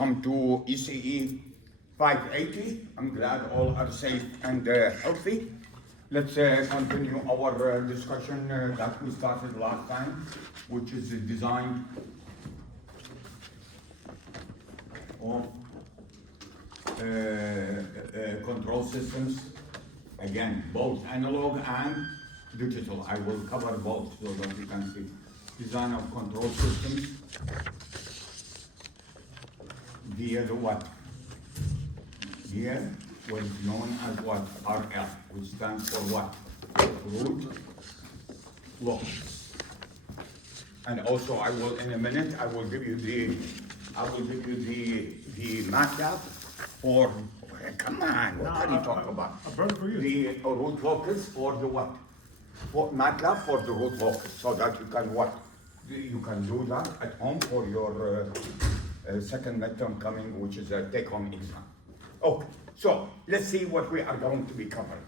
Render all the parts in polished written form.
welcome to ECE 580. I'm glad all are safe and healthy. Let's continue our discussion that we started last time, which is the design of control systems. Again, both analog and digital. I will cover both so that you can see. Design of control systems via the what? Via what is known as what? RL, which stands for what? Root locus. And also I will, in a minute, I will give you the MATLAB for, come on, what are you talking about? A burn for you. The root locus for the what? For MATLAB for the root locus, so that you can what? You can do that at home for your second midterm coming, which is a take-home exam. Okay, so let's see what we are going to be covering.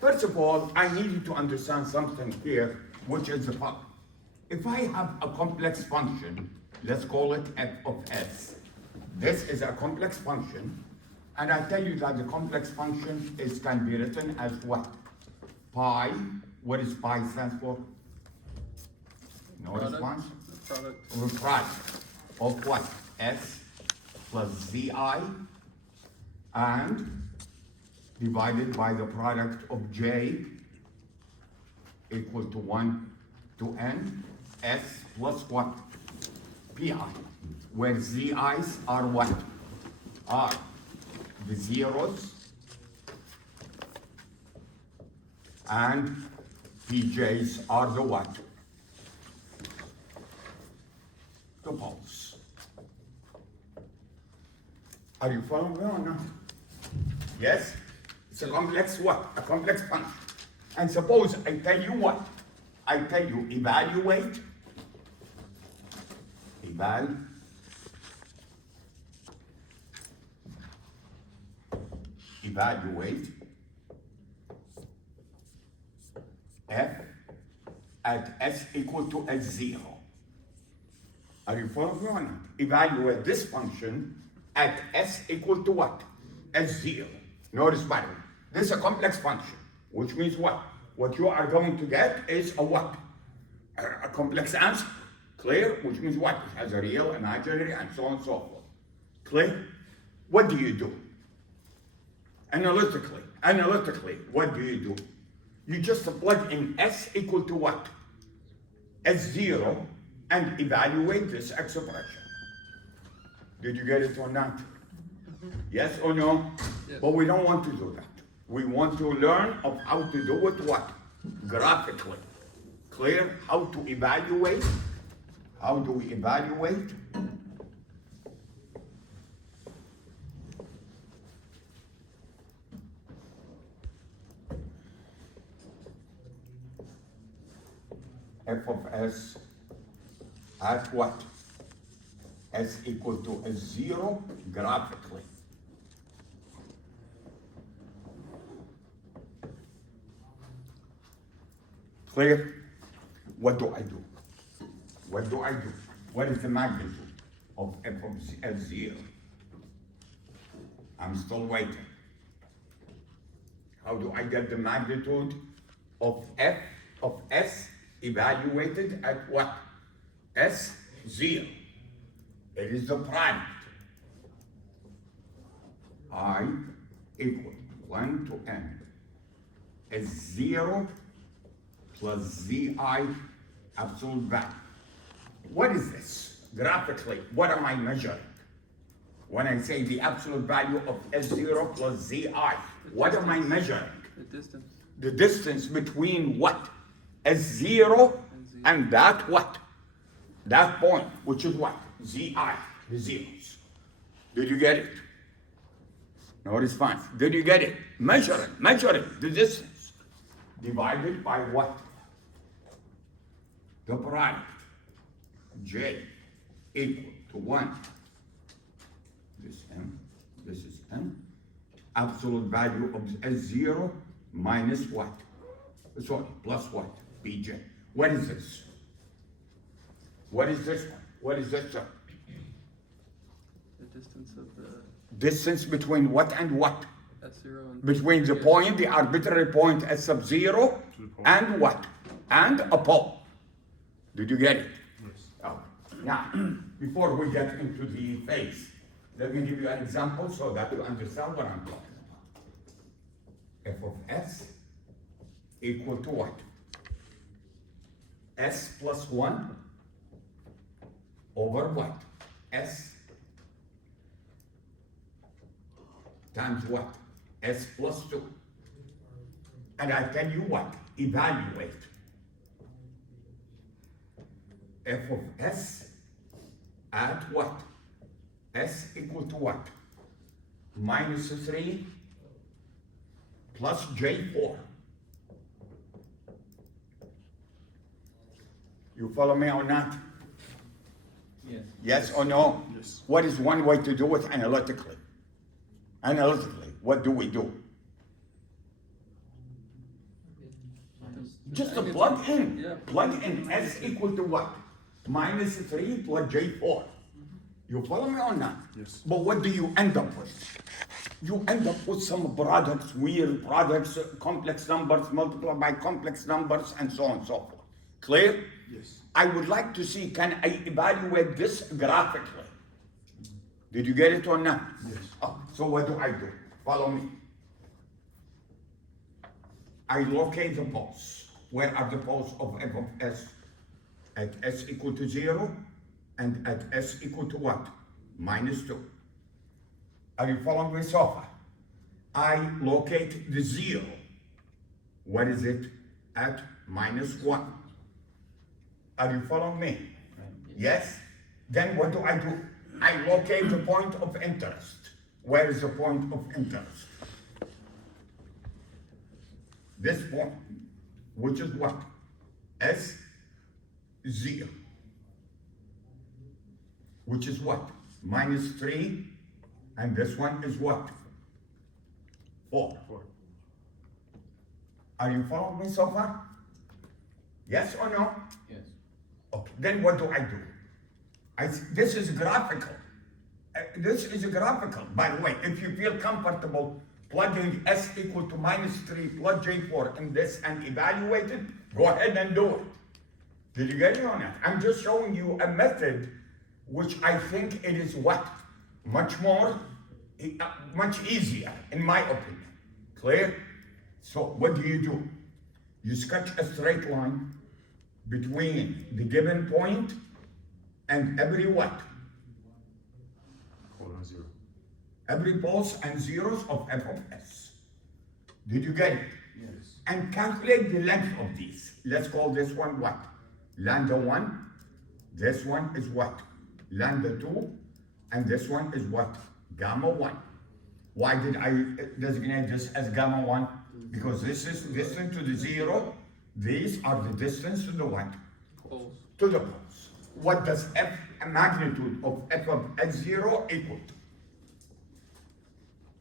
First of all, I need you to understand something here, which is the following. If I have a complex function, let's call it f of s. This is a complex function, and I tell you that the complex function can be written as what? Pi. What is pi stand for? No response? Product of what? S plus zi and divided by the product of j equal to 1 to n s plus what? Pi, where zi's are what? Are the zeros and pj's are the what? The poles. Are you following me or not? Yes? It's a complex what? A complex function. And suppose I tell you what? I tell you evaluate f at s equal to s0. Are you following me or not? Evaluate this function at s equal to what? S0. Notice, by the way, this is a complex function, which means what? What you are going to get is a what? A complex answer. Clear? Which means what? It has a real, an imaginary, and so on and so forth. Clear? What do you do? Analytically, what do you do? You just plug in s equal to what? S0 and evaluate this expression. Did you get it or not? Yes or no? Yes. But we don't want to do that. We want to learn of how to do it what? Graphically. Clear? How to evaluate? How do we evaluate? F of s at what? S equal to S0 graphically. Clear? What do I do? What do I do? What is the magnitude of f of S0? I'm still waiting. How do I get the magnitude of f of s evaluated at what? S0. It is the product. I equal 1 to n. S0 plus zi absolute value. What is this? Graphically, what am I measuring? When I say the absolute value of S0 plus zi, what am I measuring? The distance. The distance between what? S0 and that what? That point, which is what? Zi, the zeros. Did you get it? No response. Did you get it? Measure it, the distance. Divided by what? The product. J equal to 1. This m, this is m. Absolute value of S0 minus what? Sorry, plus what? Bj. What is this? What is this one? What is this one? distance of the Distance between what and what? S0 and Between the point, the arbitrary point S sub 0 and what? And a pole. Did you get it? Yes. Oh. Now, before we get into the phase, let me give you an example so that you understand what I'm talking about. F of S equal to what? S plus 1 over what? S times what? S plus 2. And I tell you what? Evaluate. F of S at what? S equal to what? Minus 3 plus J4. You follow me or not? yes. Yes or no? Yes. What is one way to do it analytically? Analytically, what do we do? Just to plug in. Yeah. Plug in S equal to what? Minus 3 plus J4. You follow me or not? Yes. But what do you end up with? You end up with some products, weird products, complex numbers multiplied by complex numbers, and so on and so forth. Clear? Yes. I would like to see, can I evaluate this graphically? Did you get it or not? Yes. Oh, so what do? Follow me. I locate the poles. Where are the poles of f of s? At s equal to 0 and at s equal to what? Minus 2. Are you following me so far? I locate the 0. What is it? At minus 1. Are you following me? Yes? Then what do? I locate the point of interest. Where is the point of interest? This point, which is what? S 0. Which is what? Minus 3. And this one is what? 4. 4. Are you following me so far? Yes or no? Yes. Okay, then what do? This is graphical. This is graphical. By the way, if you feel comfortable plugging S equal to minus 3 plus J4 in this and evaluate it, go ahead and do it. Did you get it or not? I'm just showing you a method which I think it is what? Much easier, in my opinion. Clear? So what do? You sketch a straight line between the given point and every what? Colon 0. Every poles and zeros of f of s. Did you get it? Yes. And calculate the length of these. Let's call this one what? Lambda 1. This one is what? Lambda 2. And this one is what? Gamma 1. Why did I designate this as gamma 1? Because this is distance to the 0. These are the distance to the what? Poles. To the poles. What does magnitude of f of x0 equal to?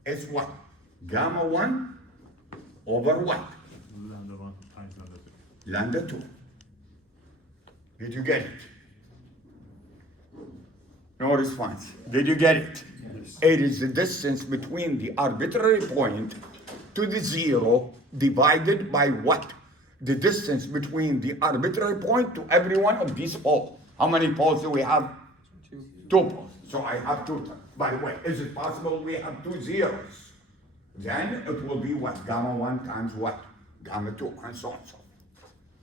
It's what? Gamma 1 over what? Lambda 1 times lambda 2. Lambda 2. Did you get it? No response. Did you get it? Yes. It is the distance between the arbitrary point to the 0 divided by what? The distance between the arbitrary point to every one of these poles. How many poles do we have? 2. 2 poles. So I have 2. By the way, is it possible we have 2 zeros? Then it will be what? Gamma 1 times what? Gamma 2, and so on and so forth.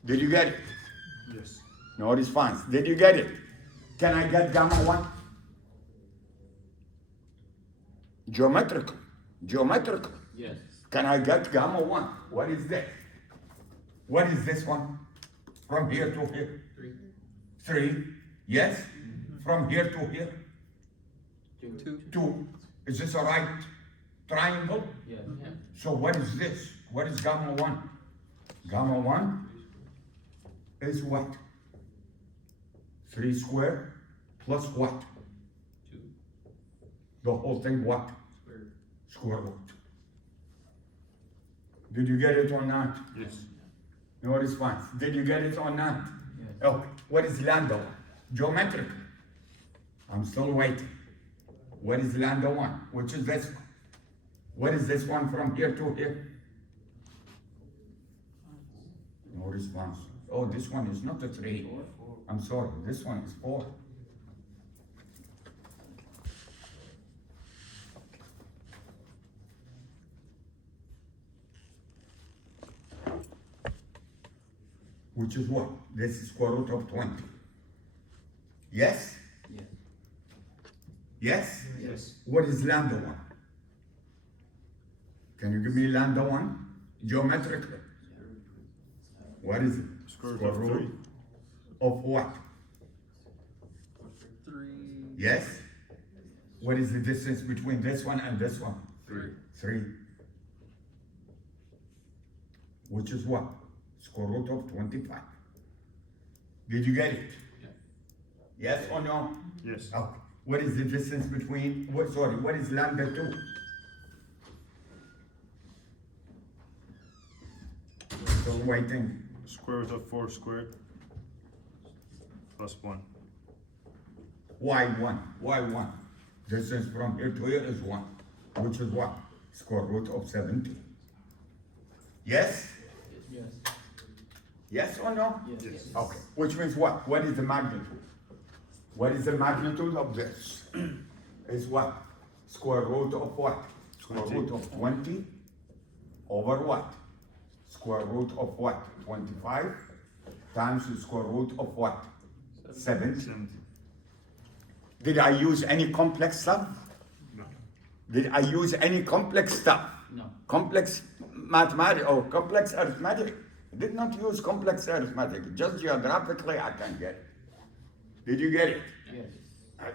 Did you get it? Yes. No response. Did you get it? Can I get gamma 1? Geometrical. Geometrical. Yes. Can I get gamma 1? What is this? What is this one? From here to here? 3. 3. Yes? From here to here? 2. 2. Is this a right triangle? Yes. Yeah. So what is this? What is gamma 1? Gamma 1 is what? 3 squared plus what? 2. The whole thing what? Square. Square root. Did you get it or not? Yes. No response. Did you get it or not? Yes. Okay. What is lambda 1? Geometrical. I'm still waiting. What is lambda 1? Which is this one? What is this one from here to here? No response. Oh, this one is not a 3. I'm sorry, this one is 4. Which is what? This is square root of 20. Yes? Yes. Yes? Yes. What is lambda 1? Can you give me lambda 1? Geometrically. What is it? Square root of 3. Of what? 3. Yes? What is the distance between this one and this one? 3. 3. Which is what? Square root of 25. Did you get it? Yeah. Yes or no? Yes. Okay. What is the distance between, what is lambda 2? Still waiting. Square root of 4 squared plus 1. Why 1? Why 1? Distance from here to here is 1. Which is what? Square root of 17. Yes? Yes. Yes or no? Yes. Okay. Which means what? What is the magnitude? What is the magnitude of this? Is what? Square root of what? Square 20. root of 20 over what? Square root of what? 25 times the square root of what? 70. 70. Did I use any complex stuff? No. Did I use any complex stuff? No. Complex mathematics or complex arithmetic? I did not use complex arithmetic. Just geographically, I can get it. Did you get it? Yes.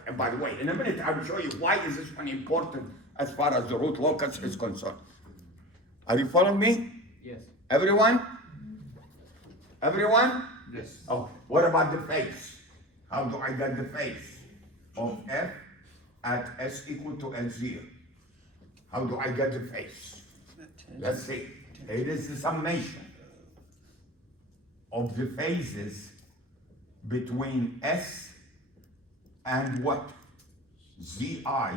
And by the way, in a minute, I will show you why is this one important as far as the root locus is concerned. Are you following me? Yes. Everyone? Everyone? Yes. Oh, what about the face? How do I get the face of f at s equal to s0? How do I get the face? Let's see. It is the summation of the phases between s and what? zi, I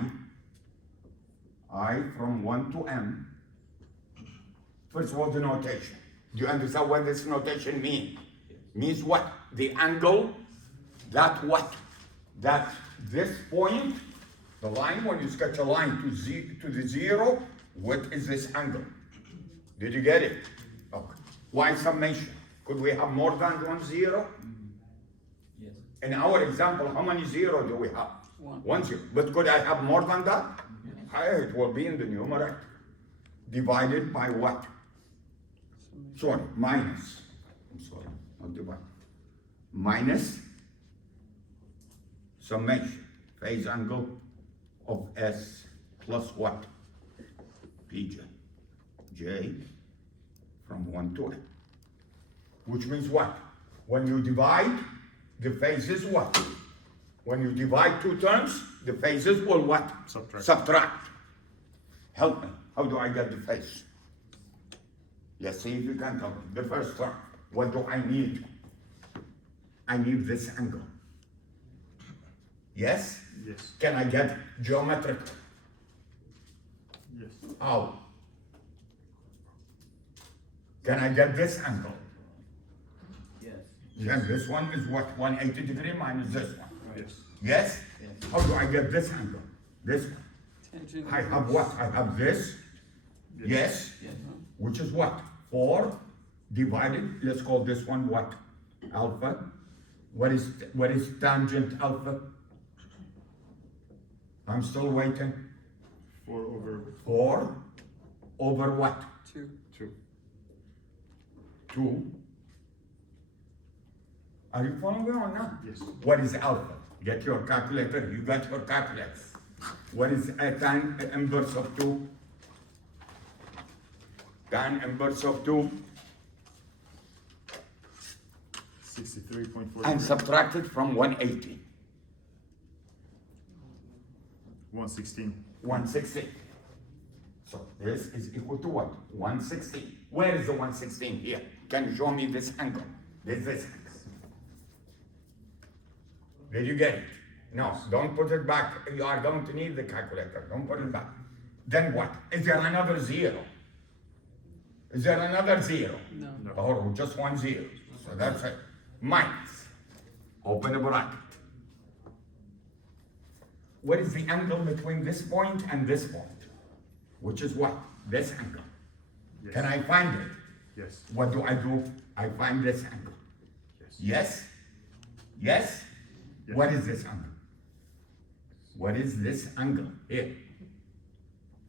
from 1 to m. First of all, the notation. Do you understand what this notation means? Means what? The angle, that what? That this point, the line, when you sketch a line to the 0, what is this angle? Did you get it? Okay. Why summation? Could we have more than 1 0? Yes. In our example, how many 0 do we have? 1. 1 0. But could I have more than that? It will be in the numerator. Divided by what? Sorry, minus. I'm sorry, not divide. Minus summation, phase angle of S plus what? Pj. J from 1 to n. Which means what? When you divide, the phases what? When you divide two terms, the phases will what? Subtract. Subtract. Help me. How do I get the phase? Let's see if you can tell me. The first term. What do I need? I need this angle. Yes? Yes. Can I get geometric? Yes. How? Can I get this angle? Yes. Then this one is what? 180 degree minus this one. Yes. Yes? Yes. How do I get this angle? This one. Tangent. I have what? I have this. Yes. Yes. Which is what? 4 divided, let's call this one what? Alpha. What is tangent alpha? I'm still waiting. 4 over 4 over what? 2. 2. 2. Are you following me or not? Yes. What is alpha? Get your calculator. You got your calculator. What is a tan inverse of 2? Tan inverse of 2 63.4. and subtract it from 180. 116. 160. So this is equal to what? 160. Where is the 116 here? Can you show me this angle? This angle. Did you get it? No, don't put it back. You are going to need the calculator. Don't put it back. Then what? Is there another zero? Is there another zero? No. No. Or just one zero? So that's it. Minus. Open a bracket. What is the angle between this point and this point? Which is what? This angle. Yes. Can I find it? Yes. What do? I find this angle. Yes. Yes? Yes? Yes. What is this angle? What is this angle here?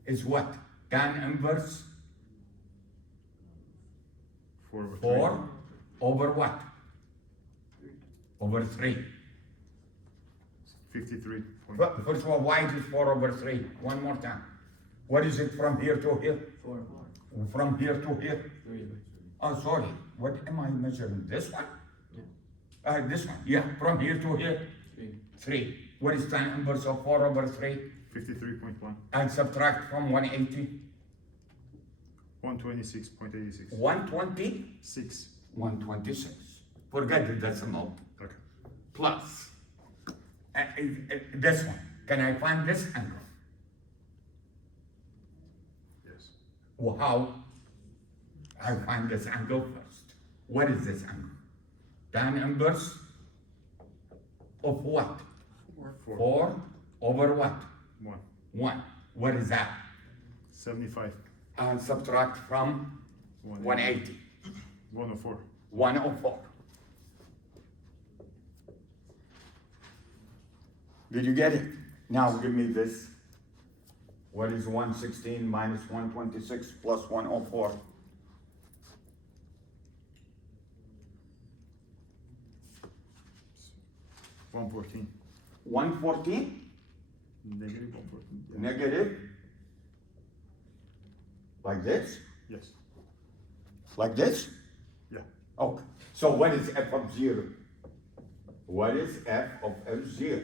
It's what? Tan inverse 4 over what? Over 3. 53. First of all, why is it 4 over 3? One more time. What is it from here to here? 4. From here to here? 3. Oh, sorry. What am I measuring? This one? Yeah. This one. Yeah, from here to here? 3. 3. What is tan inverse of 4 over 3? 53.1. And subtract from 180? 126.86. 120? 6. 126. Forget the decimal. Okay. Plus. This one. Can I find this angle? Yes. Well, how? I find this angle first. What is this angle? Tan inverse of what? 4. 4 over what? 1. 1. What is that? 75. And subtract from 180. 104. 104. Did you get it? Now give me this. What is 116 minus 126 plus 104? 114. 114? Negative 114. Yeah. Negative? Like this? Yes. Like this? Yeah. Okay. So what is f of 0? What is f of f0?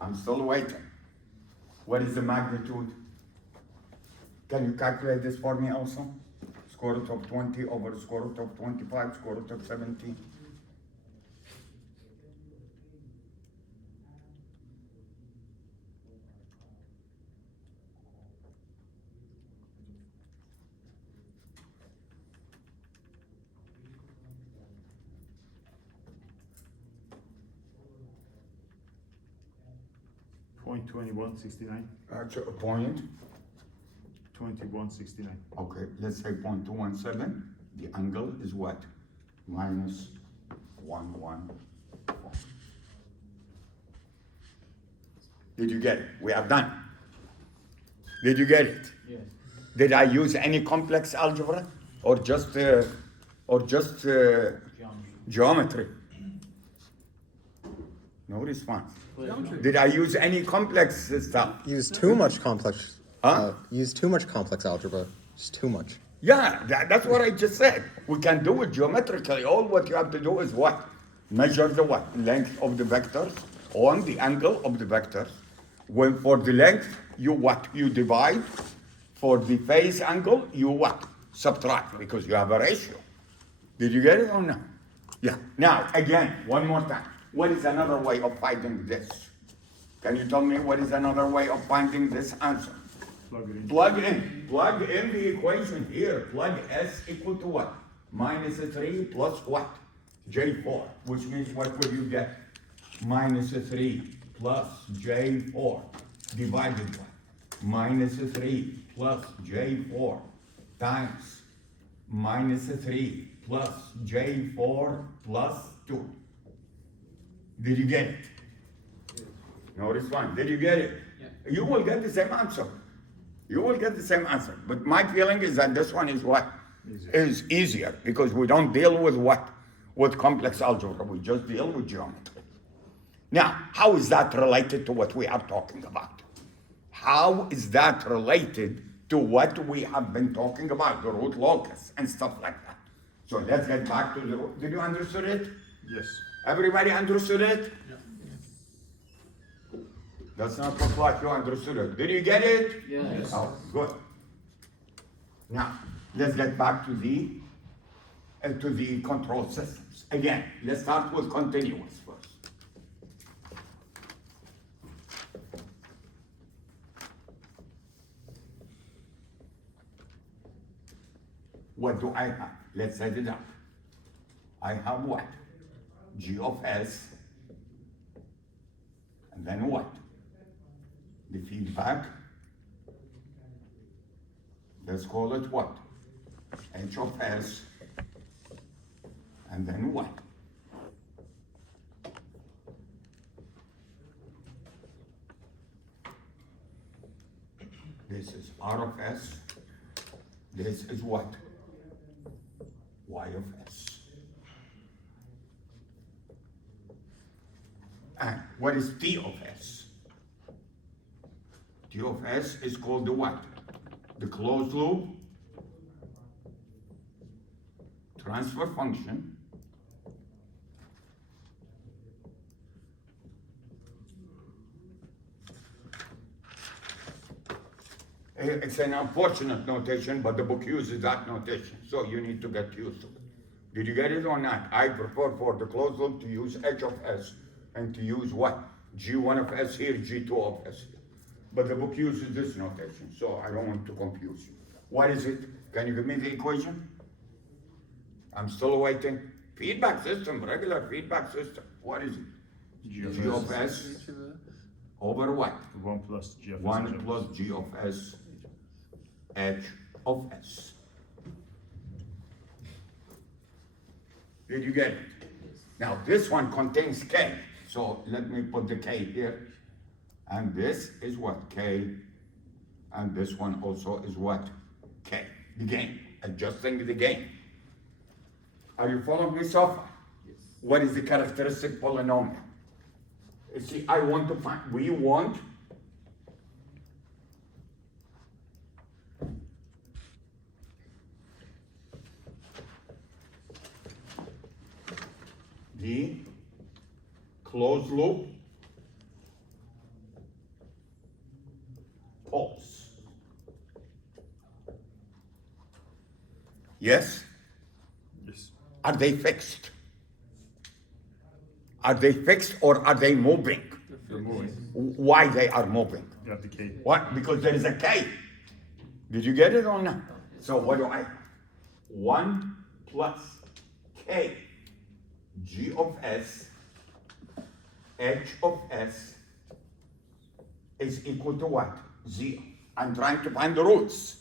I'm still waiting. What is the magnitude? Can you calculate this for me also? Square root of 20 over square root of 25, square root of 17. Point 2169. That's a point. 2169. Okay, let's say 0.217. The angle is what? Minus 114. Did you get it? We are done. Did you get it? Yes. Did I use any complex algebra or just geometry? No response. Did I use any complex stuff? Use too much complex. Huh? Use too much complex algebra. Just too much. Yeah, that's what I just said. We can do it geometrically. All what you have to do is what? Measure the what? Length of the vectors on the angle of the vectors. When for the length, you what? You divide. For the phase angle, you what? Subtract, because you have a ratio. Did you get it or no? Yeah. Now, again, one more time. What is another way of finding this? Can you tell me what is another way of finding this answer? Plug it in. Plug in the equation here. Plug S equal to what? Minus 3 plus what? J4, which means what will you get? Minus 3 plus J4 divided by minus 3 plus J4 times minus 3 plus J4 plus 2. Did you get it? No response. Did you get it? Yeah. You will get the same answer. You will get the same answer. But my feeling is that this one is what? Easier. Is easier because we don't deal with what? With complex algebra. We just deal with geometry. Now, how is that related to what we are talking about? How is that related to what we have been talking about, the root locus and stuff like that? So let's get back to the root. Did you understand it? Yes. Everybody understood it? Yeah. Does not look like you understood it. Did you get it? Yes. Oh, good. Now, let's get back to the control systems. Again, let's start with continuous first. What do I have? Let's set it up. I have what? G of S. And then what? The feedback. Let's call it what? H of S. And then what? This is R of S. This is what? Y of S. And what is T of S? T of S is called the what? The closed loop transfer function It's an unfortunate notation, but the book uses that notation, so you need to get used to it. Did you get it or not? I prefer for the closed loop to use H of S and to use what? G1 of S here, G2 of S here. But the book uses this notation, so I don't want to confuse you. What is it? Can you give me the equation? I'm still waiting. Feedback system, regular feedback system. What is it? G G of S over what? 1 plus G of S. 1 plus G of S, H of S. Did you get it? Now this one contains K, so let me put the K here. And this is what? K. And this one also is what? K. The gain. Adjusting the gain. Are you following me so far? Yes. What is the characteristic polynomial? You see, I want to find, we want the closed loop pulse. Yes? Yes. Are they fixed? Are they fixed or are they moving? They're moving. Why they are moving? You have the K. What? Because there is a K. Did you get it or not? So what do I? 1 plus K, G of S, H of S is equal to what? 0. I'm trying to find the roots.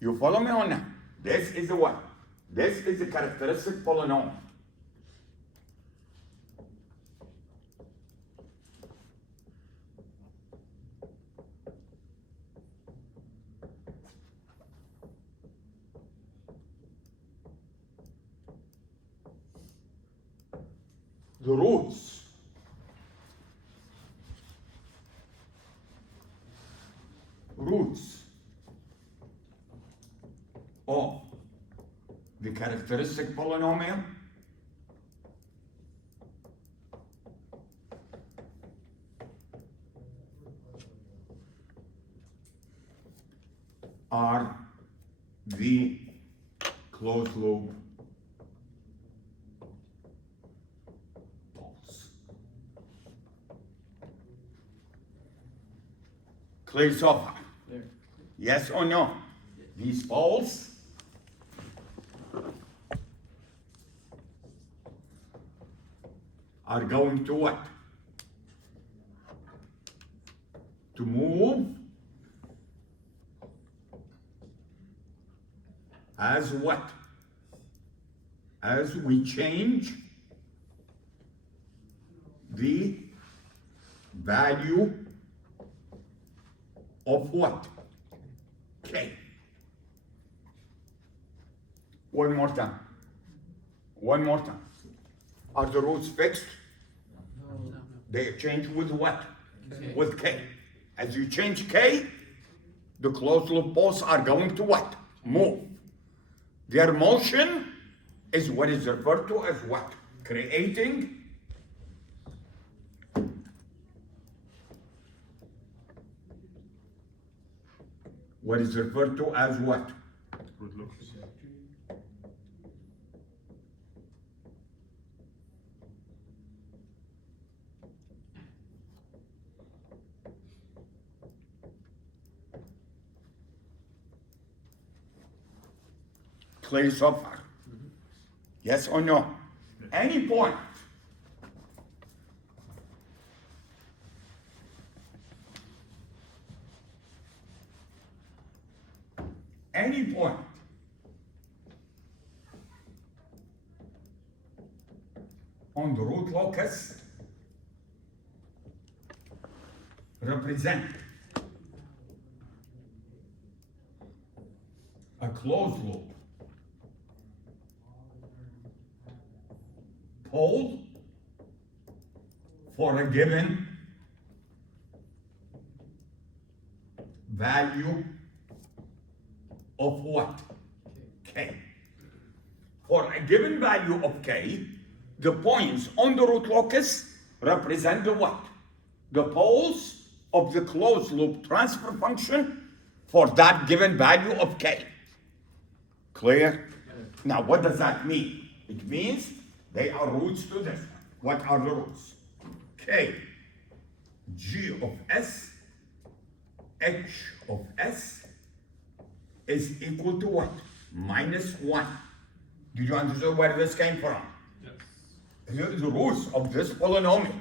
You follow me or not? This is the what? This is the characteristic polynomial. The roots of the characteristic polynomial are the closed loop poles. Clear so far? There. Yes or no? These poles are going to what? To move as what? As we change the value of what? K. One more time. One more time. Are the roots fixed? No. They change with what? K. With K. As you change K, the closed loop poles are going to what? Move. Their motion is what is referred to as what? Creating what is referred to as what? Root loops. Clear so far? Yes or no? Any point on the root locus represent a closed loop pole for a given value of what? K. For a given value of K, the points on the root locus represent the what? The poles of the closed loop transfer function for that given value of K. Clear? Now, what does that mean? It means they are roots to this one. What are the roots? K, G of S, H of S is equal to what? -1. Did you understand where this came from? Yes. The roots of this polynomial.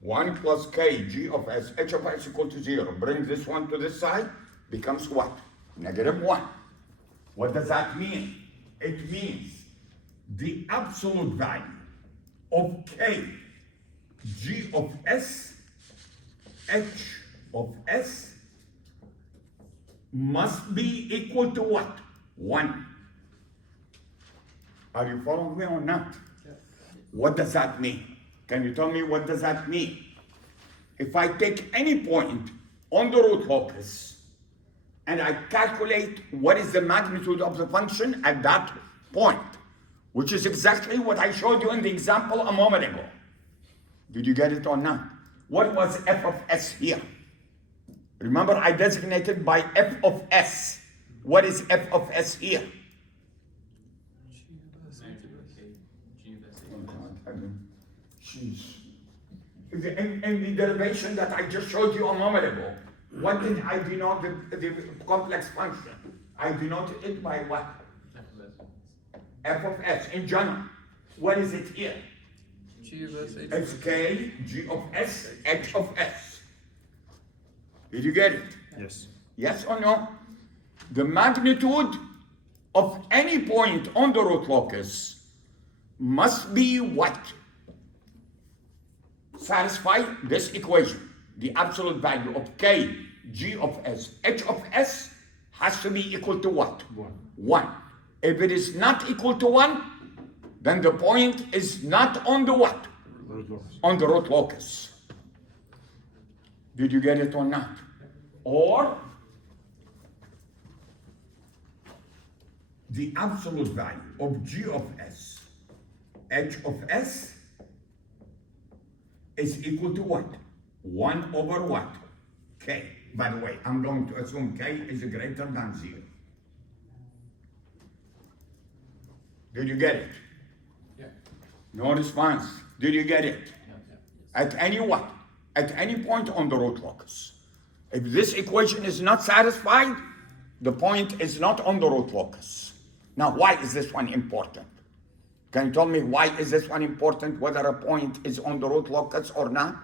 1 plus K, G of S, H of S equal to 0. Bring this one to this side, becomes what? -1. What does that mean? It means the absolute value of K, G of S, H of S must be equal to what? 1. Are you following me or not? Yes. What does that mean? Can you tell me what does that mean? If I take any point on the root locus and I calculate what is the magnitude of the function at that point, which is exactly what I showed you in the example a moment ago. Did you get it or not? What was f of s here? Remember, I designated by f of s. What is f of s here? Jeez. In the derivation that I just showed you a moment ago, what did I denote the complex function? I denoted it by what? F of s in general. What is it here? G of S, H It's K, G of S, H of S. Did you get it? Yes. Yes or no? The magnitude of any point on the root locus must be what? Satisfy this equation. The absolute value of K, G of S, H of S has to be equal to what? 1. If it is not equal to 1, then the point is not on the what? On the root locus. Did you get it or not? Or the absolute value of G of S, H of S is equal to what? 1 over what? K. By the way, I'm going to assume K is greater than 0. Did you get it? Yeah. No response. Did you get it? Yeah. At any what? At any point on the root locus. If this equation is not satisfied, the point is not on the root locus. Now, why is this one important? Can you tell me why is this one important, whether a point is on the root locus or not?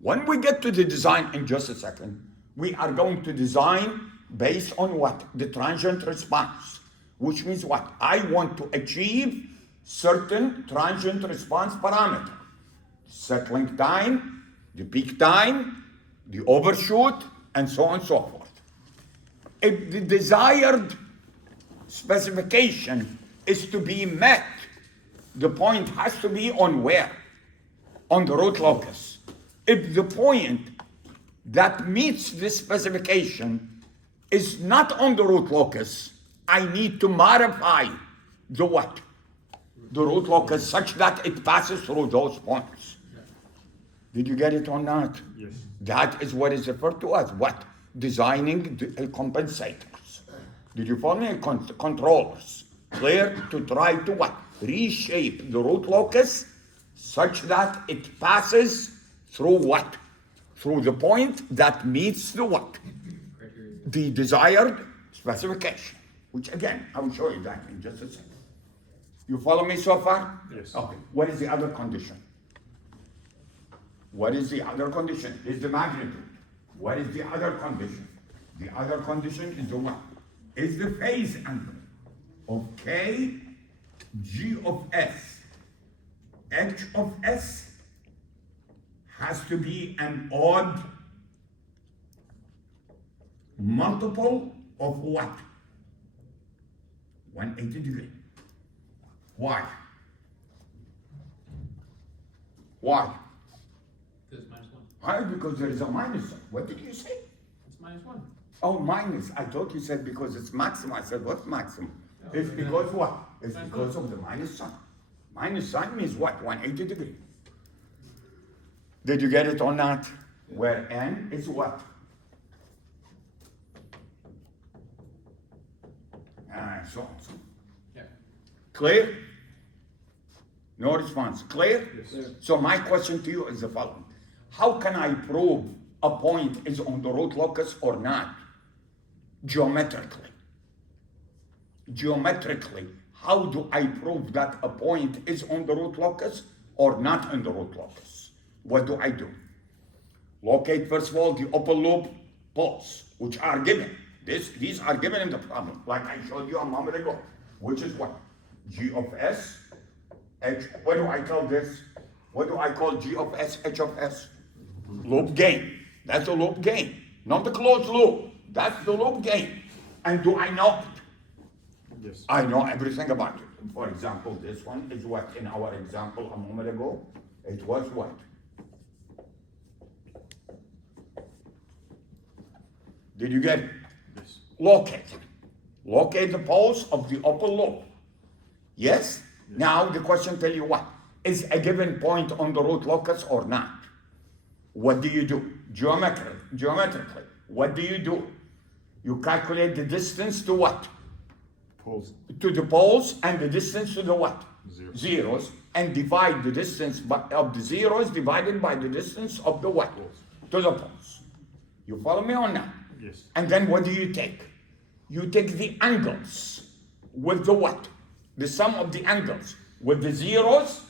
When we get to the design in just a second, we are going to design based on what? The transient response. Which means what? I want to achieve certain transient response parameter. Settling time, the peak time, the overshoot, and so on and so forth. If the desired specification is to be met, the point has to be on where? On the root locus. If the point that meets this specification is not on the root locus, I need to modify the what? The root locus such that it passes through those points. Did you get it or not? Yes. That is what is referred to as what? Designing the compensators. Did you follow me? Controllers. Clear? To try to what? Reshape the root locus such that it passes through what? Through the point that meets the what? The desired specification. which again, I will show you that in just a second. You follow me so far? Yes. Okay, what is the other condition? What is the other condition? Is the magnitude. What is the other condition? The other condition is the what? Is the phase angle of K, G of S, H of S has to be an odd multiple of what? 180 degree. Why? Why? Because minus one. Why? Because there is a minus sign. What did you say? It's minus one. Oh, minus. I thought you said because it's maximum. I said, what's maximum? No, It's no. because what? It's Minus because one. of the minus sign. Minus sign means what? 180 degree. Did you get it or not? Where n is what? So on. So. Yeah. Clear? No response. Clear? Yes. So my question to you is the following. How can I prove a point is on the root locus or not? Geometrically. Geometrically, how do I prove that a point is on the root locus or not on the root locus? What do I do? Locate, first of all, the upper loop poles, which are given. These are given in the problem, like I showed you a moment ago, which is what? G of S, H, what do I call this? What do I call G of S, H of S? Loop gain. That's the loop gain, not the closed loop. That's the loop gain. And do I know it? Yes. I know everything about it. For example, this one is what in our example a moment ago, it was what? Did you get it? Yes. Locate. Locate the poles of the upper loop. Yes? Now the question tell you what? Is a given point on the root locus or not? What do you do? Geometrically. What do you do? You calculate the distance to what? Poles. To the poles and the distance to the what? Zeros. Zeros. And divide the distance of the zeros divided by the distance of the what? Poles. To the poles. You follow me or not? Yes. And then what do you take? You take the angles with the what? The sum of the angles with the zeros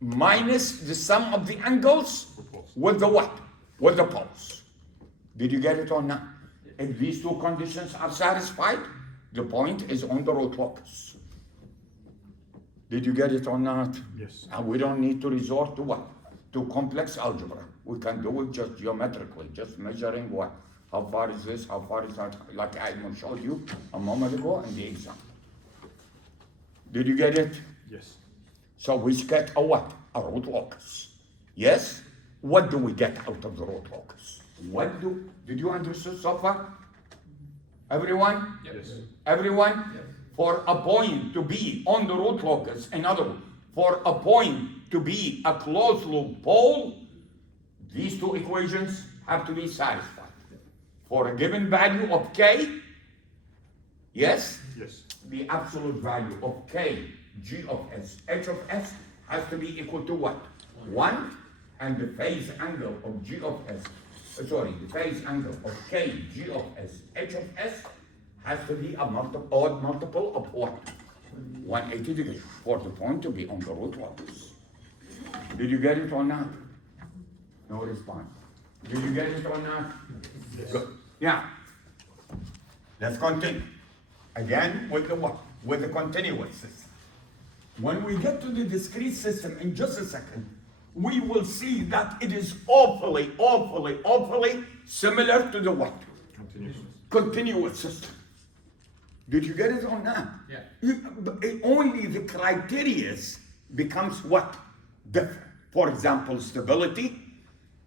minus the sum of the angles with the what? With the poles. Did you get it or not? If these two conditions are satisfied, the point is on the root locus. Did you get it or not? Yes. And we don't need to resort to what? To complex algebra. We can do it just geometrically, just measuring what? How far is this? How far is that? Like I showed you a moment ago in the example. Did you get it? Yes. So we get a what? A root locus. Yes? What do we get out of the root locus? Did you understand so far? Everyone? Yep. Yes. Everyone? Yep. For a point to be on the root locus, in other words, for a point to be a closed loop pole, these two equations have to be satisfied. For a given value of k, yes, Yes. the absolute value of k, g of s, h of s has to be equal to what? 1, and the phase angle of g of s, the phase angle of k, g of s, h of s has to be a odd multiple of what? 180 degrees for the point to be on the root locus. Did you get it or not? No response. Did you get it or not? Yes. Good. Yeah. Let's continue. Again, with the what? With the continuous system. When we get to the discrete system in just a second, we will see that it is awfully similar to the what? Continuous. Continuous system. Did you get it or not? Yeah. Only the criteria becomes what? Different. For example, stability.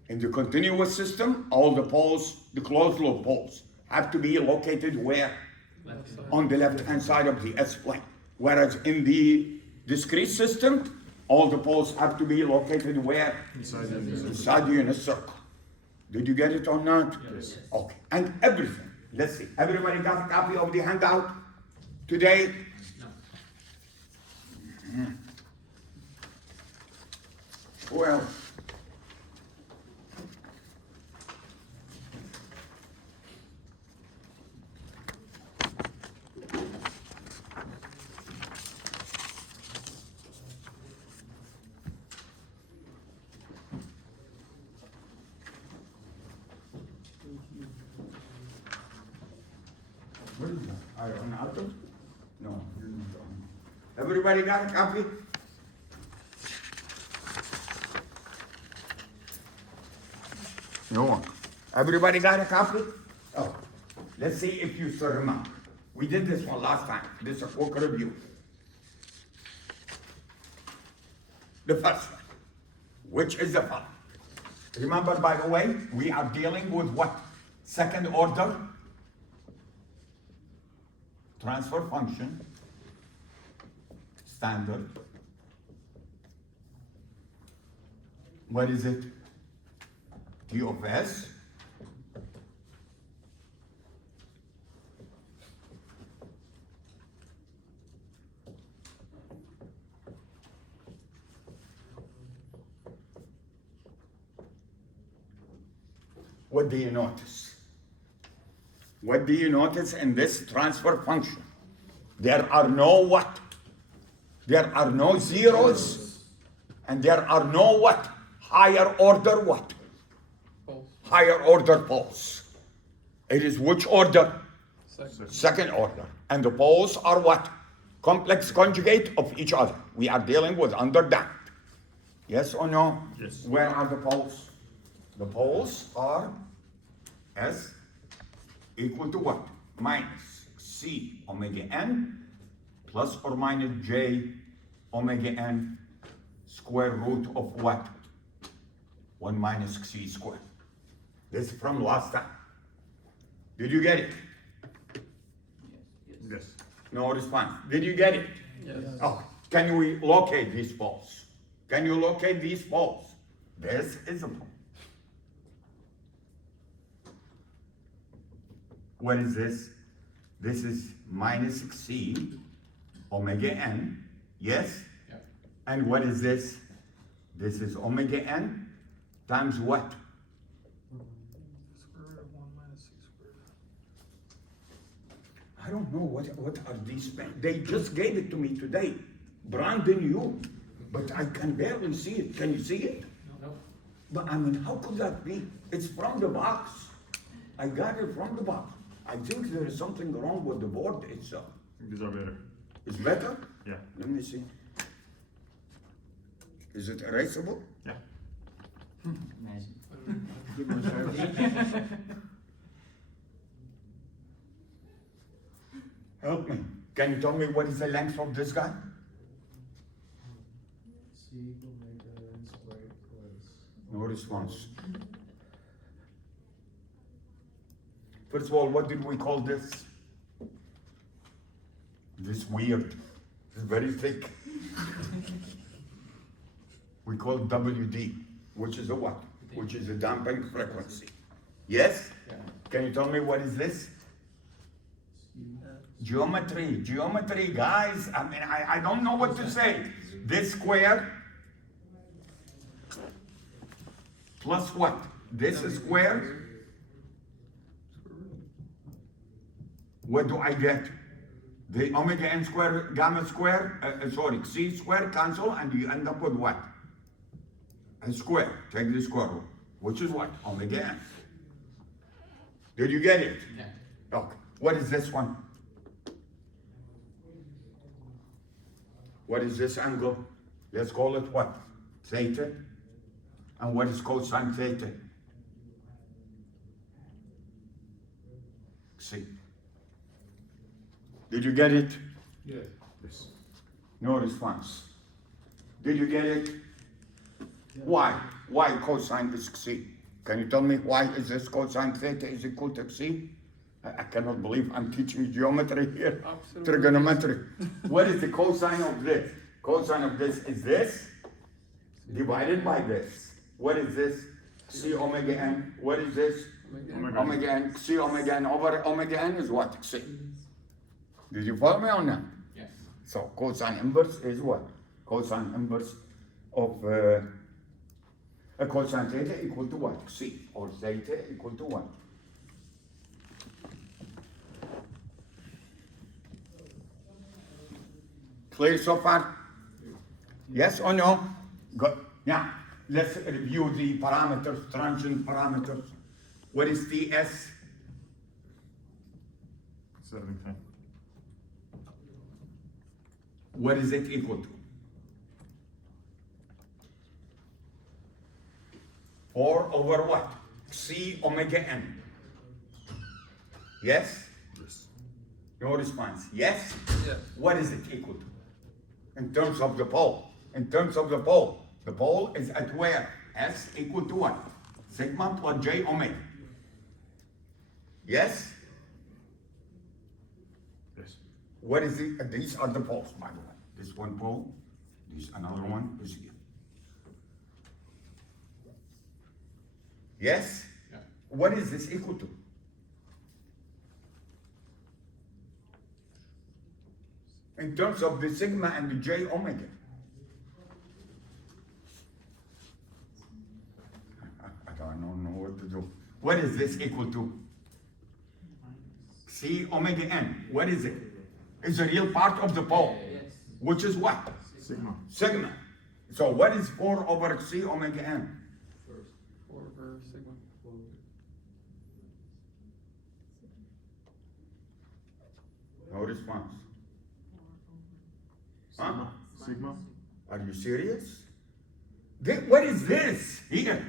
In the continuous system, all the poles, the closed loop poles, have to be located where? Left side. On the left-hand side of the S-plane. Whereas in the discrete system, all the poles have to be located where? Inside the unit. Inside the unit circle. Did you get it or not? Yes. Okay. And everything. Let's see. Everybody got a copy of the handout today? No. Well. What is that? Iron Alto? No. Everybody got a copy? No one. Everybody got a copy? Oh, let's see if you still remember. We did this one last time. This is a quick review. The first one, which is the following. Remember, by the way, we are dealing with what? Second order transfer function, standard. What is it? T of S. What do you notice? What do you notice in this transfer function? There are no what? There are no zeros, and there are no what? Higher order what? Higher order poles. It is which order? Second order. And the poles are what? Complex conjugate of each other. We are dealing with underdamped. Yes or no? Yes. Where are the poles? The poles are S equal to what? Minus C omega n plus or minus J omega n square root of what? 1 minus C squared. This is from last time. Did you get it? Yes. No response. Did you get it? Yes. Oh, can we locate these poles? Can you locate these poles? This is a pole. What is this? This is minus C omega n, yes? Yep. And what is this? This is omega n times what? Square root of 1 minus C squared. I don't know what are these things. They just gave it to me today. Brandon, you. But I can barely see it. Can you see it? No. But I mean, how could that be? It's from the box. I got it from the box. I think there is something wrong with the board itself. These are better. It's better? Yeah. Let me see. Is it erasable? Yeah. Help me. Can you tell me what is the length of this guy? C omega n squared plus. No response. First of all, what did we call this? This weird. It's very thick. We call it WD, which is a what? Which is a damping frequency. Yes? Yeah. Can you tell me what is this? Geometry, geometry, guys. I mean, I don't know what to say. This square plus what? This is square. What do I get? The omega n square, gamma square, C square cancel, and you end up with what? A square. Take the square root, which is what? Omega n. Did you get it? Yeah. Okay. What is this one? What is this angle? Let's call it what? Theta. And what is cosine theta? See. Did you get it? Yes. Yes. No response. Did you get it? Why? Why cosine is C? Can you tell me why is this cosine theta is equal to C? I cannot believe I'm teaching geometry here. Absolutely. Trigonometry. What is the cosine of this? Cosine of this is this divided by this. What is this? C omega n. What is this? Omega. Omega n. C omega n over omega n is what? C. Did you follow me on that? Yes. So cosine inverse is what? Cosine inverse of a cosine theta equal to what? C, or theta equal to what? Clear so far? Yes or no? Good. Now, let's review the parameters, transient parameters. What is TS? It's everything. What is it equal to? 4 over what? C omega n. Yes? Yes. No response. Yes? Yes. What is it equal to? In terms of the pole. In terms of the pole. The pole is at where? S equal to what? Sigma plus J omega. Yes? Yes. What is it? These are the poles, by the way. This one pole, this another one is here. Yes? Yeah. What is this equal to? In terms of the sigma and the J omega. I don't know what to do. What is this equal to? C omega n. What is it? It's a real part of the pole. Yes. Which is what? Sigma. Sigma. So what is 4 over C omega n? 4 over sigma. No response. Huh? Sigma. Sigma. Are you serious? What is this here?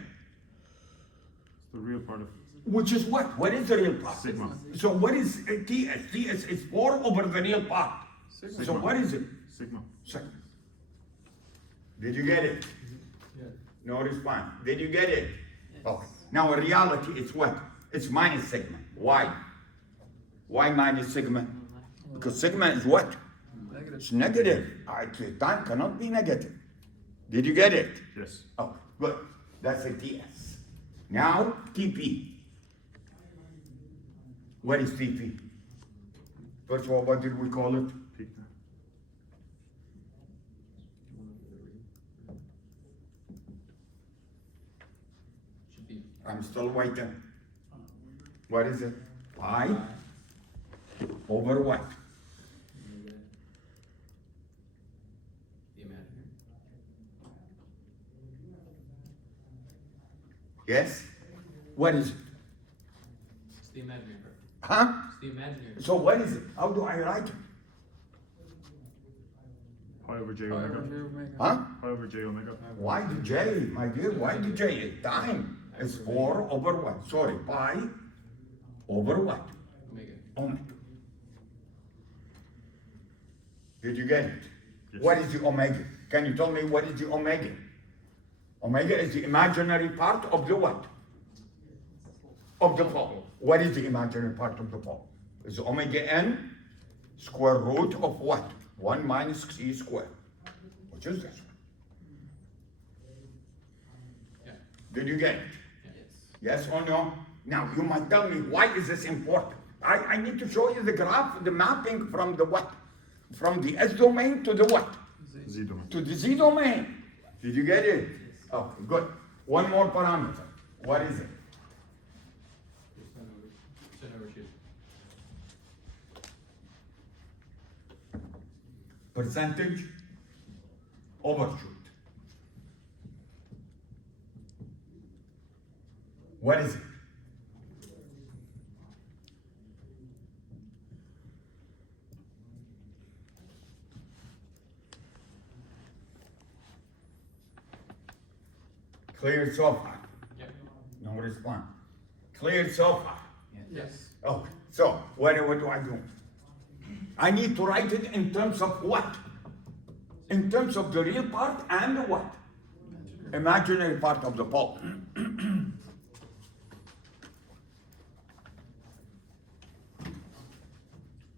It's the real part of Which is what? What is the real part? sigma. So what is TS? TS is 4 over the real part. So Sigma. what is it? Sigma. Second. Did you get it? Yes. No response. Did you get it? Okay. Now in reality, it's what? It's minus sigma. Why? Why minus sigma? Because sigma is what? Negative. It's negative. Time cannot be negative. Did you get it? Yes. Oh, good. That's a TS. Now, TP. What is TP? First of all, what did we call it? Peak. Should be. I'm still waiting. What is it? Pi over what? The imaginary. Yes? What is it? It's the imaginary part. Huh? It's the imaginary. So what is it? How do I write it? Pi over J omega. Huh? Pi over J omega. Why the J, my dear? Why the J? Time is 4 over what? Sorry, pi over what? Omega. Omega. Did you get it? Yes. What is the omega? Can you tell me what is the omega? Omega is the imaginary part of the what? Of the pole. What is the imaginary part of the pole? Is omega n square root of what? 1 minus c squared. Which is this one? Yeah. Did you get it? Yes. Yes or no? Now you might tell me, why is this important? I need to show you the graph, the mapping from the what? From the S domain to the what? Z domain. To the Z domain. Did you get it? Okay, good. One more parameter. What is it? Percent overshoot. Percentage overshoot. What is it? Clear so far. Yep. No response. Clear so far. Yes. Okay, so what do I do? I need to write it in terms of what? In terms of the real part and the what? Imaginary part of the pole.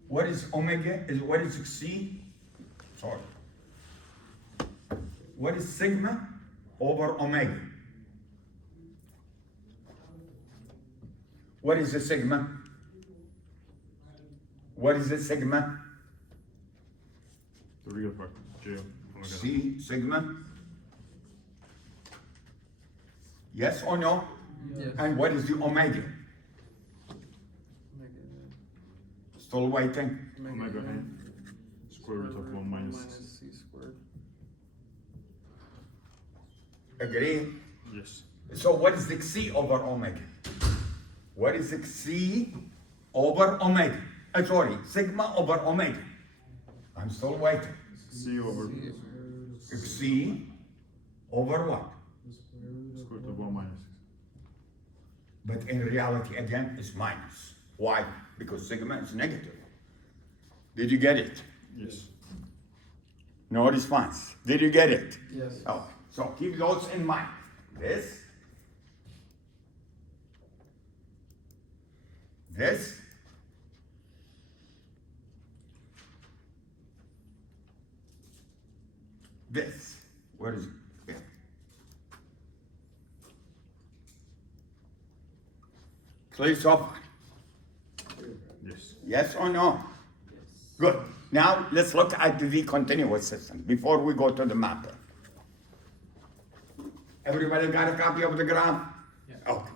What is omega? What is C? Sorry. What is sigma over omega? What is the sigma? What is the sigma? The real part. J omega. C sigma? Yes or no? Yes. And what is the omega? Still waiting. Omega n. Square root of 1 minus. C squared. Agree? Yes. So what is the C over omega? What is the C over omega? Sorry, sigma over omega. I'm still waiting. C over C over what? The square root of square root of 1 minus 6. But in reality, again, it's minus. Why? Because sigma is negative. Did you get it? Yes. No response. Did you get it? Yes. Oh, so keep those in mind. This, this. Where is it? Yeah. Clear so far? Yes. Yes or no? Good. Now let's look at the continuous system before we go to the mapping. Everybody got a copy of the graph? Yeah. Okay.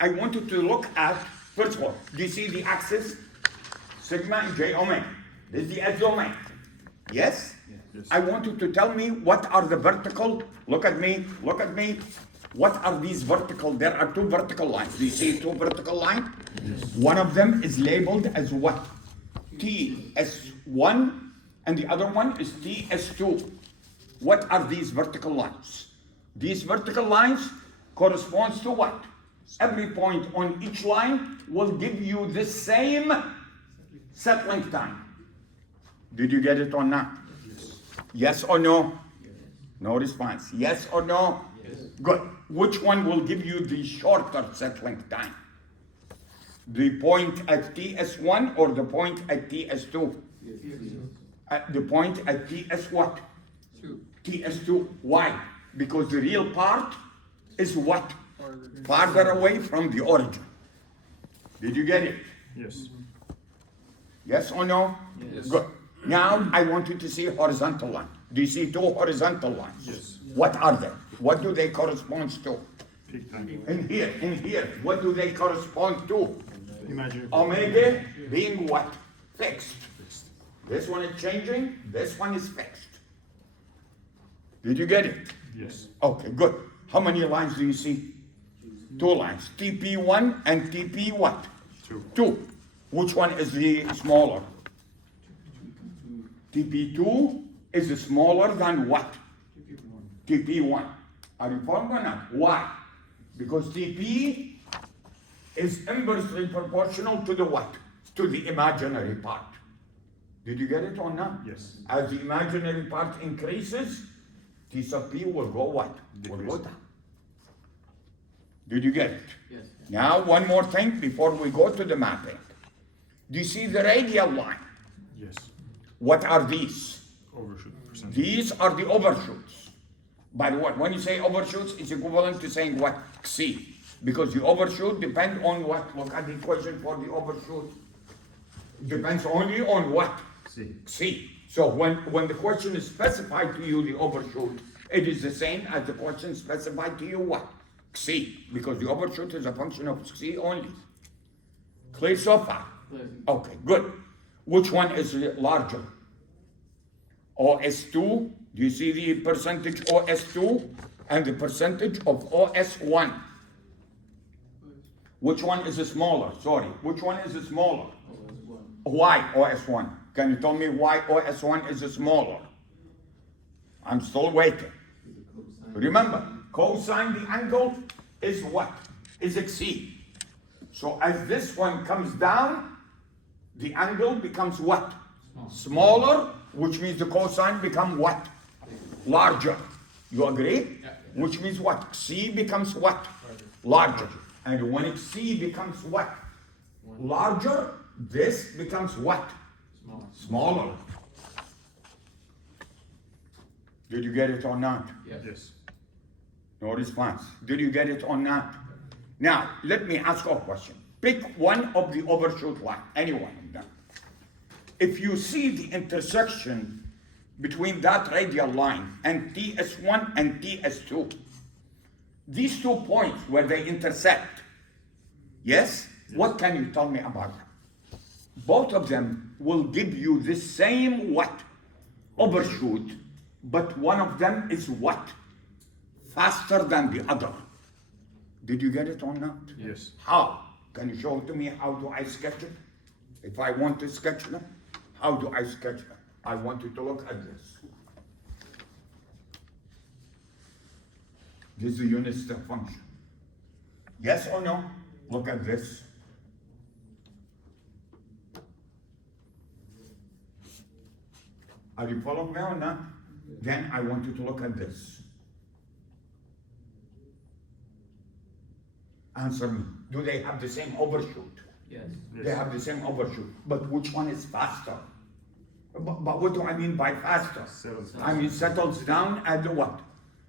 I want you to look at, first of all, do you see the axis? Sigma and J omega. This is the edge omega. Yes? Yes. I want you to tell me what are the vertical, look at me. What are these vertical? There are two vertical lines. Do you see two vertical lines? Yes. One of them is labeled as what? TS1 and the other one is TS2. What are these vertical lines? These vertical lines corresponds to what? Every point on each line will give you the same settling time. Did you get it or not? Yes. Yes or no? No response. Yes or no? Yes. Good. Which one will give you the shorter settling time? The point at TS1 or the point at TS2? The point at TS what? TS2. Why? Because the real part is what? Farther away from the origin. Did you get it? Yes. Yes or no? Yes. Good. Now I want you to see horizontal line. Do you see two horizontal lines? Yes. What are they? What do they correspond to? Peak time. In here, what do they correspond to? Imaginary. Omega being what? Fixed. This one is changing, this one is fixed. Did you get it? Yes. Okay, good. How many lines do you see? Two lines. TP1 and TP what? 2. 2. Which one is the smaller? TP2 is smaller than what? TP1. Are you following or not? Why? Because TP is inversely proportional to the what? To the imaginary part. Did you get it or not? Yes. As the imaginary part increases, T sub P will go what? Will go Decrease. down. Did you get it? Yes. Now, one more thing before we go to the mapping. Do you see the radial line? Yes. What are these? Overshoot percentage. These are the overshoots. By the way, when you say overshoots, it's equivalent to saying what? XC. Because the overshoot depends on what? Look at the equation for the overshoot. Depends only on what? C. C. So when the question is specified to you, the overshoot, it is the same as the question specified to you what? C. Because the overshoot is a function of C only. Clear so far? Okay, good. Which one is larger? OS2, do you see the percentage OS2 and the percentage of OS1? Which one is smaller? Sorry, which one is smaller? Why OS1? Can you tell me why OS1 is smaller? I'm still waiting. Remember, cosine the angle is what? Is XC. So as this one comes down, the angle becomes what? Smaller, which means the cosine become what? Larger. You agree? Yeah. Which means what? C becomes what? Larger. And when C becomes what? Larger, this becomes what? Smaller. Did you get it or not? Yes. No response. Did you get it or not? Now, let me ask you a question. Pick one of the overshoot line, any one of them. If you see the intersection between that radial line and TS1 and TS2, these 2 points where they intersect, yes? What can you tell me about them? Both of them will give you the same what? Overshoot, but one of them is what? Faster than the other. Did you get it or not? Yes. How? Can you show it to me? How do I sketch it? If I want to sketch them, how do I sketch them? I want you to look at this. This is the unit step function. Yes or no? Look at this. Are you following me or not? Then I want you to look at this. Answer me. Do they have the same overshoot? Yes. They have the same overshoot. But which one is faster? But what do I mean by faster? Settles down. I mean settles down at the what?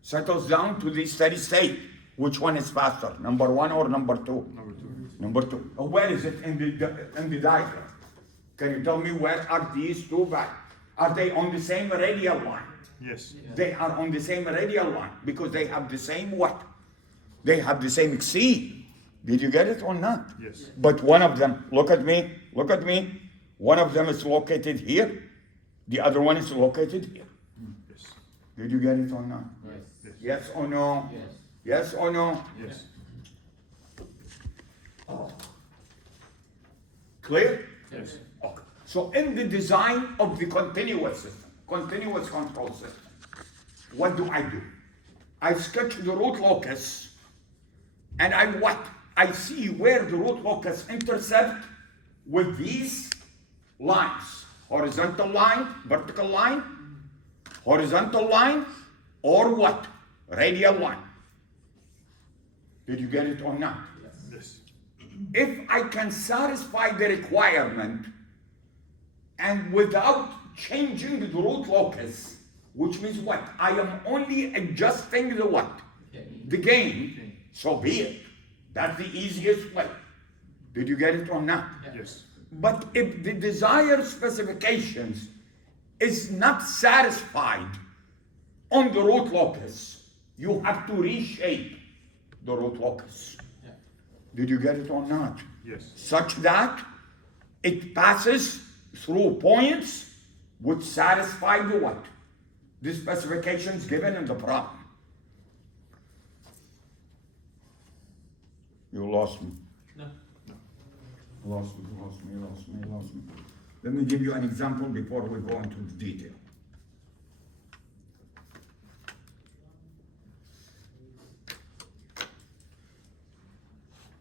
Settles down to the steady state. Which one is faster? Number one or number two? Number two. Number two. Where is it in the diagram? Can you tell me where are these two back? Are they on the same radial line? Yes. They are on the same radial line because they have the same what? They have the same ECE. Did you get it or not? Yes. But one of them, look at me. One of them is located here. The other one is located here. Yes. Did you get it or not? Yes. Yes or no? Yes. Yes or no? Yes. Clear? Yes. Okay. So in the design of the continuous system, continuous control system, what do? I sketch the root locus, and I what? I see where the root locus intersect with these lines. Horizontal line, vertical line, horizontal line, or what? Radial line. Did you get it or not? Yes. If I can satisfy the requirement and without changing the root locus, which means what? I am only adjusting the what? Okay. The gain, so be it. That's the easiest way. Did you get it or not? Yes. But if the desired specifications is not satisfied on the root locus, you have to reshape the root locus. Yeah. Did you get it or not? Yes. Such that it passes through points which satisfy the what? The specifications given in the problem. You lost me. No. Lost me. Let me give you an example before we go into the detail.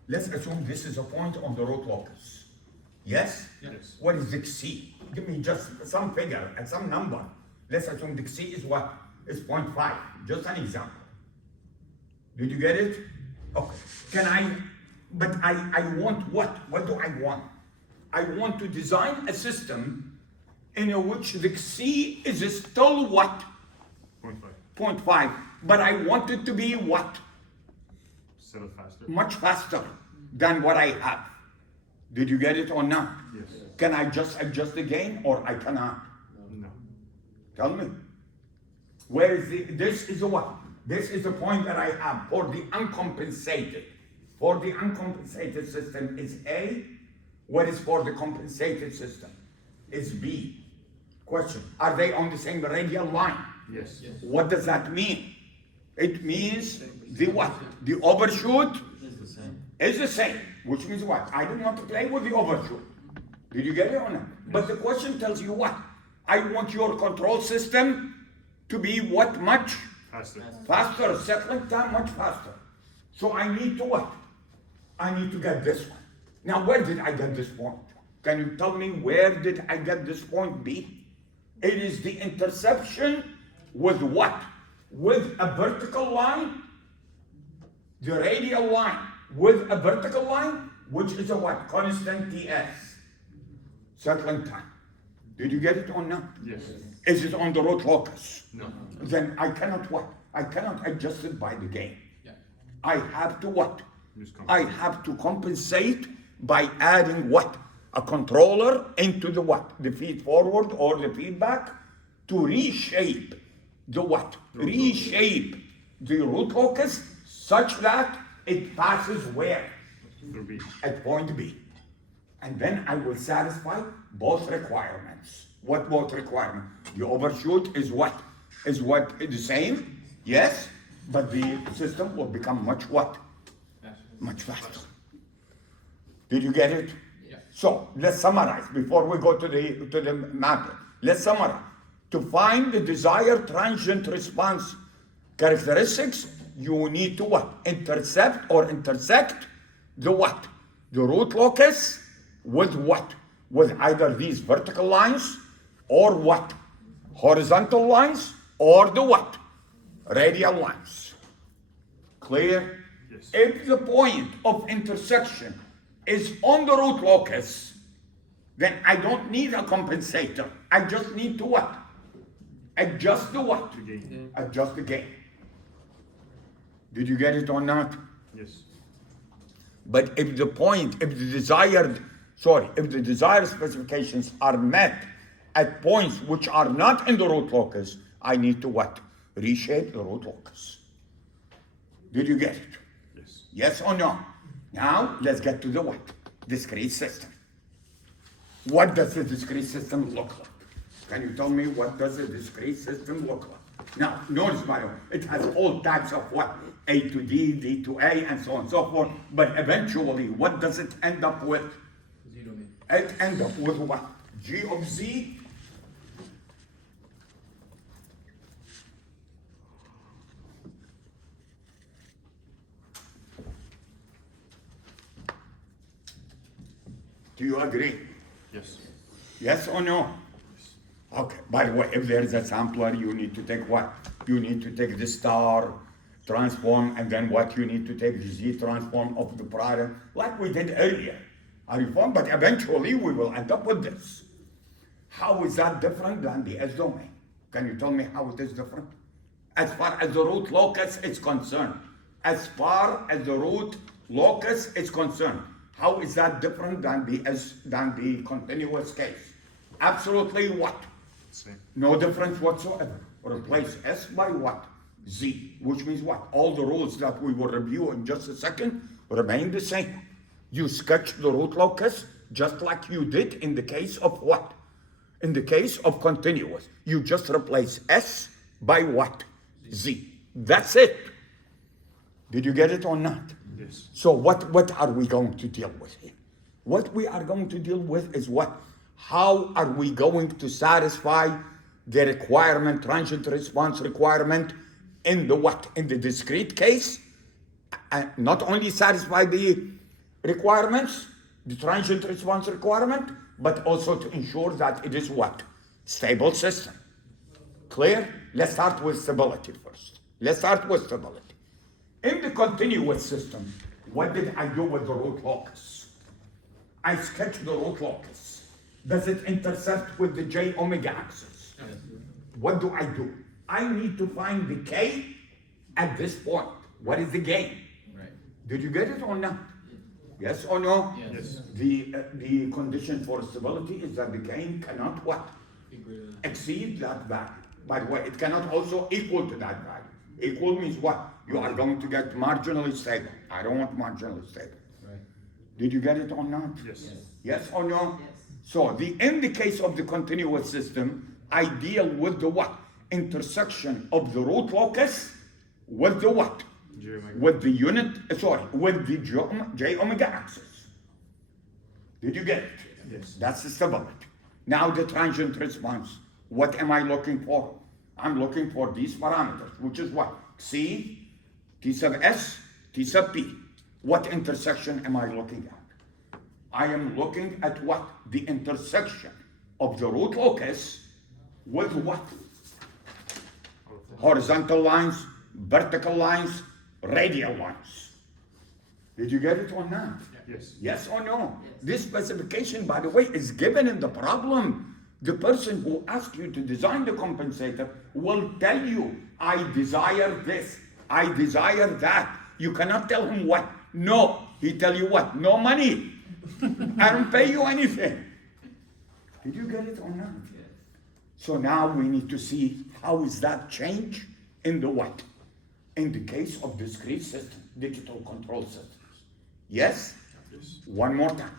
Let's assume this is a point on the root locus. Yes? Yes. What is the ECE? Give me just some figure and some number. Let's assume the ECE is what? Is 0.5. Just an example. Did you get it? Okay. But I want what? What do I want? I want to design a system in which the ECE is still what? 0.5. 0.5. But I want it to be what? Settle faster. Much faster than what I have. Did you get it or not? Yes. Can I just adjust the gain or I cannot? No. Tell me. Where is this is the what? This is the point that I have for the uncompensated. For the uncompensated system is A. What is for the compensated system? Is B. Question, are they on the same radial line? Yes. Yes. What does that mean? It means the what? The overshoot It's the same. is the same, which means what? I don't want to play with the overshoot. Did you get it or not? But the question tells you what? I want your control system to be what much Faster. faster, settling time much faster. So I need to what? I need to get this one. Now where did I get this point? Can you tell me where did I get this point B? It is the intersection with what? With a vertical line, the radial line with a vertical line, which is a what? Constant TS. Settling time. Did you get it or not? Yes. Is it on the root locus? No. Then I cannot what? I cannot adjust it by the gain. Yeah. I have to what? Just I have to compensate by adding what? A controller into the what? The feed forward or the feedback to reshape the what? Reshape the root locus such that it passes where? Through B. At point B. And then I will satisfy both requirements. What both requirements? The overshoot is what? Is what the same? Yes, but the system will become much what? Faster. Much faster. Did you get it? Yeah. So let's summarize before we go to the mapping. Let's summarize. To find the desired transient response characteristics, you need to what? Intercept or intersect the what? The root locus with what? With either these vertical lines or what? Horizontal lines or the what? Radial lines. Clear? Yes. If the point of intersection is on the root locus, then I don't need a compensator. I just need to what? Adjust the what? The gain. Adjust the gain. Did you get it or not? Yes. But if the desired specifications are met at points which are not in the root locus, I need to what? Reshape the root locus. Did you get it? Yes. Yes or no? Now, let's get to the what? Discrete system. What does the discrete system look like? Can you tell me what does a discrete system look like? Now, notice by the way, it has all types of what? A to D, D to A, and so on and so forth. But eventually, what does it end up with? Z domain. It ends up with what? G of Z. Do you agree? Yes. Yes or no? Okay, by the way, if there is a sampler, you need to take what? You need to take the star transform, and then what? You need to take the Z transform of the product, like we did earlier. Are you following? But eventually, we will end up with this. How is that different than the S domain? Can you tell me how it is different? As far as the root locus is concerned. As far as the root locus is concerned. How is that different than the continuous case? Absolutely what? Same. No difference whatsoever. Replace S by what? Z, which means what? All the rules that we will review in just a second remain the same. You sketch the root locus just like you did in the case of what? In the case of continuous. You just replace S by what? Z. That's it. Did you get it or not? Yes. So what are we going to deal with here? What we are going to deal with is what? How are we going to satisfy the requirement, transient response requirement in the what? In the discrete case? Not only satisfy the requirements, the transient response requirement, but also to ensure that it is what? Stable system. Clear? Let's start with stability first. Let's start with stability. In the continuous system, what did I do with the root locus? I sketched the root locus. Does it intersect with the J omega axis? Yes. What do? I need to find the K at this point. What is the gain? Right. Did you get it or not? Yes or no? Yes. The condition for stability is that the gain cannot what? Equal. Exceed that value. By the way, it cannot also equal to that value. Equal means what? You are going to get marginally stable. I don't want marginally stable. Right. Did you get it or not? Yes. Yes or no? Yes. So in the case of the continuous system, I deal with the what? Intersection of the root locus with the what? J omega. With the with the J omega axis. Did you get it? Yes. That's the stability. Now the transient response. What am I looking for? I'm looking for these parameters, which is what? C, T sub S, T sub P. What intersection am I looking at? I am looking at what? The intersection of the root locus with what? Horizontal lines, vertical lines, radial lines. Did you get it or not? Yes. Yes or no? Yes. This specification, by the way, is given in the problem. The person who asks you to design the compensator will tell you, I desire this, I desire that. You cannot tell him what? No. He tell you what? No money. I don't pay you anything. Did you get it or not? Yes. So now we need to see how is that change in the what? In the case of discrete system, digital control systems. Yes? Yes. One more time.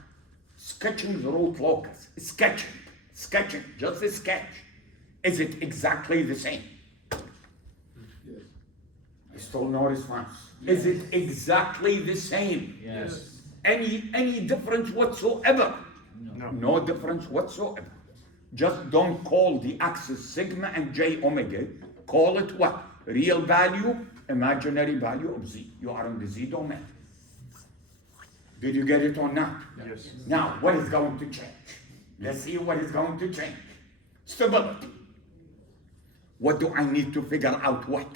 Sketching the root locus. Sketching, just a sketch. Is it exactly the same? Yes. Still no response. Is it exactly the same? Yes. Any difference whatsoever? No difference whatsoever. Just don't call the axis sigma and j omega. Call it what? Real value, imaginary value of z. You are in the z domain. Did you get it or not? Yes. Now, what is going to change? Let's see what is going to change. Stability. What do I need to figure out what?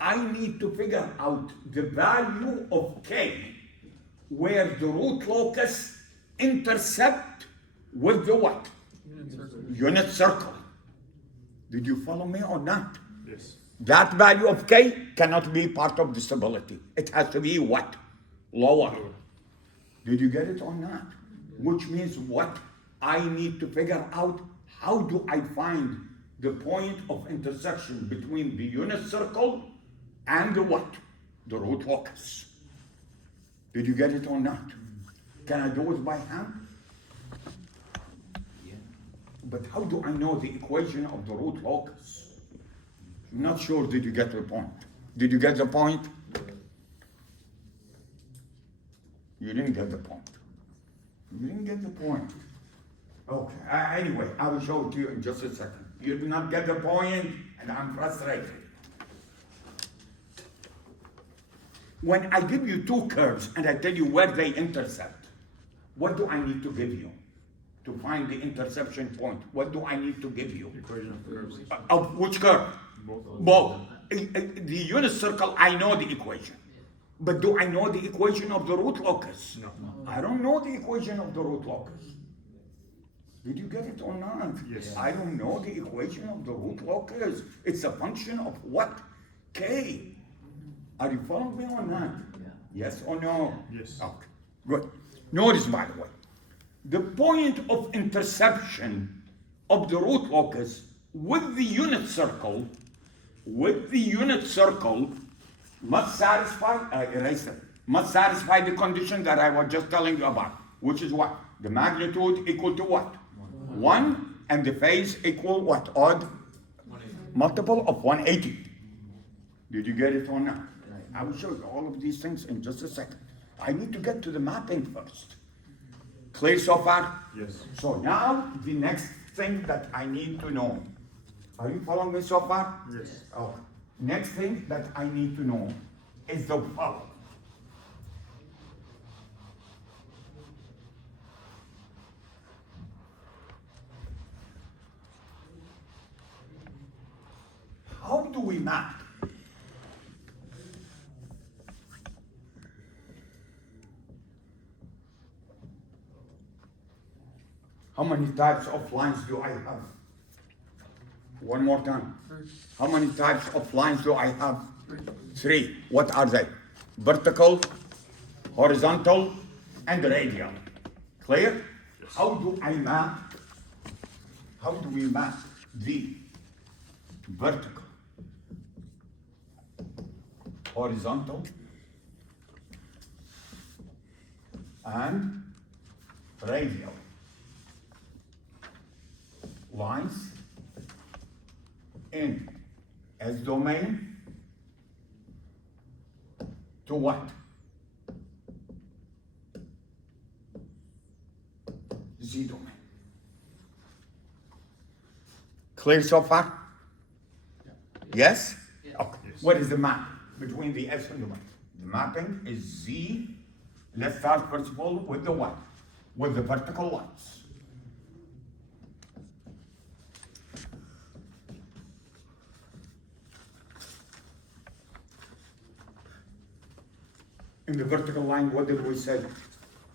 I need to figure out the value of k where the root locus intercept with the what? Unit circle. Did you follow me or not? Yes. That value of k cannot be part of the stability. It has to be what? Lower. Did you get it or not? Which means what? I need to figure out how do I find the point of intersection between the unit circle and the what? The root locus. Did you get it or not? Can I do it by hand? But how do I know the equation of the root locus? I'm not sure. Did you get the point? Did you get the point? You didn't get the point. You didn't get the point. Okay, anyway, I will show it to you in just a second. You do not get the point, and I'm frustrated. When I give you two curves and I tell you where they intercept, what do I need to give you to find the interception point? What do I need to give you? Equation of curves. Of which curve? Both. The unit circle, I know the equation. But do I know the equation of the root locus? No. I don't know the equation of the root locus. Did you get it or not? Yes. I don't know the equation of the root locus. It's a function of what? K. Are you following me or not? Yes or no? Yes. Okay, good. Notice, by the way, the point of interception of the root locus with the unit circle must satisfy, must satisfy the condition that I was just telling you about, which is what? The magnitude equal to what? 1, and the phase equal what? Odd 180. multiple of 180. Did you get it or not? I will show you all of these things in just a second. I need to get to the mapping first. Clear so far? Yes. So now the next thing that I need to know. Are you following me so far? Yes. Oh, next thing that I need to know is the following. How do we map? How many types of lines do I have? One more time. How many types of lines do I have? 3. What are they? Vertical, horizontal, and radial. Clear? How do I map? How do we map the vertical, horizontal, and radial lines in S domain to what? Z domain. Clear so far? Yes? Okay. Yes. What is the map between the S and the Y? The mapping is Z. Let's start first of all with the what? With the vertical lines. In the vertical line, what did we say?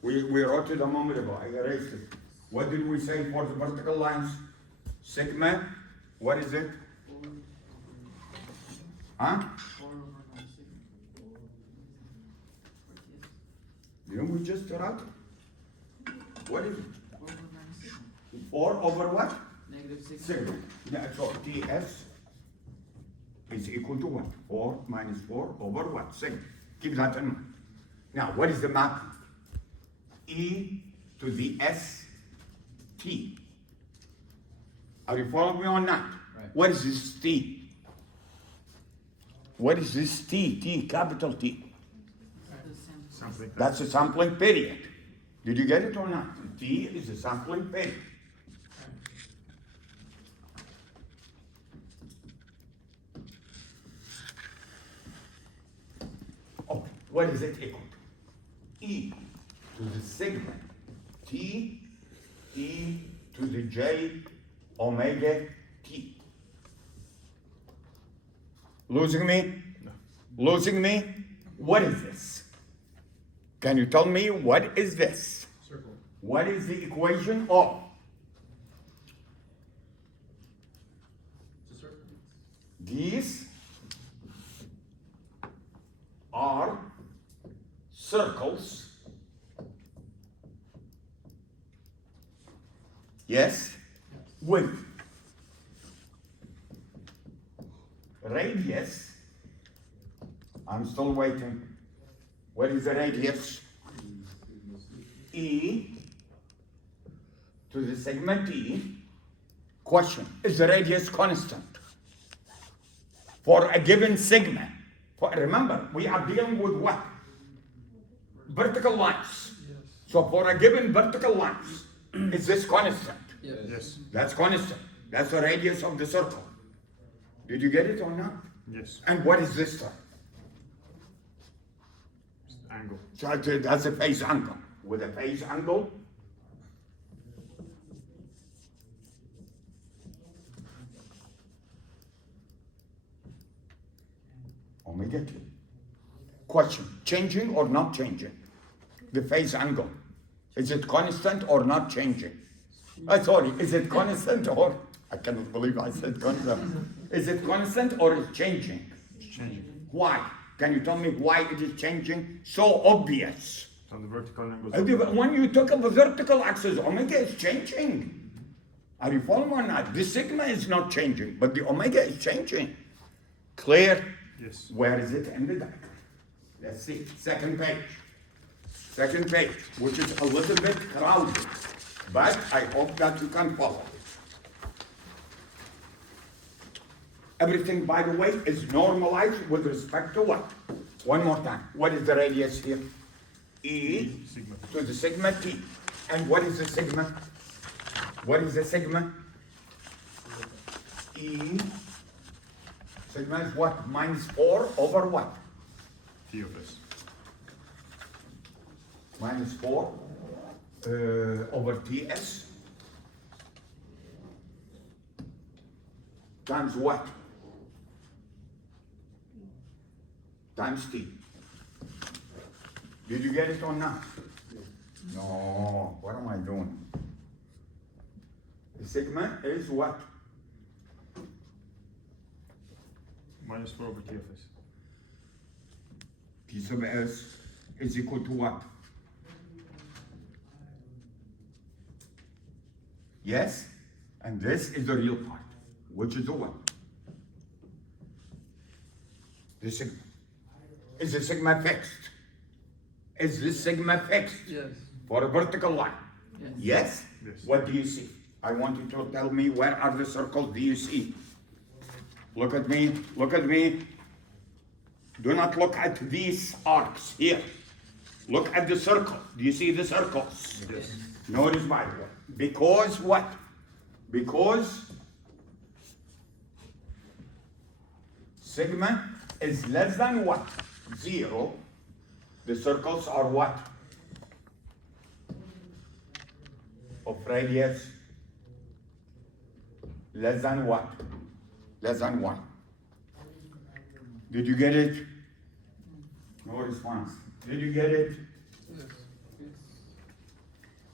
We wrote it a moment ago. I erased it. What did we say for the vertical lines? Sigma, what is it? Huh? Didn't we just write it? What is it? 4 over what? -6. Sigma. Yeah, so TS is equal to what? 4 minus 4 over what? Sigma. Keep that in mind. Now, what is the map? E to the S T. Are you following me or not? Right. What is this T? What is this T? T, capital T. Something. That's a sampling period. Did you get it or not? T is the sampling period. Okay, what is it equal to? E to the sigma T e to the j omega T. Losing me? No. Losing me? What is this? Can you tell me what is this? Circle. What is the equation of? It's a circle. These are circles. Yes? With radius. I'm still waiting. What is the radius? E to the sigma T. Question, is the radius constant? For a given sigma. Remember, we are dealing with what? Vertical lines. Yes. So for a given vertical lines, is this constant? Yes. Yes. That's constant. That's the radius of the circle. Did you get it or not? Yes. And what is this term? Angle. So that's a phase angle. With a phase angle, omega t. Question, changing or not changing? The phase angle. Is it constant or not changing? Sorry, is it constant or, I cannot believe I said constant. Is it constant or is changing? It's changing. Why? Can you tell me why it is changing? So obvious. So the vertical angle. When you talk about vertical axis, omega is changing. Are you following or not? The sigma is not changing, but the omega is changing. Clear? Yes. Where is it in the diagram? Let's see. Second page. Second page, which is a little bit crowded, but I hope that you can follow. Everything, by the way, is normalized with respect to what? One more time. What is the radius here? E Sigma. to the sigma T. And what is the sigma? What is the sigma? E. Sigma is what? Minus 4 over what? T of S. Minus 4 over Ts times what? Times T. Did you get it or not? No, what am I doing? The sigma is what? Minus 4 over T of S. T sub S is equal to what? Yes? And this is the real part, which is the what? The sigma. Is the sigma fixed? Is this sigma fixed? Yes. For a vertical line? Yes. Yes? Yes. What do you see? I want you to tell me where are the circles do you see? Look at me, look at me. Do not look at these arcs here. Look at the circle. Do you see the circles? Yes. Notice by the way. Because what? Because sigma is less than what? 0. The circles are what? Of radius less than what? Less than 1. Did you get it? No response. Did you get it? Yes.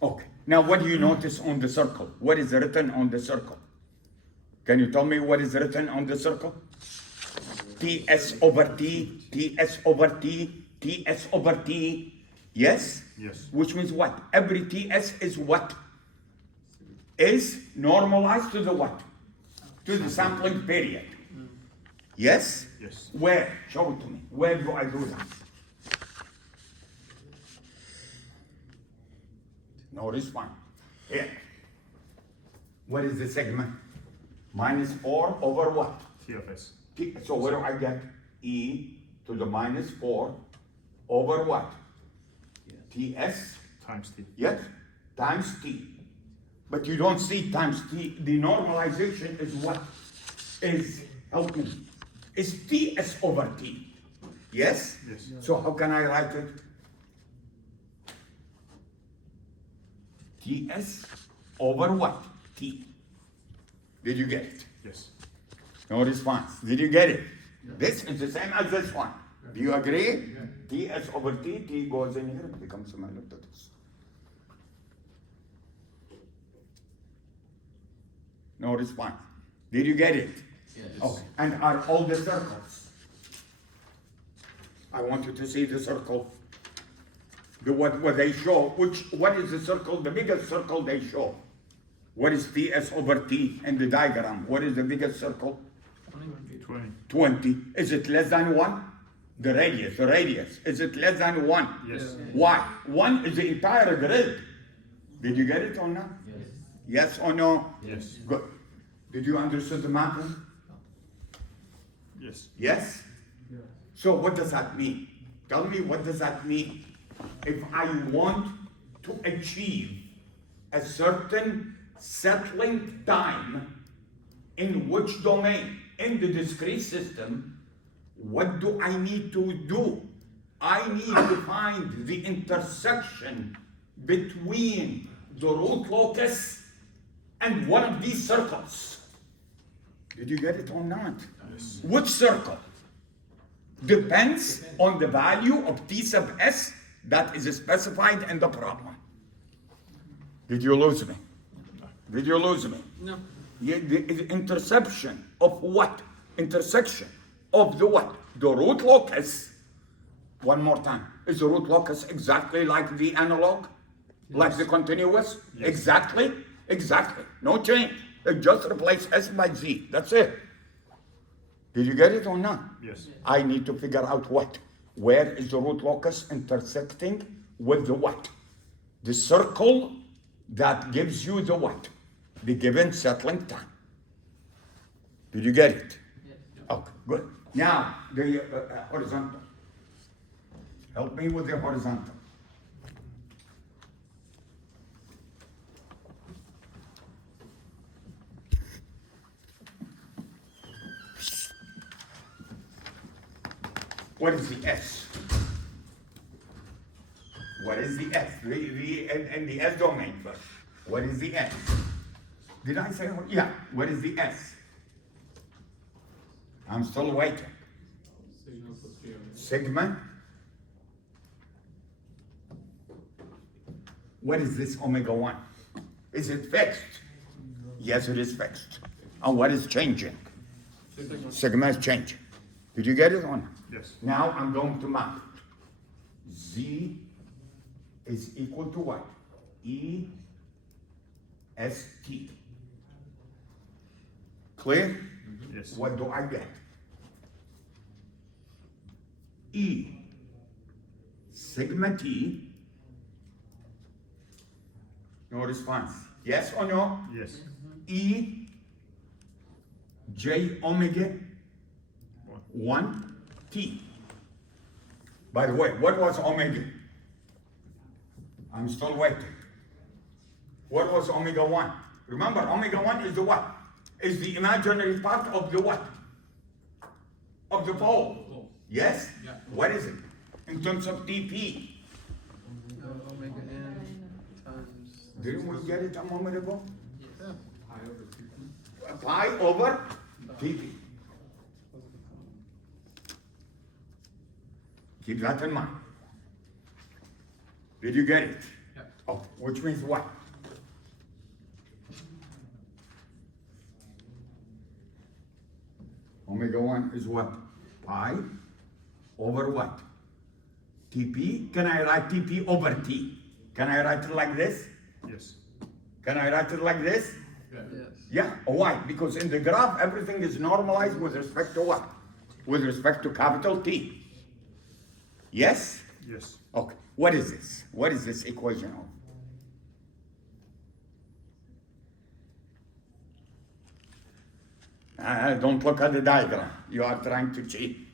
Okay. Now what do you notice on the circle? What is written on the circle? Can you tell me what is written on the circle? Ts over T, Ts over T, Ts over T. Yes? Yes. Which means what? Every Ts is what? Is normalized to the what? To the sampling period. Yes? Yes. Where? Show it to me. Where do I do that? No response. Here. What is the sigma? Minus 4 over what? T of S. So where do I get? E to the minus 4 over what? Ts. Times T. Yes? times t. But you don't see times t. The normalization is what? Is, help me, is ts over t. Yes? Yes. So how can I write it? Ts over what? T. Did you get it? Yes. No response. Did you get it? This is the same as this one. Do you agree? Ts over t, t goes in here, it becomes similar to this. No response. Did you get it? Yes. Okay. And are all the circles? I want you to see the circle. What they show. What is the circle? The biggest circle they show. What is Ts over T in the diagram? What is the biggest circle? 20. 20. Is it less than 1? The radius. Is it less than 1? Yes. Why? 1 is the entire grid. Did you get it or not? Yes. Yes or no? Yes. Good. Did you understand the mapping? Yes. Yes? Yeah. So what does that mean? Tell me, what does that mean? If I want to achieve a certain settling time, in which domain? In the discrete system, what do I need to do? I need to find the intersection between the root locus and one of these circles. Did you get it or not? Yes. Which circle? Depends on the value of T sub S that is specified in the problem. Did you lose me? Did you lose me? No. The interception of what? Intersection of the what? The root locus. One more time. Is the root locus exactly like the analog? Like the continuous? Yes. Exactly? Exactly. No change. Just replace S by Z. That's it. Did you get it or not? Yes. I need to figure out what. Where is the root locus intersecting with the what? The circle that gives you the what? The given settling time. Did you get it? Yes. Okay, good. Now, the horizontal. Help me with the horizontal. What is the S? What is the S? And the S domain first. What is the S? Did I say? Yeah. What is the S? I'm still waiting. Signal plus G over T. Sigma. What is this omega 1? Is it fixed? Yes, it is fixed. And what is changing? Sigma. Sigma is changing. Did you get it or not? Yes. Now I'm going to map it. Z is equal to what? E S T. Clear? Yes. What do I get? E sigma T. No response. Yes or no? Yes. E J omega 1 T. By the way, what was omega? I'm still waiting. What was omega 1? Remember, omega 1 is the what? Is the imaginary part of the what? Of the pole. Yes? Yeah. What is it? In terms of TP. Omega n times. Didn't we get it a moment ago? Yeah. Pi over 2P. Pi over TP. Keep that in mind. Did you get it? Yeah. Oh, which means what? Omega 1 is what? Pi over what? TP? Can I write TP over T? Can I write it like this? Yes. Can I write it like this? Yeah. Yes. Yeah. Why? Because in the graph, everything is normalized with respect to what? With respect to capital T. Yes? Yes. Okay. What is this? What is this equation of? Don't look at the diagram. You are trying to cheat.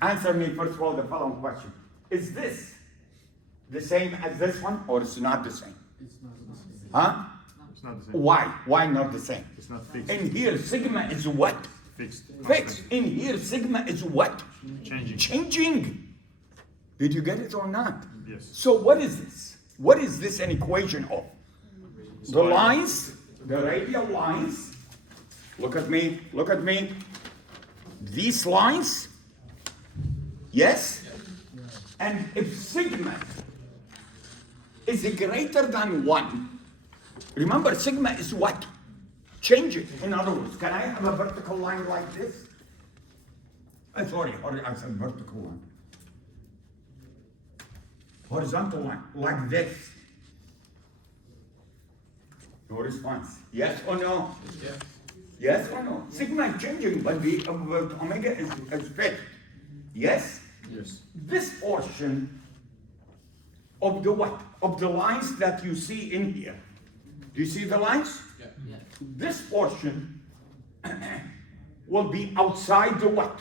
Answer me first of all the following question. Is this the same as this one or it's not the same? It's not the same. Huh? It's not the same. Why? Why not the same? It's not fixed. In here, sigma is what? Fixed. Fixed. In here, sigma is what? Changing. Changing. Did you get it or not? Yes. So what is this? What is this an equation of? The lines, the radial lines, look at me, look at me. These lines, yes? And if sigma is greater than 1, remember sigma is what? Changing. In other words, can I have a vertical line like this? Sorry, I said vertical line. Horizontal line, like this. No response. Yes or no? Yeah. Yes or no? Sigma is changing, but the omega is fixed. Yes? Yes. This portion of the what? Of the lines that you see in here. Do you see the lines? Yeah. This portion will be outside the what?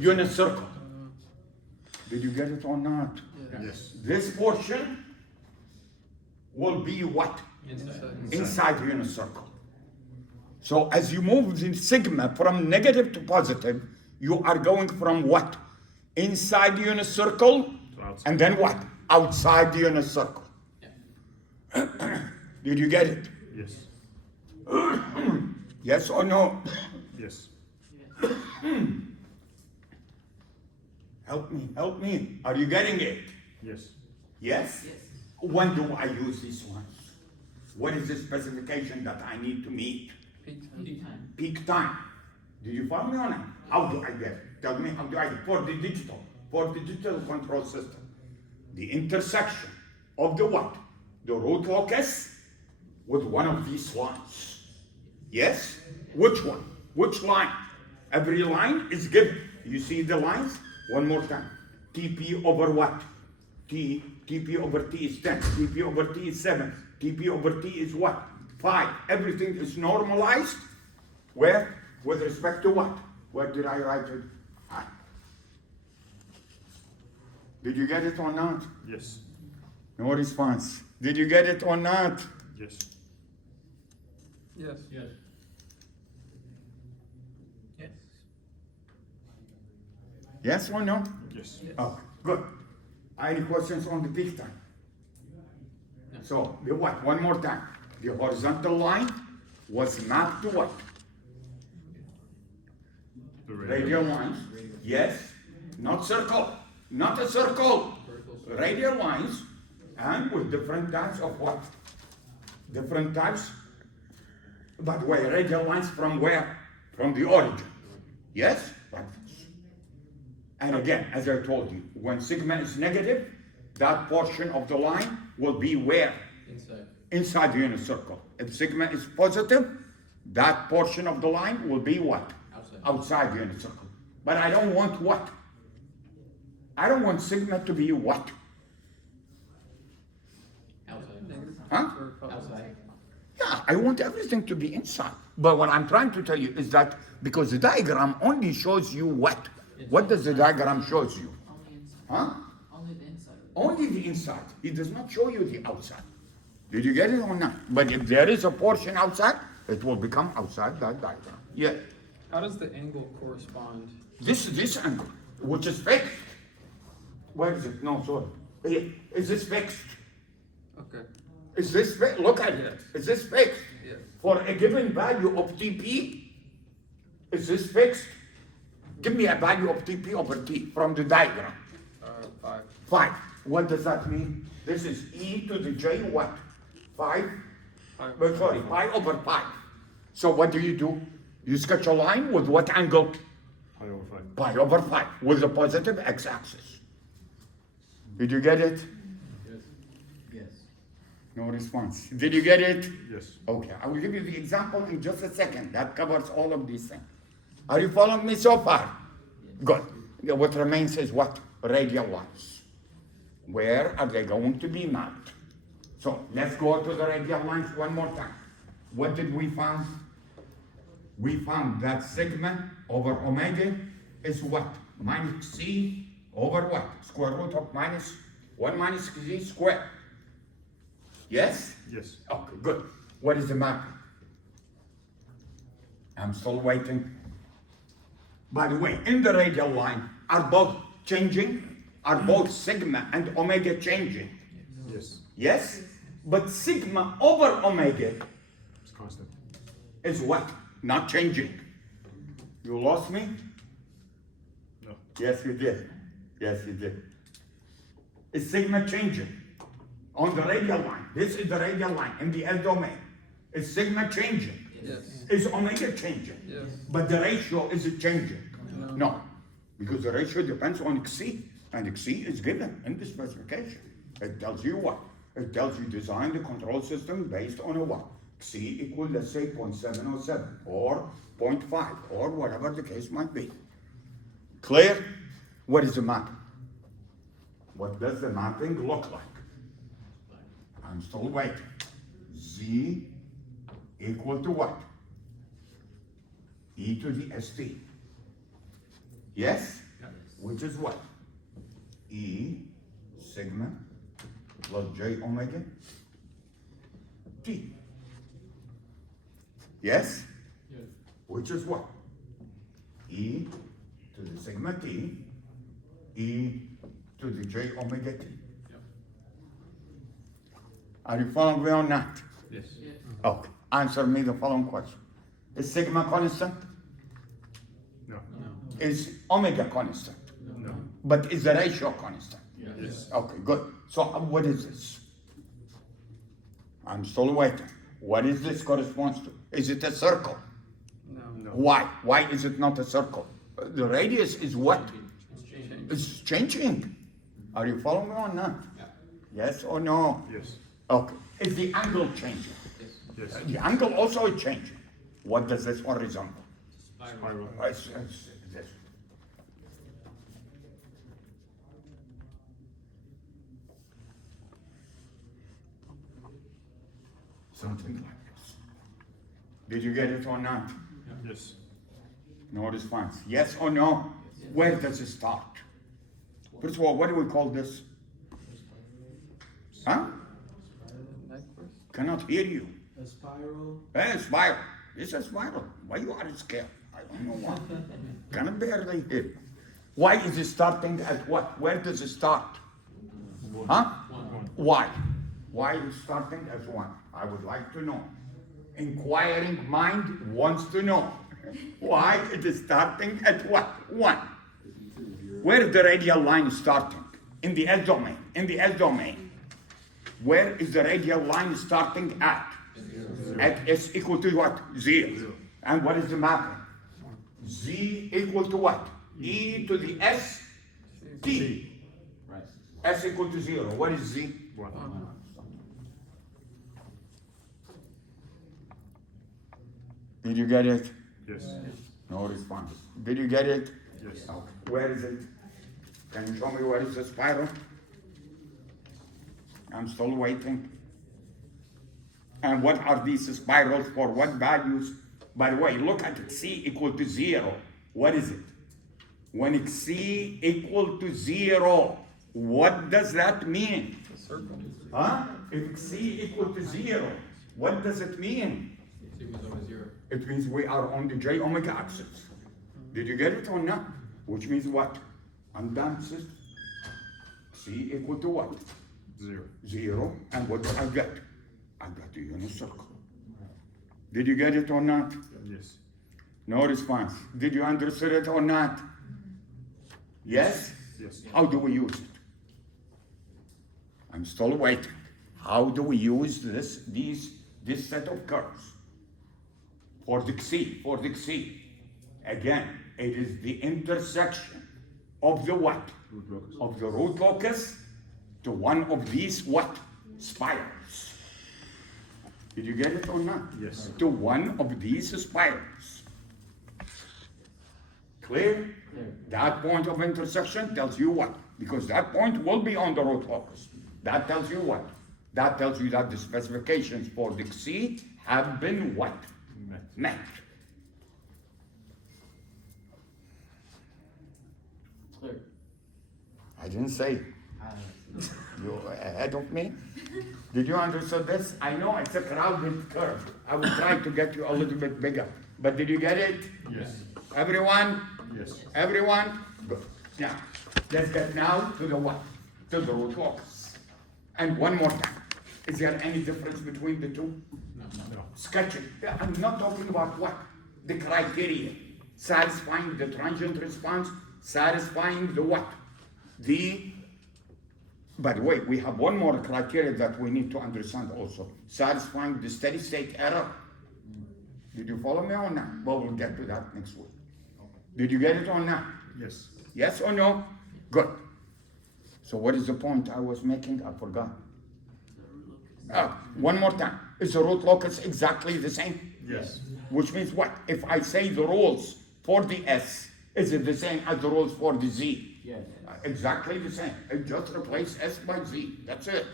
Unit circle. Did you get it or not? Yes. This portion will be what? Inside the unit circle. So as you move the sigma from negative to positive, you are going from what? Inside the unit circle, outside. and then what? Outside the unit circle. Did you get it? Yes. Yes or no? Yes. Help me, help me. Are you getting it? Yes. Yes? When do I use these ones? What is the specification that I need to meet? Peak time. Peak time. Do you follow me on that? How do I get it? Tell me, how do I get it? For the digital control system. The intersection of the what? The root locus with one of these lines. Yes? Which one? Which line? Every line is given. You see the lines? One more time. TP over what? TP over T is 10. TP over T is 7. TP over T is what? 5. Everything is normalized. Where? With respect to what? Where did I write it? Ah. Did you get it or not? Yes. No response. Did you get it or not? Yes. Yes. Yes. Yes. Yes or no? Yes. Oh, good. Any questions on the peak time? So, the what? One more time. The horizontal line was mapped to what? The Radial lines. Yes. Not circle. Not a circle. Radial lines, and with different types of what? Different types. By the way, radial lines from where? From the origin. Yes? Like this. And again, as I told you, when sigma is negative, that portion of the line will be where? Inside. Inside the unit circle. If sigma is positive, that portion of the line will be what? Outside. Outside the unit circle. But I don't want what? I don't want sigma to be what? Outside. Huh? Outside. Yeah, I want everything to be inside. But what I'm trying to tell you is that because the diagram only shows you what? What does the diagram shows you? Only inside. Huh? Only the inside. Only the inside. It does not show you the outside. Did you get it or not? But if there is a portion outside, it will become outside that diagram. Yeah. How does the angle correspond? This angle, which is fixed. Where is it? No, sorry. Here. Is this fixed? Okay. Is this fixed? Look at it. Is this fixed? Yes. For a given value of TP, is this fixed? Give me a value of TP over T from the diagram. 5. 5. What does that mean? This is e to the j what? 5? Sorry, pi over 5. So what do? You sketch a line with what angle? Pi over 5. Pi over 5 with the positive x-axis. Did you get it? Yes. No response. Did you get it? Yes. Okay, I will give you the example in just a second. That covers all of these things. Are you following me so far? Good. What remains is what? Radial lines. Where are they going to be mapped? So let's go to the radial lines one more time. What did we find? We found that sigma over omega is what? Minus c over what? Square root of minus 1 minus z squared. Yes? Yes. Okay, good. What is the map? I'm still waiting. By the way, in the radial line, are both changing? Are both sigma and omega changing? Yes. Yes? But sigma over omega It's constant. is what? Not changing. You lost me? No. Yes, you did. Yes, you did. Is sigma changing? On the radial line. This is the radial line in the S domain. Is sigma changing? Yes. Is omega changing? Yes. But the ratio is it changing? No. No. Because the ratio depends on XC. And XC is given in the specification. It tells you what? It tells you design the control system based on a what? XC equal, let's say, 0.707 or 0.5 or whatever the case might be. Clear? What is the map? What does the mapping look like? I'm still waiting. Z equal to what? E to the ST. Yes? Which is what? E sigma plus J omega T. Yes? Yes. Which is what? E to the sigma T, E to the J omega T. Are you following me on that? Yes. Yes. Okay. Answer me the following question. Is sigma constant? No. Is omega constant? No. But is the ratio constant? Yes. Okay, good. So what is this? I'm still waiting. What is this corresponds to? Is it a circle? No. Why? Why is it not a circle? The radius is what? Change. It's changing. Are you following me on that? Yeah. Yes or no? Yes. Okay. Is the angle changing? Yes. Yes. The angle also is changing. What does this one resemble? Spiral. It's this. Something like this. Did you get it or not? Yes. No response. Yes or no? Where does it start? First of all, what do we call this? Huh? Necklace? Cannot hear you. A spiral. Spiral. It's a spiral. Why you are scared? I don't know why. Can barely hear. Why is it starting at what? Where does it start? Huh? Why? Why is starting as one? I would like to know. Inquiring mind wants to know. Why it is starting at what? One. Where is the radial line starting? In the S domain. In the S domain. Where is the radial line starting at? At S equal to what? Zero. And what is the mapping? Z equal to what? E to the S T. Right. S equal to zero. What is Z? One. Did you get it? Yes. No response. Did you get it? Yes. Okay. Where is it? Can you show me where is the spiral? I'm still waiting. And what are these spirals for? What values? By the way, look at C equal to zero. What is it? When C equal to zero, what does that mean? A circle. Huh? If C equal to zero, what does it mean? Sigma's over zero. It means we are on the J omega axis. Did you get it or not? Which means what? Unbalanced system. C equal to what? Zero. Zero. And what do I get? I got the unit circle. Did you get it or not? Yes. No response. Did you understand it or not? Yes? Yes. How do we use it? I'm still waiting. How do we use this set of curves? For the XC, for the XC. Again, it is the intersection of the what? Root locus. Of the root locus to one of these what? Spirals. Did you get it or not? Yes. To one of these spirals. Clear? Clear. That point of intersection tells you what? Because that point will be on the root locus. That tells you what? That tells you that the specifications for the XC have been what? Met. Met. Clear. I didn't say. You ahead of me? Did you understand this? I know it's a crowded curve. I will try to get you a little bit bigger. But did you get it? Yes. Everyone? Yes. Everyone? Good. Now, let's get now to the what? To the root locus. And one more time. Is there any difference between the two? No. Sketching. I'm not talking about what? The criteria. Satisfying the transient response, satisfying the what? By the way, we have one more criteria that we need to understand also. Satisfying the steady state error. Did you follow me or not? Well, we'll get to that next week. Did you get it or not? Yes. Yes or no? Good. So what is the point I was making? I forgot. One more time. Is the root locus exactly the same? Yes. Which means what? If I say the rules for the S, is it the same as the rules for the Z? Yes. Exactly the same. I just replace S by Z. That's it.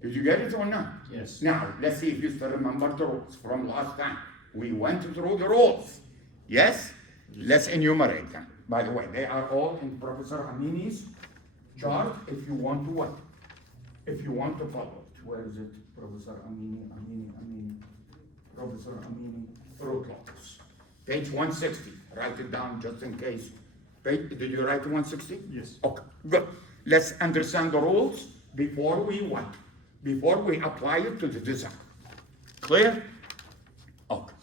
Did you get it or not? Yes. Now, let's see if you still remember the rules from last time. We went through the rules. Yes? Let's enumerate them. By the way, they are all in Professor Amini's chart if you want to what? If you want to follow it. Where is it? Professor Amini. Professor Amini, root locus. Page 160. Write it down just in case. Did you write 160? Yes. Okay, good. Let's understand the rules before we what? Before we apply it to the design. Clear? Okay.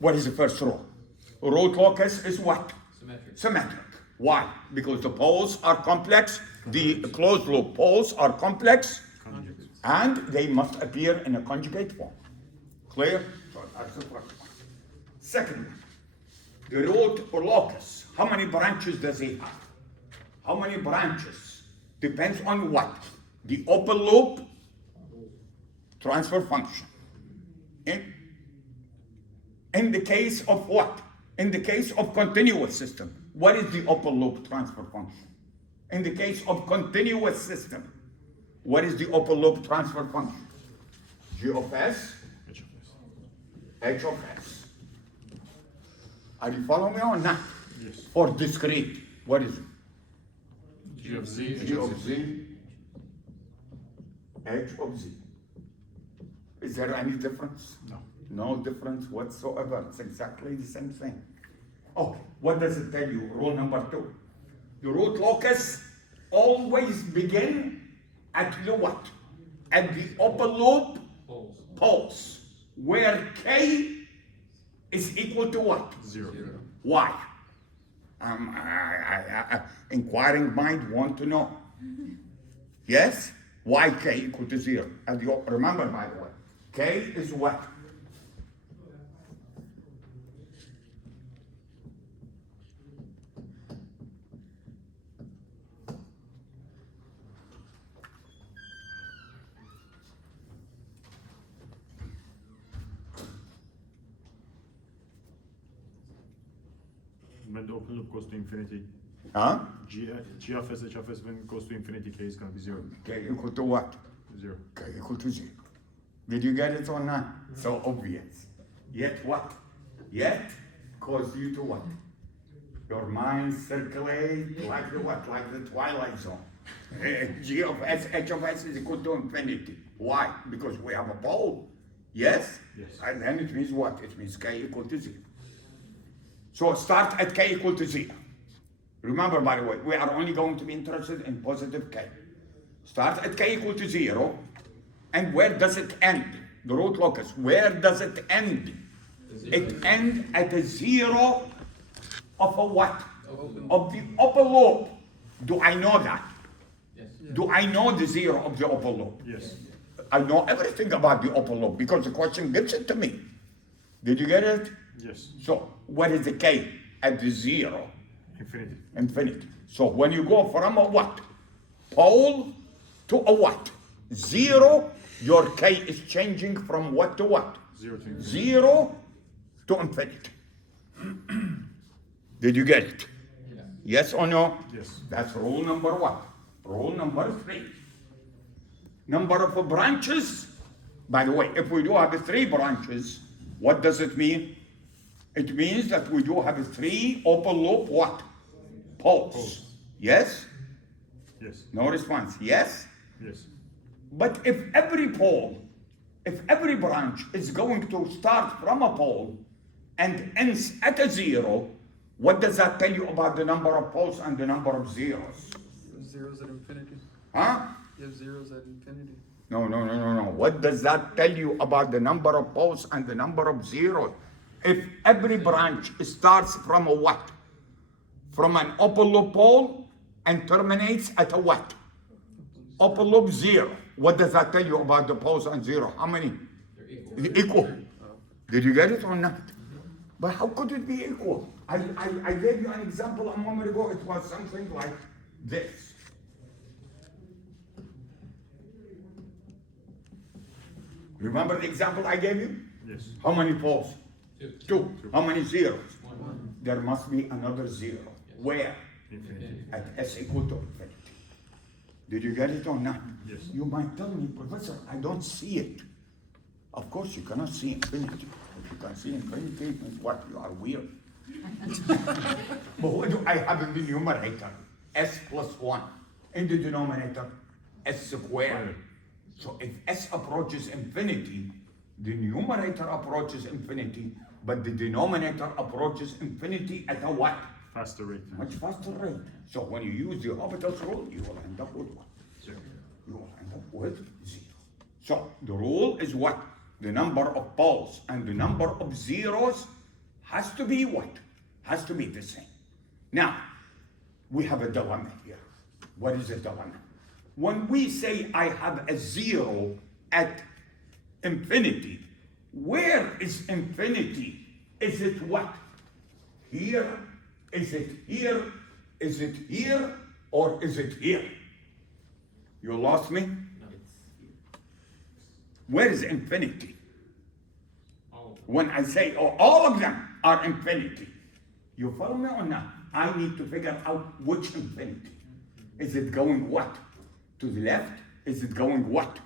What is the first rule? Root locus is what? Symmetric. Symmetric. Why? Because the poles are complex, the closed loop poles are complex, Conjugates. and they must appear in a conjugate form. Clear? So that's the first one. Second one, the root locus. How many branches does it have? How many branches? Depends on what? The open loop transfer function. In the case of what? In the case of continuous system, what is the open loop transfer function? In the case of continuous system, what is the open loop transfer function? G of S, H of S. Are you following me or not? Yes. For discrete, what is it? G of Z. G of Z, H of Z. Is there any difference? No. No difference whatsoever. It's exactly the same thing. Okay, what does it tell you? Rule number 2. The root locus always begin at the what? At the open loop Poles. poles, where K is equal to what? 0. Why? Inquiring mind want to know. Yes? Why K equal to 0? And you remember, by the way, K is what? When the open loop goes to infinity, Huh? G of S, H of S, when it goes to infinity, K is going to be 0. K equal to what? 0. K equal to 0. Did you get it or not? So obvious. Yet what? Yet cause you to what? Your mind circulate like the what? Like the twilight zone. G of S, H of S is equal to infinity. Why? Because we have a pole. Yes? Yes. And then it means what? It means K equal to 0. So start at K equal to 0. Remember, by the way, we are only going to be interested in positive K. Start at K equal to 0. And where does it end? The root locus, where does it end? It ends at a 0 of a what? Of the upper loop. Do I know that? Yes. Do I know the 0 of the upper loop? Yes. I know everything about the upper loop because the question gives it to me. Did you get it? Yes. So, what is the K at the 0? Infinity. Infinity. So when you go from a what? Pole to a what? 0, your K is changing from what to what? 0 to infinity. 0 to infinity. Did you get it? Yeah. Yes or no? Yes. That's rule number what? Rule number 3. Number of branches. By the way, if we do have 3 branches, what does it mean? It means that we do have 3 open loop what? poles. Yes? Yes. No response. Yes? Yes. But if every branch is going to start from a pole and ends at a zero, what does that tell you about the number of poles and the number of zeros? Zeros at infinity. Huh? You have zeros at infinity. No. What does that tell you about the number of poles and the number of zeros? If every branch starts from a what? From an open loop pole and terminates at a what? Open loop zero. What does that tell you about the poles and zero? How many? They're equal. Equal. Did you get it or not? But how could it be equal? I gave you an example a moment ago. It was something like this. Remember the example I gave you? Yes. How many poles? Two. How many zeros? One. There must be another zero. Where? Infinity. At s equal to infinity. Did you get it or not? Yes. You might tell me, Professor, I don't see it. Of course, you cannot see infinity. If you can see infinity, it means what? You are weird. But what do I have in the numerator? S plus 1. In the denominator, s squared. So if s approaches infinity, the numerator approaches infinity, but the denominator approaches infinity at a what? Faster rate. Much faster rate. So when you use the Hopital's rule, you will end up with what? Zero. You will end up with 0. So the rule is what? The number of poles and the number of zeros has to be what? Has to be the same. Now, we have a dilemma here. What is a dilemma? When we say I have a 0 at infinity, where is infinity? Is it what? Here? Is it here? Is it here? Or is it here? You lost me? No, it's here. Where is infinity? All of them. When I say, oh, all of them are infinity, you follow me or not? I need to figure out which infinity. Is it going what? To the left? Is it going what?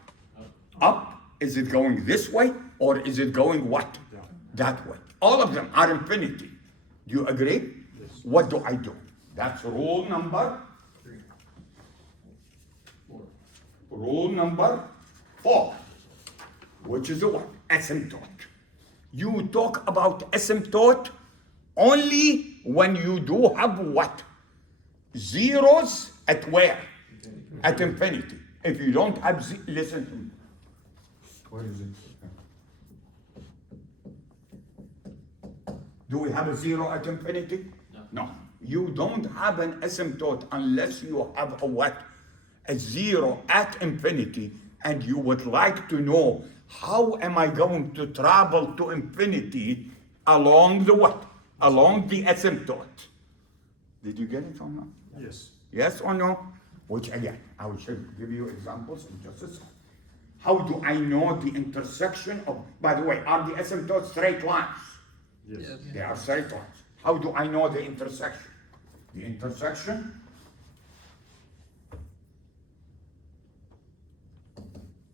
Up? Is it going this way? Or is it going what? That way. All of them are infinity. Do you agree? Yes. What do I do? That's rule number 4. Rule number 4, which is the what? Asymptote. You talk about asymptote only when you do have what? Zeros at where? At infinity. If you don't have, listen to me. Where is it? Do we have a 0 at infinity? No. You don't have an asymptote unless you have a what? A 0 at infinity, and you would like to know how am I going to travel to infinity along the what? Along the asymptote. Did you get it or not? Yes. Yes or no? Which again, I will give you examples in just a second. How do I know the intersection of, by the way, are the asymptotes straight lines? Yes. Yes. They are straight lines. How do I know the intersection? The intersection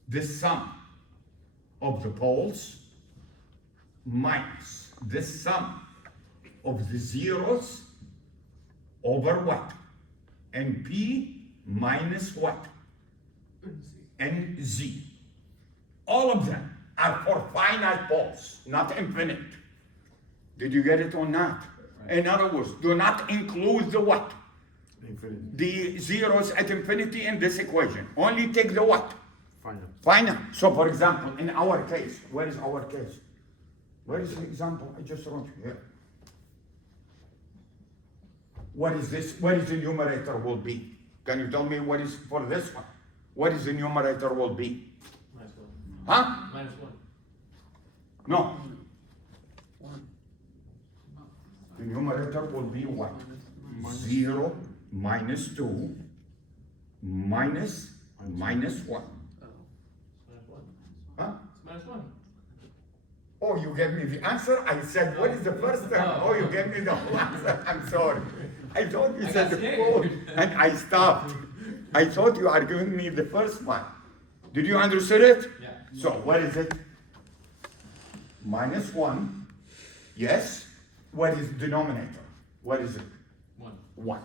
the sum of the poles minus the sum of the zeros over what? NP minus what? NZ. All of them are for finite poles, not infinite. Did you get it or not? In other words, do not include the what? Infinity. The zeros at infinity in this equation. Only take the what? Final. Finite. So for example, in our case, where is our case? Where is the example I just wrote here? What is this? What is the numerator will be? Can you tell me what is for this one? What is the numerator will be? Minus 1. Huh? Minus 1. No. 1. The numerator will be what? 0 minus 2 minus 1. Oh. Minus 1. Huh? It's minus 1. Oh, you gave me the answer? I said, what is the first term? Oh, you gave me the whole answer. I'm sorry. I thought you I said got the scared. fourth, and I stopped. I thought you are giving me the first one. Did you understand it? Yeah. So what is it? Minus 1. Yes. What is denominator? What is it? 1. 1.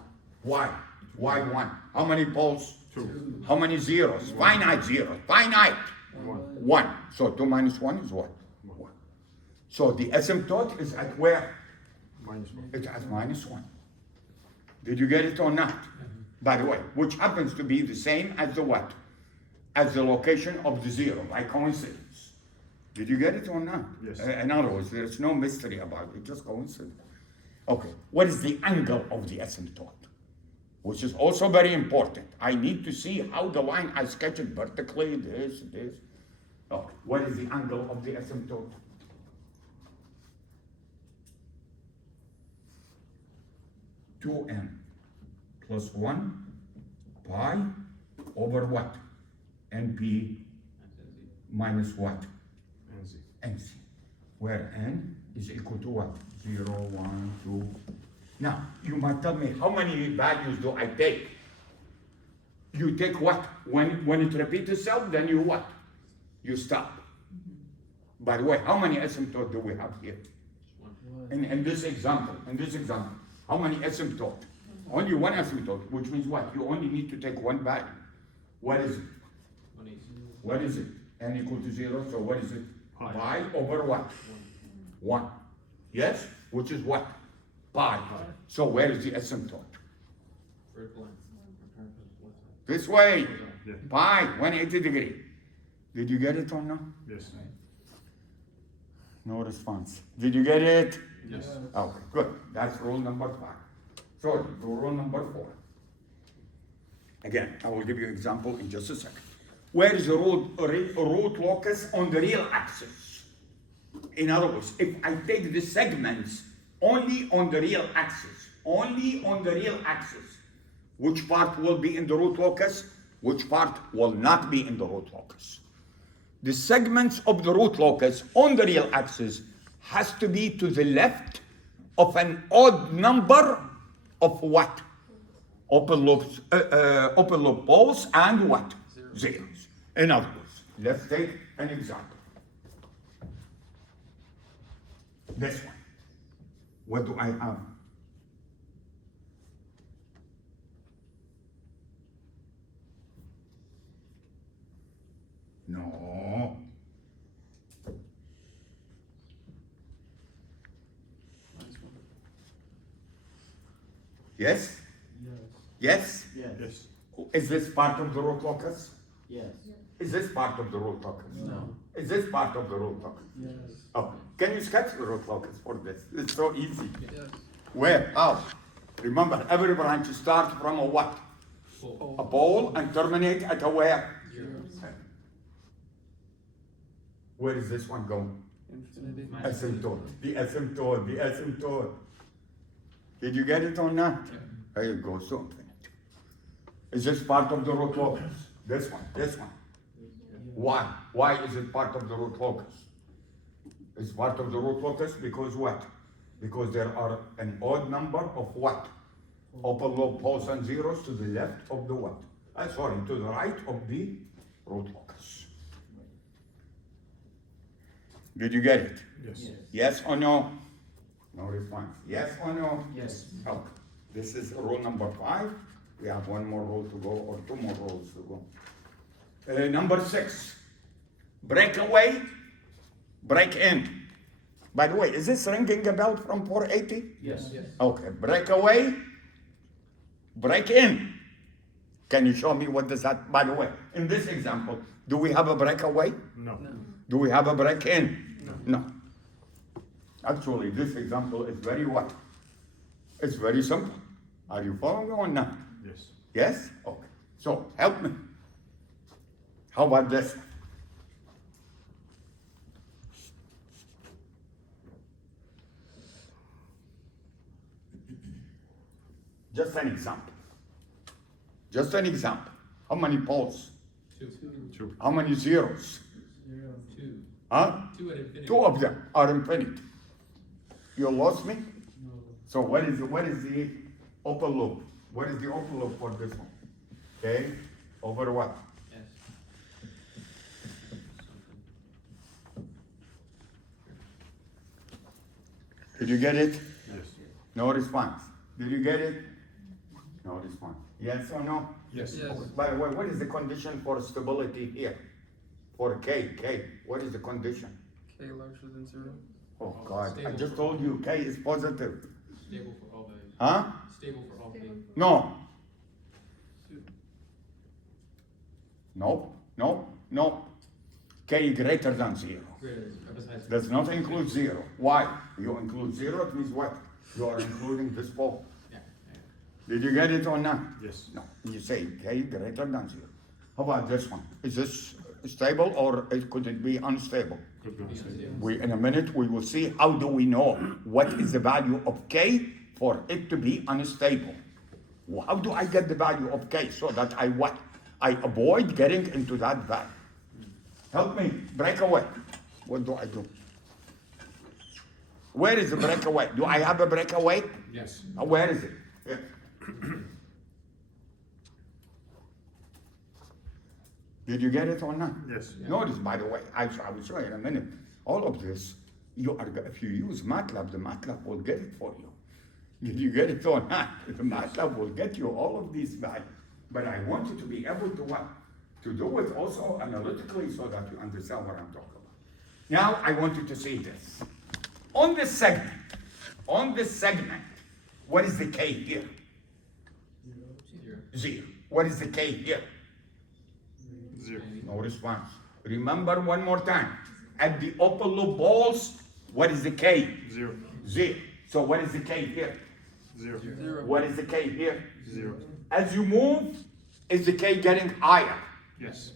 Why? Why one? How many poles? Two. How many zeros? Finite zeros. Finite. One. So 2 minus 1 is what? 1. So the asymptote is at where? Minus one. It's at minus 1. Did you get it or not? By the way, which happens to be the same as the what? As the location of the zero, by coincidence. Did you get it or not? Yes. In other words, there's no mystery about it, just coincidence. Okay, what is the angle of the asymptote? Which is also very important. I need to see how the line I sketched vertically, this. Okay, what is the angle of the asymptote? Two n plus 1 pi over what? np minus what? And Z. nc, where n is equal to what? 0, 1, 2. Now, you might tell me, how many values do I take? You take what? When it repeats itself, then you what? You stop. By the way, how many asymptotes do we have here? In this example, how many asymptotes? Only one asymptote, which means what? You only need to take one value. What is it? 180. What is it? N equal to 0, so what is it? Pi. Pi over what? 1. Yes? Which is what? Pi. So where is the asymptote? Vertical line. This way. Yeah. Pi, 180 degree. Did you get it or no? Yes. No response. Did you get it? Yes. Okay, good. That's rule number 5. Sorry, to rule number 4. Again, I will give you an example in just a second. Where is the root locus on the real axis? In other words, if I take the segments only on the real axis, which part will be in the root locus? Which part will not be in the root locus? The segments of the root locus on the real axis has to be to the left of an odd number of what? Open loop poles and what? Zeros. In other words, let's take an example. This one. What do I have? No. Yes? Yes? Yes. Is this part of the root locus? Yes. Is this part of the root locus? No. Is this part of the root locus? Yes. Oh, can you sketch the root locus for this? It's so easy. Yes. Where? How? Remember, every branch starts from a what? A pole and terminate at a where? Where is this one going? Infinity. Asymptote. The asymptote. Did you get it or not? There you go, so infinite. Is this part of the root locus? This one. Why? Why is it part of the root locus? It's part of the root locus because what? Because there are an odd number of what? Open loop poles and zeros to the left of the what? Sorry, to the right of the root locus. Did you get it? Yes. Yes or no? No response. Yes or no? Yes. Okay. This is rule number 5. We have one more rule to go, or 2 more rules to go. Number 6. Break away, break in. By the way, is this ringing a bell from 480? Yes. Okay, break away, break in. Can you show me what does that, by the way, in this example, do we have a breakaway? No. Do we have a break in? No. Actually, this example is very what? It's very simple. Are you following or not? Yes. Yes? Okay. So, help me. How about this? Just an example. Just an example. How many poles? 2. 2. How many zeros? 2. Huh? 2 at infinity. 2 of them are infinite. You lost me? So what is the open loop? What is the open loop for this one? Okay, over what? Yes. Did you get it? Yes. No response. Did you get it? No response. Yes or no? Yes. Yes. By the way, what is the condition for stability here? For K, what is the condition? K larger than 0. Oh God, I Stable just for told you K is positive. Stable for all values. Huh? Stable for all values. No. No. K greater than 0. Greater, besides. Does not include 0. Why? You include 0, it means what? You are including this pole. Yeah, Did you get it or not? Yes. No. You say K greater than 0. How about this one? Is this stable or could it be unstable? Could be yeah. unstable. In a minute we will see how do we know what is the value of K for it to be unstable. How do I get the value of K so that I what? I avoid getting into that value. Help me, breakaway. What do I do? Where is the breakaway? Do I have a breakaway? Yes. Where is it? Here. Did you get it or not? Yes. Notice, by the way, I will show you in a minute. All of this, if you use MATLAB, the MATLAB will get it for you. Did you get it or not? The MATLAB will get you all of these values. But I want you to be able to what? To do it also analytically so that you understand what I'm talking about. Now I want you to see this. On this segment, what is the K here? 0. 0. What is the K here? 0. No response. Remember one more time. At the upper loop balls, what is the K? 0. 0. So what is the K here? 0. 0. What is the K here? 0. As you move, is the K getting higher? Yes.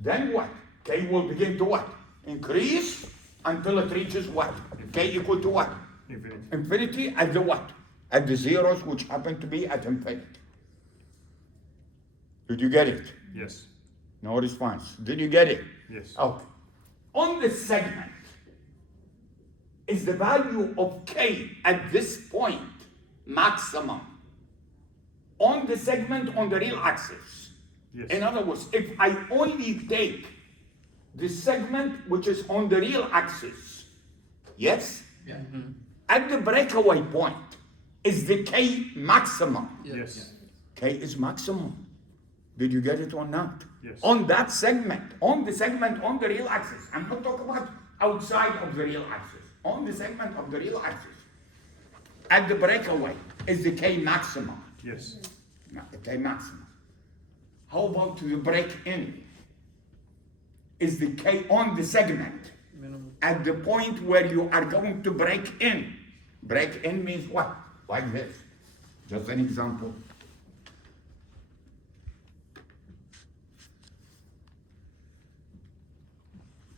Then what? K will begin to what? Increase until it reaches what? K equal to what? Infinity. Infinity at the what? At the zeros which happen to be at infinity. Did you get it? Yes. No response. Did you get it? Yes. Okay. On this segment, is the value of K at this point maximum? On the segment on the real axis. Yes. In other words, if I only take the segment which is on the real axis, yes? Yeah. At the breakaway point, is the K maximum? Yes. K is maximum. Did you get it or not? Yes. On that segment, on the segment on the real axis. I'm not talking about outside of the real axis. On the segment of the real axis. At the breakaway, is the K maximum? Yes. No, the K maximum. How about to the break in? Is the K on the segment? Minimum. At the point where you are going to break in. Break in means what? Like this. Just an example.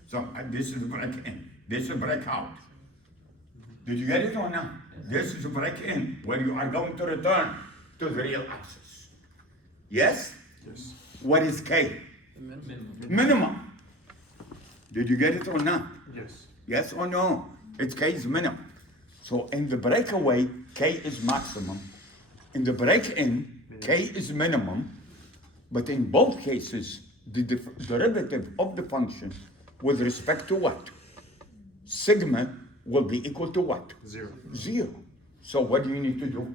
So this is break in. This is break out. Did you get it or not? This is a break in where you are going to return to the real axis. Yes? Yes. What is K? The minimum. Minimum. Minimum. Did you get it or not? Yes. Yes or no? It's K is minimum. So in the breakaway, K is maximum. In the break-in, K is minimum. But in both cases, the derivative of the function with respect to what? Sigma will be equal to what? 0. 0. So what do you need to do?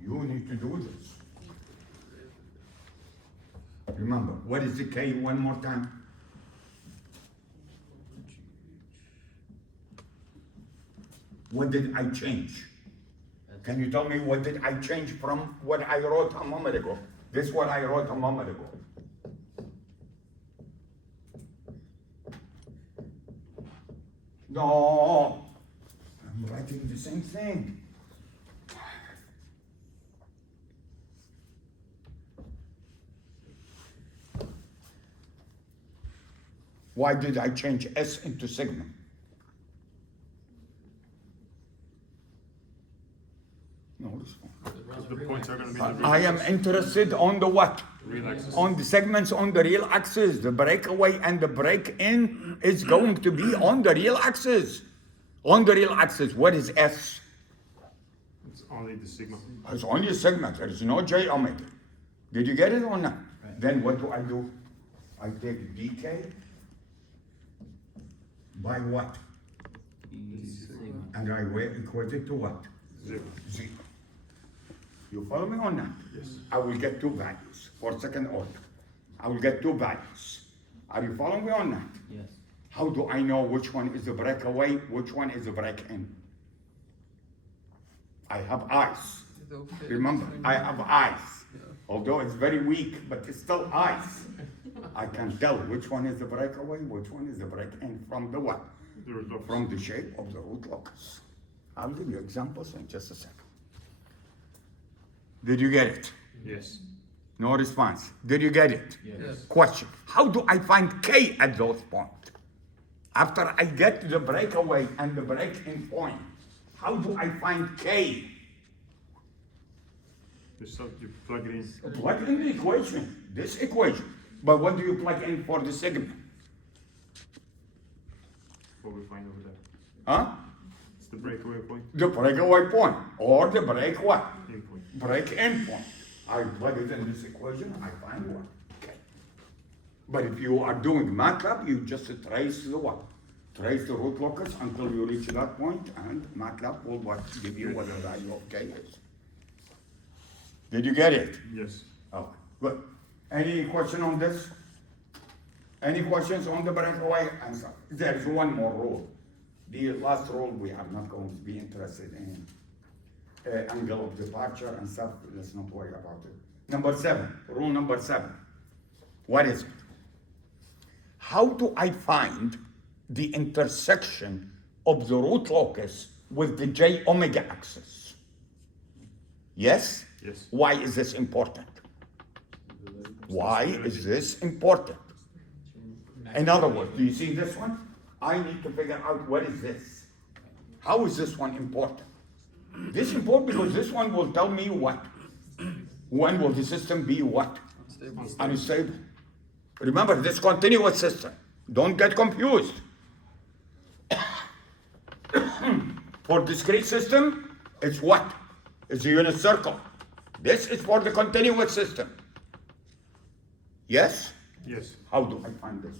You need to do this. Remember, what is the K one more time? What did I change? Can you tell me what did I change from what I wrote a moment ago? This is what I wrote a moment ago. No, I'm writing the same thing. Why did I change S into sigma? No response. The points are going to be the I am interested on the what? real axis. On the segments on the real axis. The breakaway and the break-in is going to be on the real axis. On the real axis, what is S? It's only the sigma. It's only a segment. There is no J omega. Did you get it or not? Then what do? I take dk by what? And I equate it to what? 0. 0. You follow me or not? Yes. I will get two values for second order. I will get two values. Are you following me or not? Yes. How do I know which one is a breakaway, which one is a break-in? I have eyes. They'll fit Remember, in I there. have eyes. Yeah. Although it's very weak, but it's still eyes. I can tell which one is a breakaway, which one is a break-in from the what? The root locus. From the shape of the root locus. I'll give you examples in just a second. Did you get it? Yes. No response. Did you get it? Yes. Question. How do I find K at those points? After I get the breakaway and the break-in point, how do I find K? You plug it in. Plug in the equation, this equation. But what do you plug in for the sigma? What we find over there. Huh? It's the breakaway point. The breakaway point or the break what? In point. Break-in point. I plug it in this equation, I find what? Okay. But if you are doing MATLAB, you just trace the what? Trace the root locus until you reach that point, and MATLAB will what? Give you what the value of K is. Did you get it? Yes. Okay, good. Any question on this? Any questions on the breakaway answer? There is one more rule. The last rule we are not going to be interested in. Angle of departure and stuff, let's not worry about it. Number 7, rule number 7. What is it? How do I find the intersection of the root locus with the j omega axis? Yes? Yes. Why is this important? Why is this important? In other words, do you see this one? I need to figure out what is this. How is this one important? This is important because this one will tell me what. When will the system be what? Unstable. Unstable. Remember, this continuous system. Don't get confused. For discrete system, it's what? It's a unit circle. This is for the continuous system. Yes? Yes. How do I find this?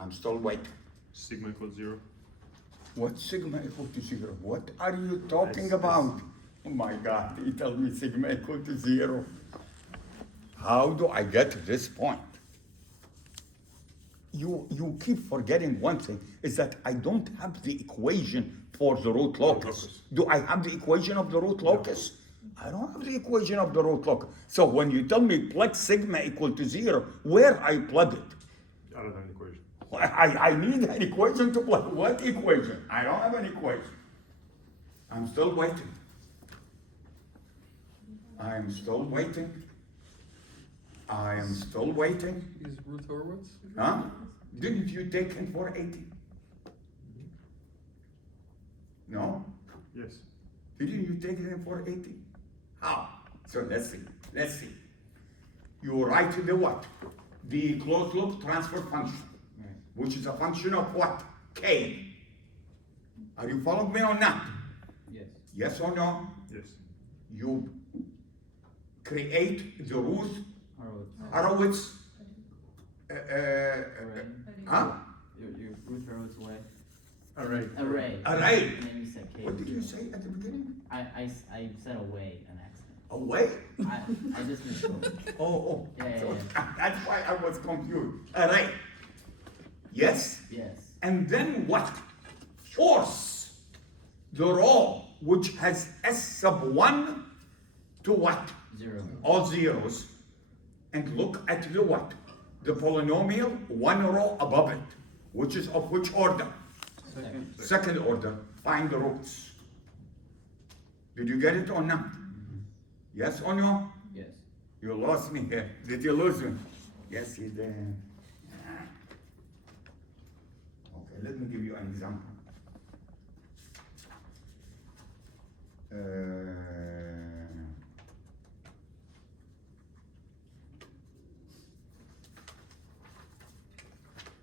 I'm still waiting. Sigma equals 0. What sigma equal to 0? What are you talking It's- about? Oh my God, you tell me sigma equal to 0. How do I get to this point? You keep forgetting one thing, is that I don't have the equation for the root locus. locus. Do I have the equation of the root locus? I don't have the equation of the root locus. So when you tell me plug sigma equal to 0, where I plug it? I don't have an equation. I need an equation to plug. What equation? I don't have an equation. I'm still waiting. I am still waiting. I am still waiting. Use Ruth Horowitz? Huh? Didn't you take him for 80? No? Yes. Didn't you take him for 80? How? So let's see. Let's see. You write the what? The closed loop transfer function, which is a function of what? K. Are you following me or not? Yes. Yes or no? Yes. You create the Ruth Horowitz. Horowitz. Array. Huh? Your Ruth Horowitz way. Array. Array. Array. And then you said K. What did you say at the beginning? I said away an accident. Away? I just misspoke. Oh. Yeah, So yeah, that's why I was confused. Array. Yes? Yes. And then what? Force the row which has S sub 1 to what? 0. All zeros. And look at the what? The polynomial, one row above it, which is of which order? Second. Second order. Find the roots. Did you get it or not? Yes or no? Yes. You lost me here. Did you lose me? Yes, you did. Okay, let me give you an example.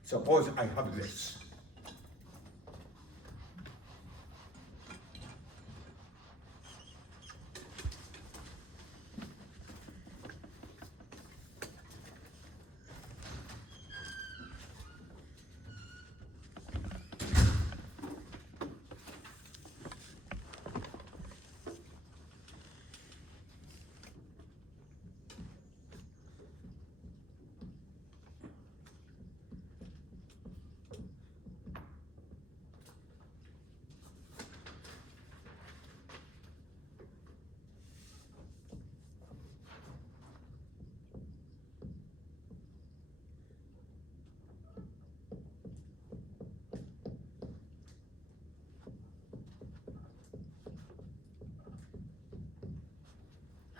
Suppose I have this.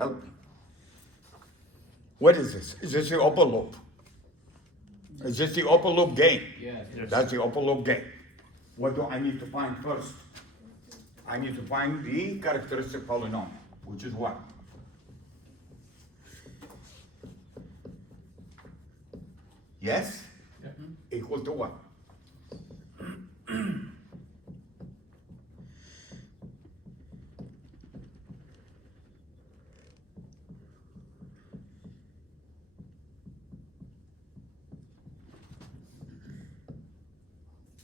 Help me. What is this? Is this the open loop? Is this the open loop gain? Yes. Yes. That's the open loop gain. What do I need to find first? I need to find the characteristic polynomial, which is what? Yes? Yep. Equal to what?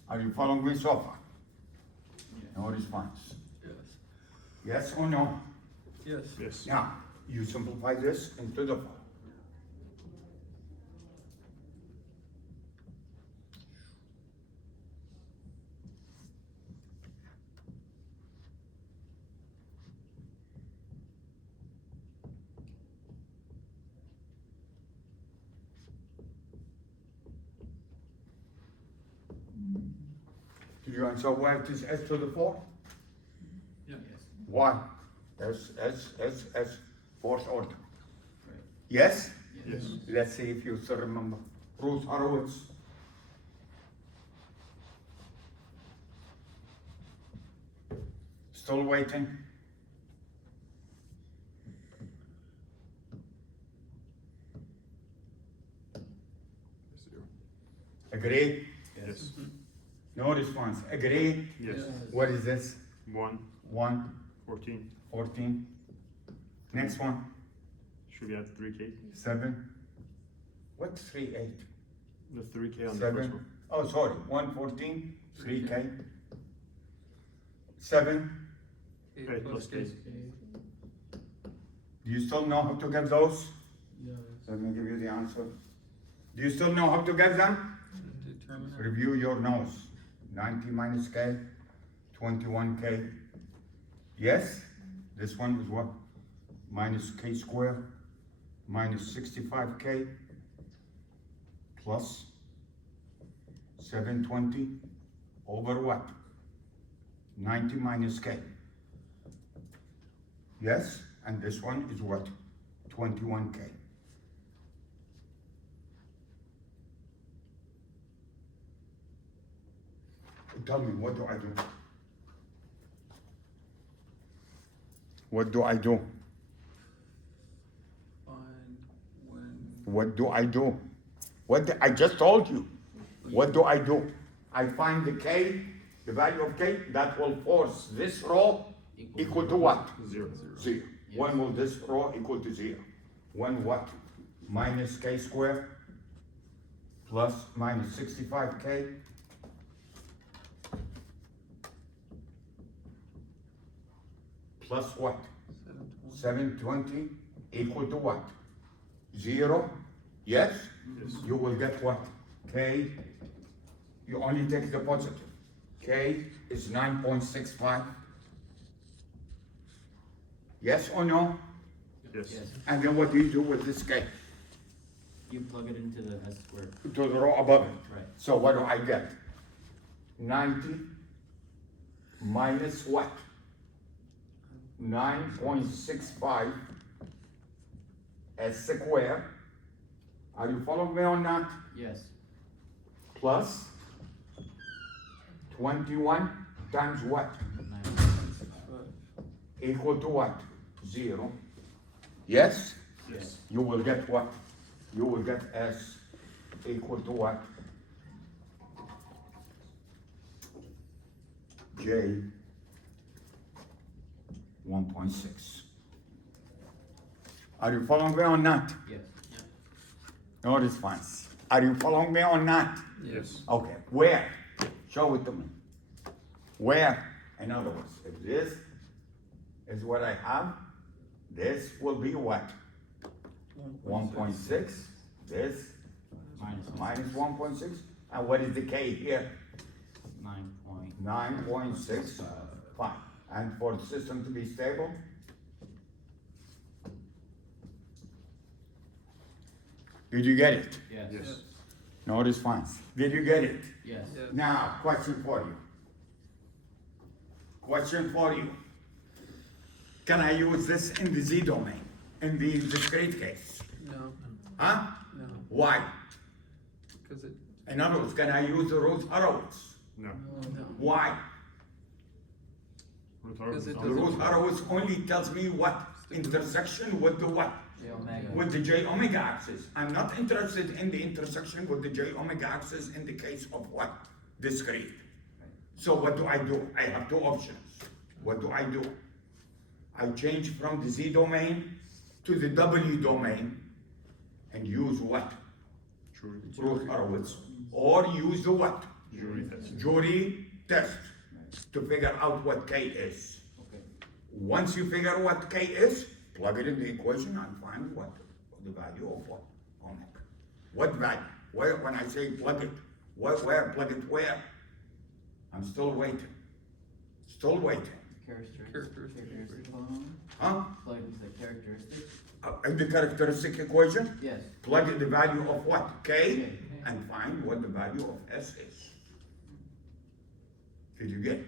Are you following me so far? No response. Yes. Yes or no? Yes. Yes. Now, you simplify this into the following. Did you answer why it is s to the 4? Yep. Yes. Why? S, fourth order. Right. Yes? Yes. Let's see if you still remember. Ruth Horowitz. Still waiting? Zero. Agreed? Yes. No response. Agreed? Yes. What is this? 1, 1, 14. 14. Next one, Should we add 3K? 7. What's 3, 8? The 3K on the first 7. one. Oh, sorry, 114, 3K. 7. Eight Eight plus plus K. Do you still know how to get those? Yes. Let me give you the answer. Do you still know how to get them? Determinant. Review your notes. 90 minus K, 21K. Yes? This one was what? Minus K squared, minus 65K, plus 720 over what? 90 minus K. Yes? And this one is what? 21K. Tell me, what do I do? What do I do? Find when. What do I do? I just told you. What do I do? I find the K, the value of K, that will force this row equal to what? 0. 0. When will this row equal to 0? When what? Minus K squared plus minus 65K plus what? 720 equal to what? 0? Yes? Yes. You will get what? K, you only take the positive. K is 9.65. Yes or no? Yes. Yes. And then what do you do with this K? You plug it into the S squared. To the row above it. Right. So what do I get? 90 minus what? 9.65 S squared. Are you following me or not? Yes. Plus 21 times what? 9. Equal to what? 0. Yes? Yes. You will get what? You will get S equal to what? J 1.6. Are you following me or not? Yes. No response. Are you following me or not? Yes. Okay, where? Show it to me. Where? In other words, if this is what I have, this will be what? 1.6. This minus 1.6. And what is the K here? 9.65. And for the system to be stable? Did you get it? Yes. Yes. No response. Did you get it? Yes. Yes. Now, question for you. Question for you. Can I use this in the Z domain? in the discrete case? No, Huh? no, Why? because it, In other words, can I use the root arrows? No. no, Why? Root Because arrows it The only- root arrows only tells me what? Intersection with the what? J omega. With the j omega axis. I'm not interested in the intersection with the j omega axis in the case of what? Discrete. So what do? I have two options. What do? I change from the z domain to the w domain and use what? Jury. Root arrows. Or use the what? Jury test. Jury test to figure out what k is. Okay. Once you figure what k is, plug it in the equation and find what the value of what omega. What value? Where? When I say plug it, where? Plug it where? I'm still waiting. Still waiting. Characteristic. Polynomial? Huh? Plug into the characteristic? In the characteristic equation, Yes. plug in the value of what? K, Okay. and find what the value of S is. Did you get it?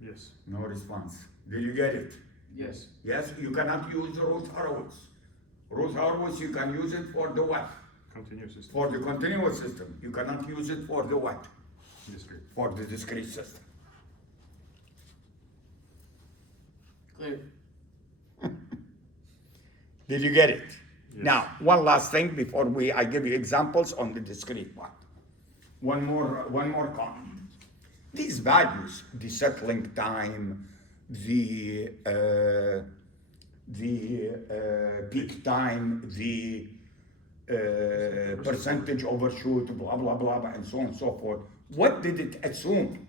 Yes. No response. Did you get it? Yes. Yes, you cannot use the root arrows. Root arrows, you can use it for the what? Continuous system. For the continuous system. You cannot use it for the what? Discrete. For the discrete system. Clear. Did you get it? Yes. Now, one last thing before I give you examples on the discrete part. One more comment. These values, the settling time, the peak time, the percentage overshoot, blah, blah, blah, and so on and so forth. What did it assume?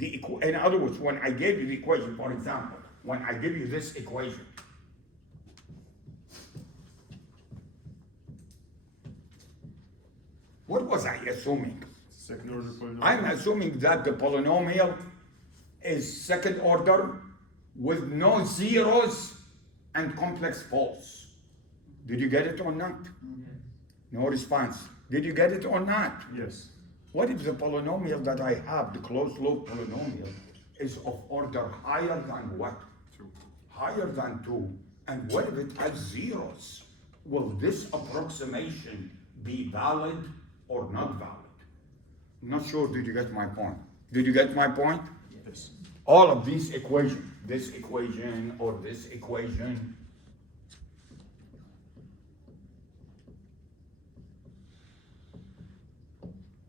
In other words, when I gave you the equation, for example, when I give you this equation, what was I assuming? Second order polynomial. I'm assuming that the polynomial is second order with no zeros and complex poles. Did you get it or not? No response. Did you get it or not? Yes. What if the polynomial that I have, the closed loop polynomial, is of order higher than what? 2. Higher than 2. And what if it has zeros? Will this approximation be valid or not valid? I'm not sure, did you get my point? Did you get my point? Yes. All of these equations, this equation or this equation,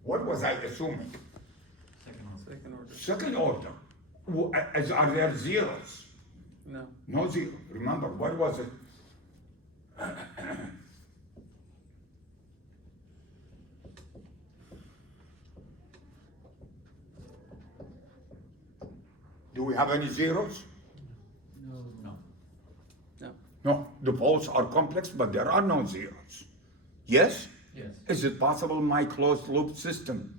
what was I assuming? Second order. Second order. Second order. Are there zeros? No, No zero. Remember, what was it? Do we have any zeros? No. no, No, the poles are complex, but there are no zeros. Yes? Yes. Is it possible my closed loop system,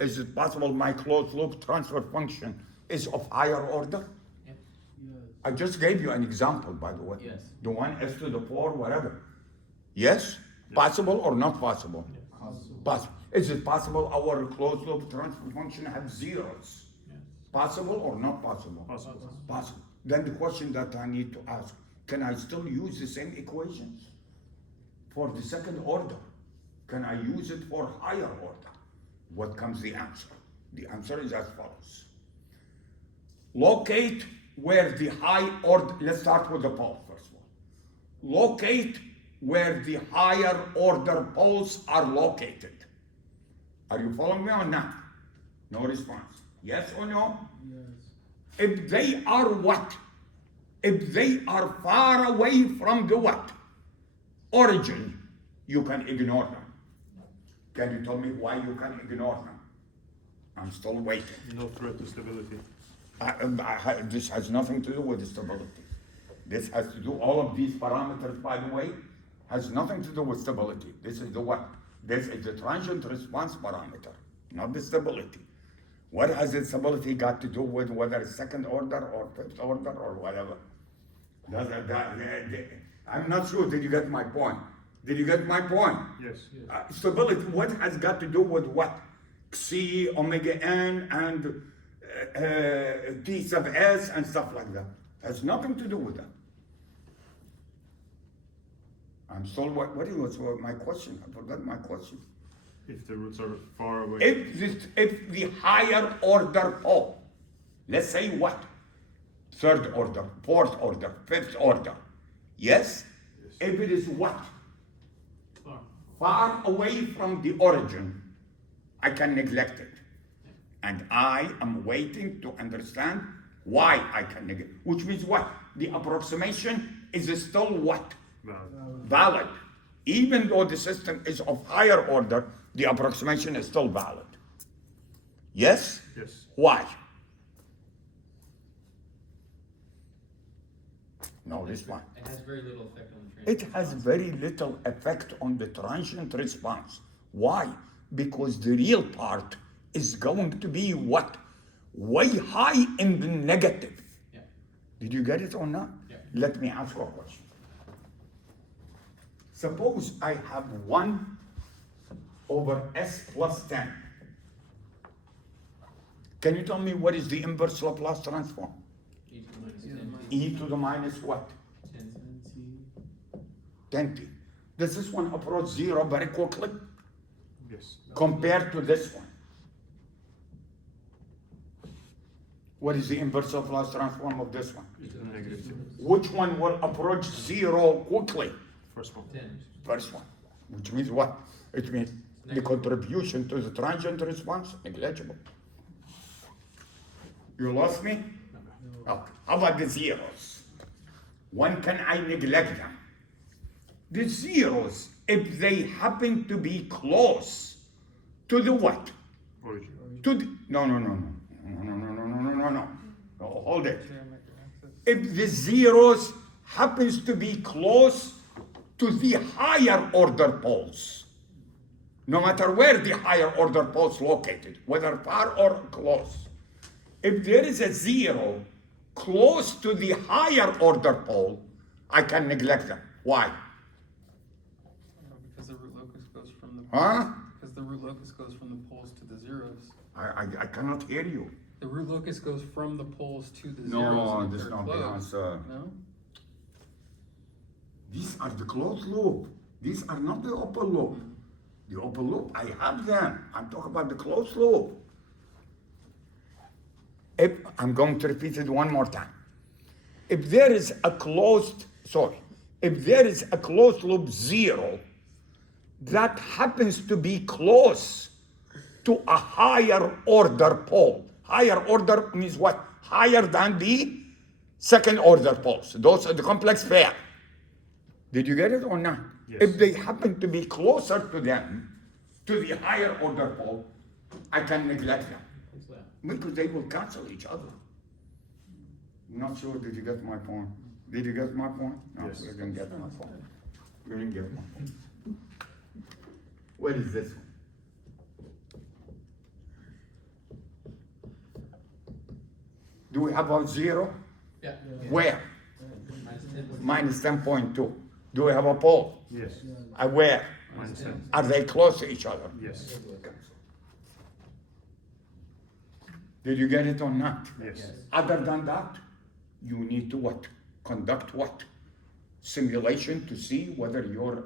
is it possible my closed loop transfer function is of higher order? Yes. I just gave you an example, by the way. Yes. The one s to the 4, whatever. Yes? Possible or not possible? Possible. Possible. Is it possible our closed loop transfer function has zeros? Yes. Possible or not possible? Possible. Possible. Then the question that I need to ask, can I still use the same equations for the second order? Can I use it for higher order? What comes the answer? The answer is as follows. Locate where the high order, let's start with the pole first of all. Locate where the higher order poles are located. Are you following me or not? No response. Yes or no? Yes. If they are what? If they are far away from the what? Origin, you can ignore them. Can you tell me why you can ignore them? I'm still waiting. No threat to stability. This has nothing to do with stability. This has to do, all of these parameters, by the way, has nothing to do with stability. This is the what? This is the transient response parameter, not the stability. What has the stability got to do with whether it's second order or fifth order or whatever? I'm not sure, did you get my point? Did you get my point? Yes. Stability, what has got to do with what? Xi, omega n, and T sub s and stuff like that. Has nothing to do with that. I'm still, what was my question? I forgot my question. If the roots are far away. If the higher order pole, let's say what? Third order, fourth order, fifth order. Yes? If it is what? Far. Far away from the origin, I can neglect it. And I am waiting to understand why I can neglect it. Which means what? The approximation is still what? Valid. Even though the system is of higher order, the approximation is still valid. Yes? Yes. Why? No, this one. It has very little effect on the It transient. has very little effect on the transient response. Why? Because the real part is going to be what? Way high in the negative. Yeah. Did you get it or not? Yeah. Let me ask you a question. Suppose I have 1 over s plus 10. Can you tell me what is the inverse Laplace transform? E to the minus E to the minus what? 10. 10t. Does this one approach 0 very quickly Yes. compared to this one? What is the inverse Laplace transform of this one? E to the negative 2. Which one will approach 0 quickly? First one. 10. First one. Which means what? It means the contribution to the transient response negligible. You lost me? Oh, how about the zeros? When can I neglect them? The zeros, if they happen to be close to the what? Origin. To the, no. Oh, hold it. If the zeros happens to be close to the higher order poles, no matter where the higher order poles located, whether far or close, if there is a zero close to the higher order pole, I can neglect them. Why? Because the root locus goes from the. Huh? Because the root locus goes from the poles to the zeros. I cannot hear you. The root locus goes from the poles to the zeros. No, and if this they're not the close. answer. No? These are the closed loop. These are not the open loop. The open loop, I have them. I'm talking about the closed loop. If, I'm going to repeat it one more time. If there is a closed loop zero that happens to be close to a higher order pole. Higher order means what? Higher than the second order poles. Those are the complex pair. Did you get it or not? Yes. If they happen to be closer to them, to the higher order pole, I can neglect them. It's that. Because they will cancel each other. Not sure, did you get my point? Did you get my point? No, Yes. you didn't get my point. You didn't get my point. What is this one? Do we have a zero? Yeah. Where? Minus 10. Minus 10.2. Do we have a pole? Yes. Where? Minus 10. Are they close to each other? Yes. Did you get it or not? Yes. Other than that, you need to what? Conduct what? Simulation to see whether your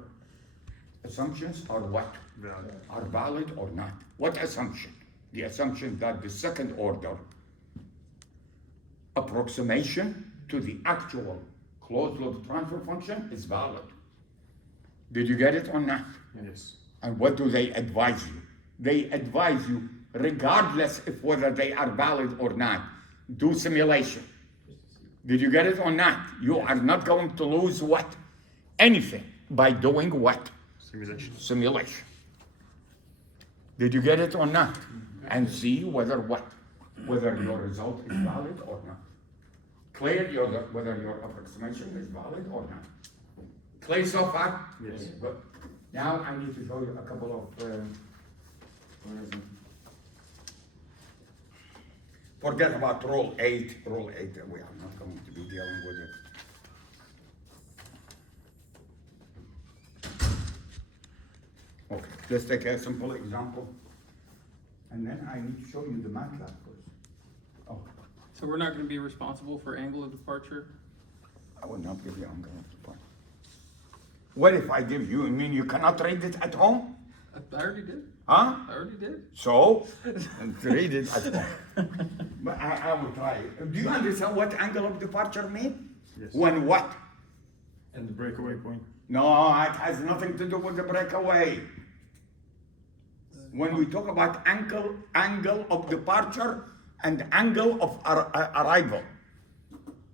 assumptions are what? Valid. Are valid or not. What assumption? The assumption that the second order approximation to the actual closed loop transfer function is valid. Did you get it or not? Yes. And what do they advise you? They advise you, regardless of whether they are valid or not, do simulation. Did you get it or not? You are not going to lose what? Anything by doing what? Simulation. Simulation. Did you get it or not? And see whether what? Whether your result is valid or not. Clear whether your approximation is valid or not. Clear so far? Yes. Good. Now I need to show you a couple of, where is it? Forget about rule 8. Rule 8, we are not going to be dealing with it. Okay, let's take a simple example. And then I need to show you the MATLAB first. Oh, So we're not gonna be responsible for angle of departure? I will not give you angle of departure. What if I give you, I mean, you cannot read it at home? I already did. Huh? I already did. So, read it at home. But I will try. Do you understand what angle of departure means? Yes. When what? And the breakaway point. No, it has nothing to do with the breakaway. When we talk about angle of departure and angle of arrival,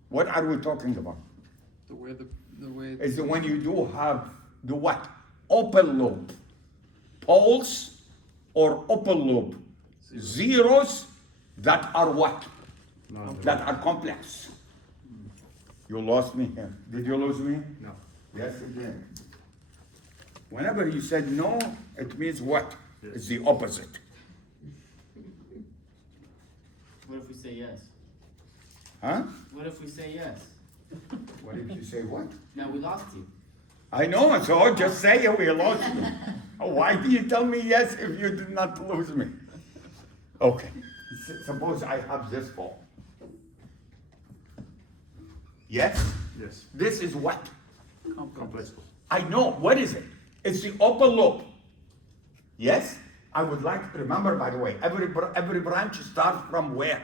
what are we talking about? The way. Is when you do have the what? Open loop poles or open loop zeros that are what? No. That are complex. You lost me here. Did you lose me? No. Yes, it did. Whenever you said no, it means what? Yes. It's the opposite. What if we say yes? Huh? What if we say yes? What did you say what? Now we lost you. I know, so just say it, we lost you. Why do you tell me yes if you did not lose me? Okay, suppose I have this ball. Yes? Yes. This is what? Complex ball. I know, what is it? It's the open loop. Yes? I would like to remember, by the way, every branch starts from where?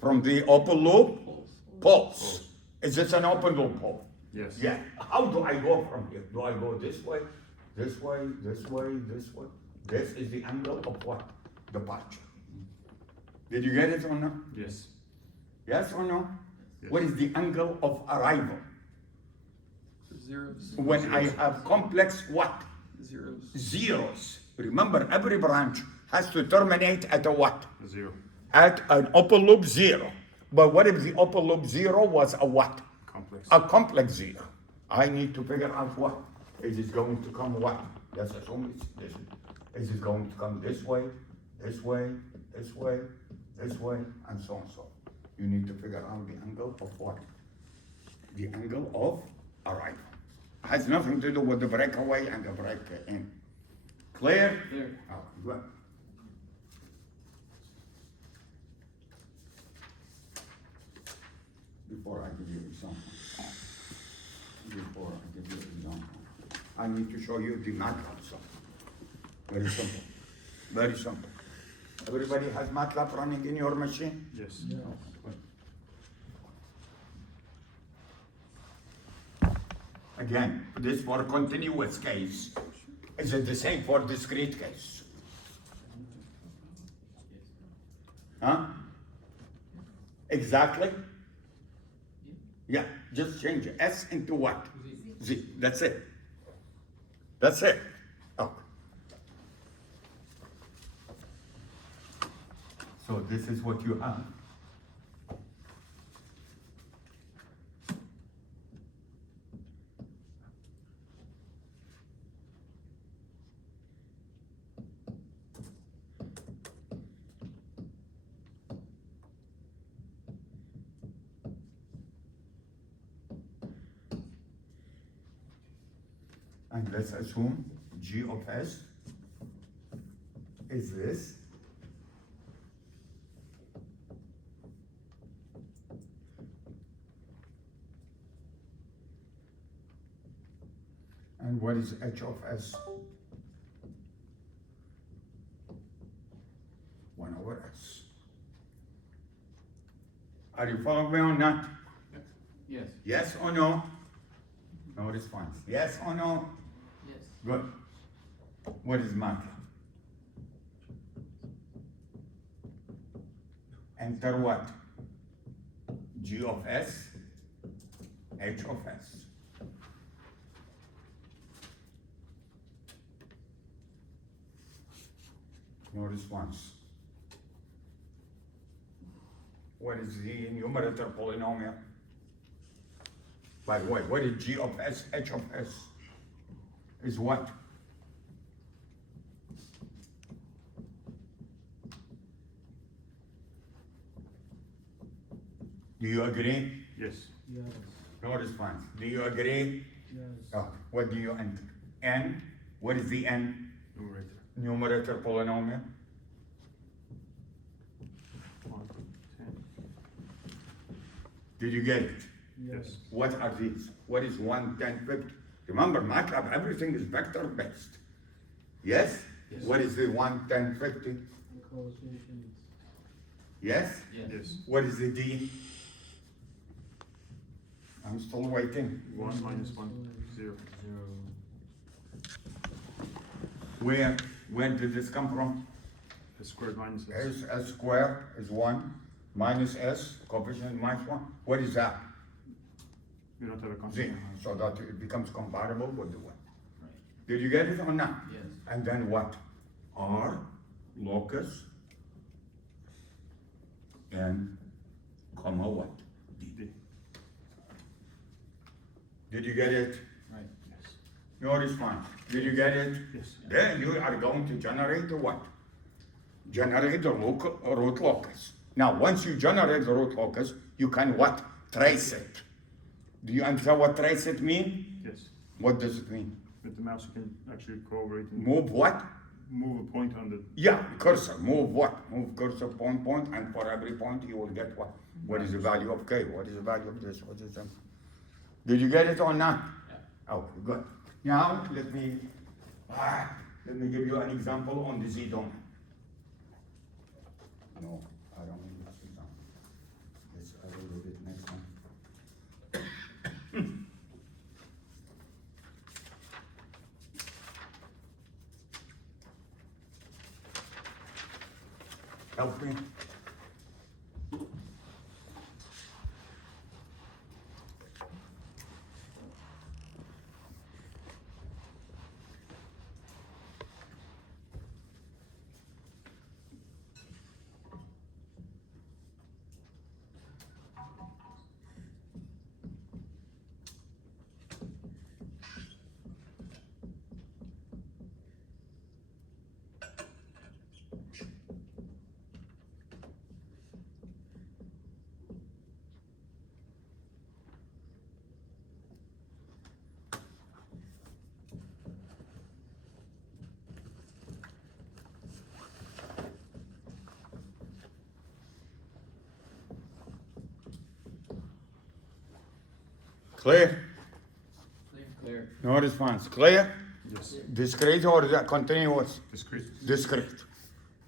From the open loop Poles. poles. Is this an open loop pole? Yes. Yeah. How do I go from here? Do I go this way, this way, this way, this way? This is the angle of what? Departure. Did you get it or no? Yes. Yes or no? Yes. What is the angle of arrival? Zeros. When I have complex what? Zeros. Zeros. Remember, every branch has to terminate at a what? 0. At an open loop zero. But what if the open loop zero was a what? Complex. A complex zero. I need to figure out what. Is it going to come what? Let's assume it's this. Is it going to come this way, this way, this way, this way, and so on so. You need to figure out the angle of what? The angle of arrival. Has nothing to do with the breakaway and the break in. Clear? Clear. Oh, good. Before I give you example. Before I give you example. I need to show you the MATLAB stuff. Very simple. Very simple. Everybody has MATLAB running in your machine? Yes. Good. Again, this for continuous case. Is it the same for discrete case? Huh? Exactly? Yeah, just change S into what? Z. That's it. That's it. Oh. So this is what you have. And let's assume G of S is this. And what is H of S? 1 over S. Are you following me or not? Yes. Yes or no? No response. Yes or no? Yes. Good. What is MATLAB? Enter what? G of S, H of S. No response. What is the numerator polynomial? By the way, what is G of S, H of S? Is what? Do you agree? Yes. Yes. No response. Do you agree? Yes. Oh, what do you enter? N? What is the N? Numerator. Numerator polynomial? Did you get it? Yes. What are these? What is 1, 10, 50? Remember, MATLAB, everything is vector based. Yes? Yes. What is the 1, 10, 50? Yes? Yes. What is the D? I'm still waiting. 1 minus 1, 0. Where did this come from? S squared minus S. S squared is 1 minus S, coefficient minus 1. What is that? We don't have a 0. constant. So that it becomes compatible with the 1. Did you get it or not? Yes. And then what? R, locus, and comma what? D. Did you get it? Right. Yes. No response. Did you get it? Yes. Then you are going to generate the what? Generate the root locus. Now, once you generate the root locus, you can what? Trace it. Do you understand what trace it mean? Yes. What does it mean? With the mouse, you can actually go over it and Move what? move a point on the. Yeah, cursor. Move what? Move cursor point, and for every point you will get what? What is the value of K? What is the value of this? What is that? Did you get it or not? Yeah. Okay, good. Now let me give you an example on the Z domain. No, I don't need this example. This I will do it next time. Help me. Clear? Clear. No response. Clear? Yes. Discrete or the continuous? Discrete. Discrete.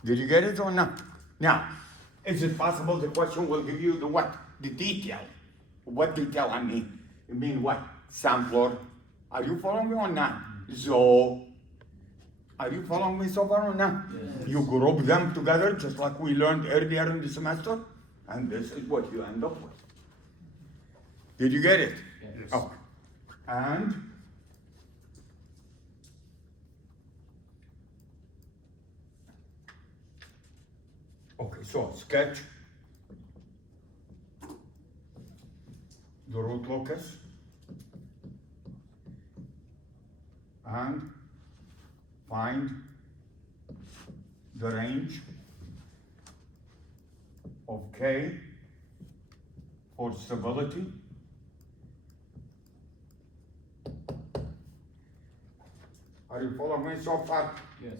Did you get it or not? Now, is it possible the question will give you the what? The detail. What detail I mean? You mean what? Sampler. Are you following me or not? So, are you following me so far or not? Yes. You group them together just like we learned earlier in the semester, and this is what you end up with. Did you get it? Yes. Okay. And okay, so sketch the root locus and find the range of K for stability. Are you following me so far? Yes.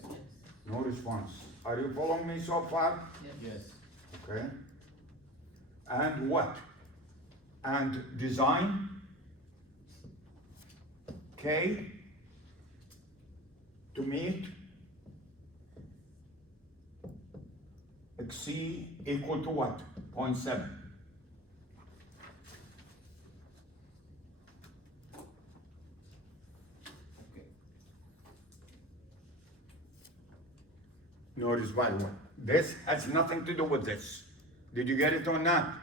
No response. Are you following me so far? Yes. Okay. And what? And design K to meet XC equal to what? 0.7. Okay. Notice by the way, this has nothing to do with this. Did you get it or not?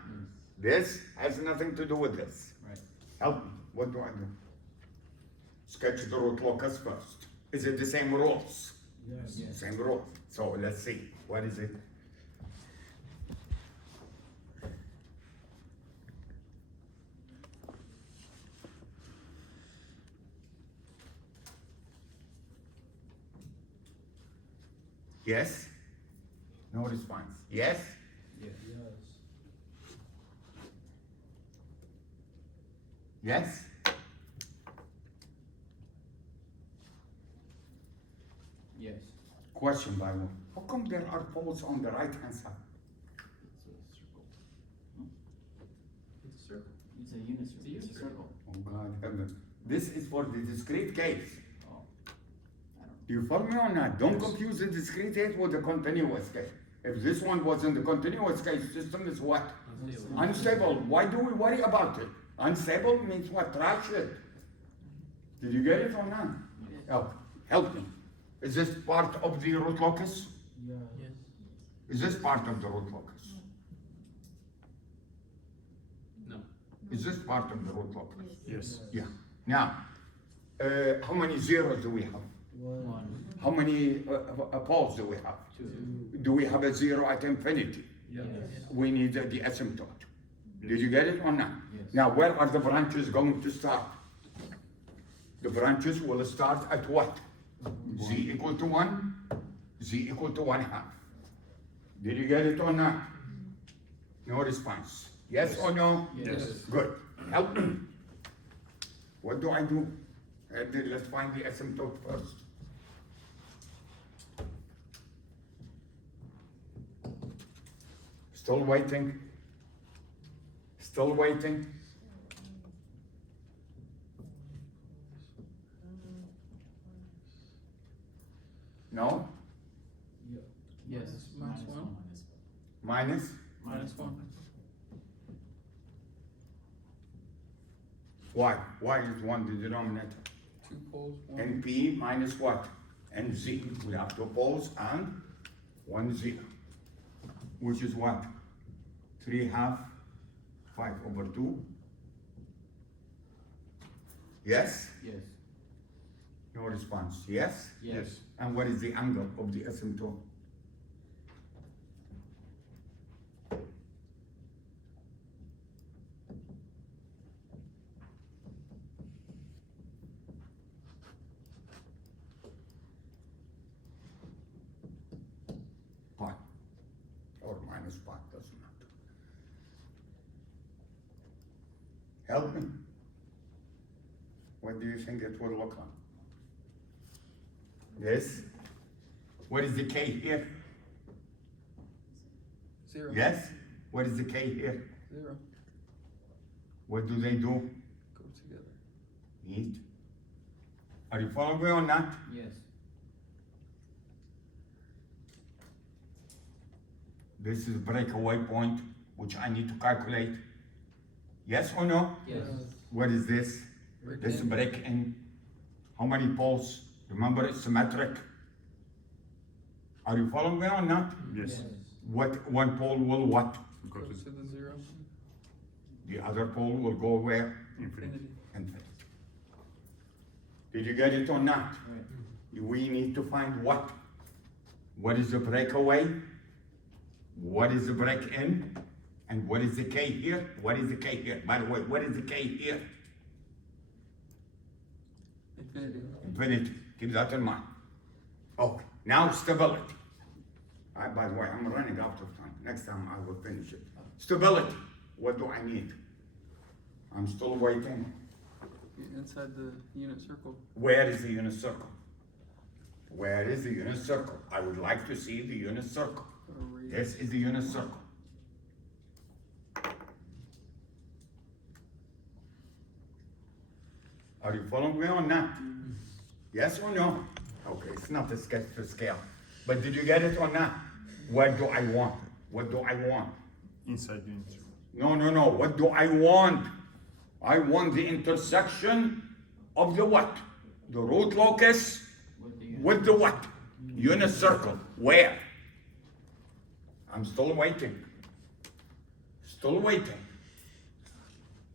This has nothing to do with this. Right. Help me. What do I do? Sketch the root locus first. Is it the same rules? Yes. Same rules. So let's see. What is it? Yes? No response. Yes? Yes. Yes? Yes. Question by one. How come there are poles on the right hand side? It's a circle. It's a circle. It's a unit circle. It's a circle. Oh God heaven. This is for the discrete case. Oh. I don't know. Do you follow me or not? Don't confuse the discrete case with the continuous case. If this one was in the continuous case system, is what? Unstable. Unstable. Why do we worry about it? Unstable means what? Trash it. Did you get it or not? Yes. Help me. Is this part of the root locus? Yes. Is this part of the root locus? No. Is this part of the root locus? Yes. Yeah. Now, how many zeros do we have? One. How many poles do we have? Two. Do we have a zero at infinity? Yes. We need the asymptote. Did you get it or not? Yes. Now, where are the branches going to start? The branches will start at what? Z equal to 1, Z equal to 1/2. Did you get it or not? No response. Yes or no? Yes. Good. Help me. What do I do? Let's find the asymptote first. Still waiting. Still waiting. No? Yes. Minus one. Minus? Minus one. Why? Why is 1 the denominator? 2 poles, 1. And P minus what? And Z. We have 2 poles and 1 0. Which is what? 3/2, 5/2. Yes? Yes. No response. Yes? Yes. And what is the angle of the asymptote? Pi. Or minus pi, doesn't matter. Help me. What do you think it will look like? Yes? What is the K here? 0. Yes? What is the K here? 0. What do they do? Go together. Eat. Are you following me or not? Yes. This is breakaway point, which I need to calculate. Yes or no? Yes. What is this? Break This in. break in. How many poles? Remember, it's symmetric. Are you following me or not? Yes. What one pole will what? Go Goes to to the 0. The other pole will go where? infinity. Infinity. Infinite. Did you get it or not? Right. We need to find what? What is the breakaway? What is the break in? And what is the K here? What is the K here? By the way, what is the K here? Infinity. Infinity. Keep that in mind. Okay, now stability. By the way, I'm running out of time. Next time I will finish it. Stability. What do I need? I'm still waiting. Inside the unit circle. Where is the unit circle? Where is the unit circle? I would like to see the unit circle. Or radius. This is the unit circle. Are you following me or not? Yes or no? Okay, it's not a sketch to scale. But did you get it or not? What do I want? What do I want? Inside the integral. No. What do I want? I want the intersection of the what? The root locus with the what? Unit circle. Where? I'm still waiting. Still waiting.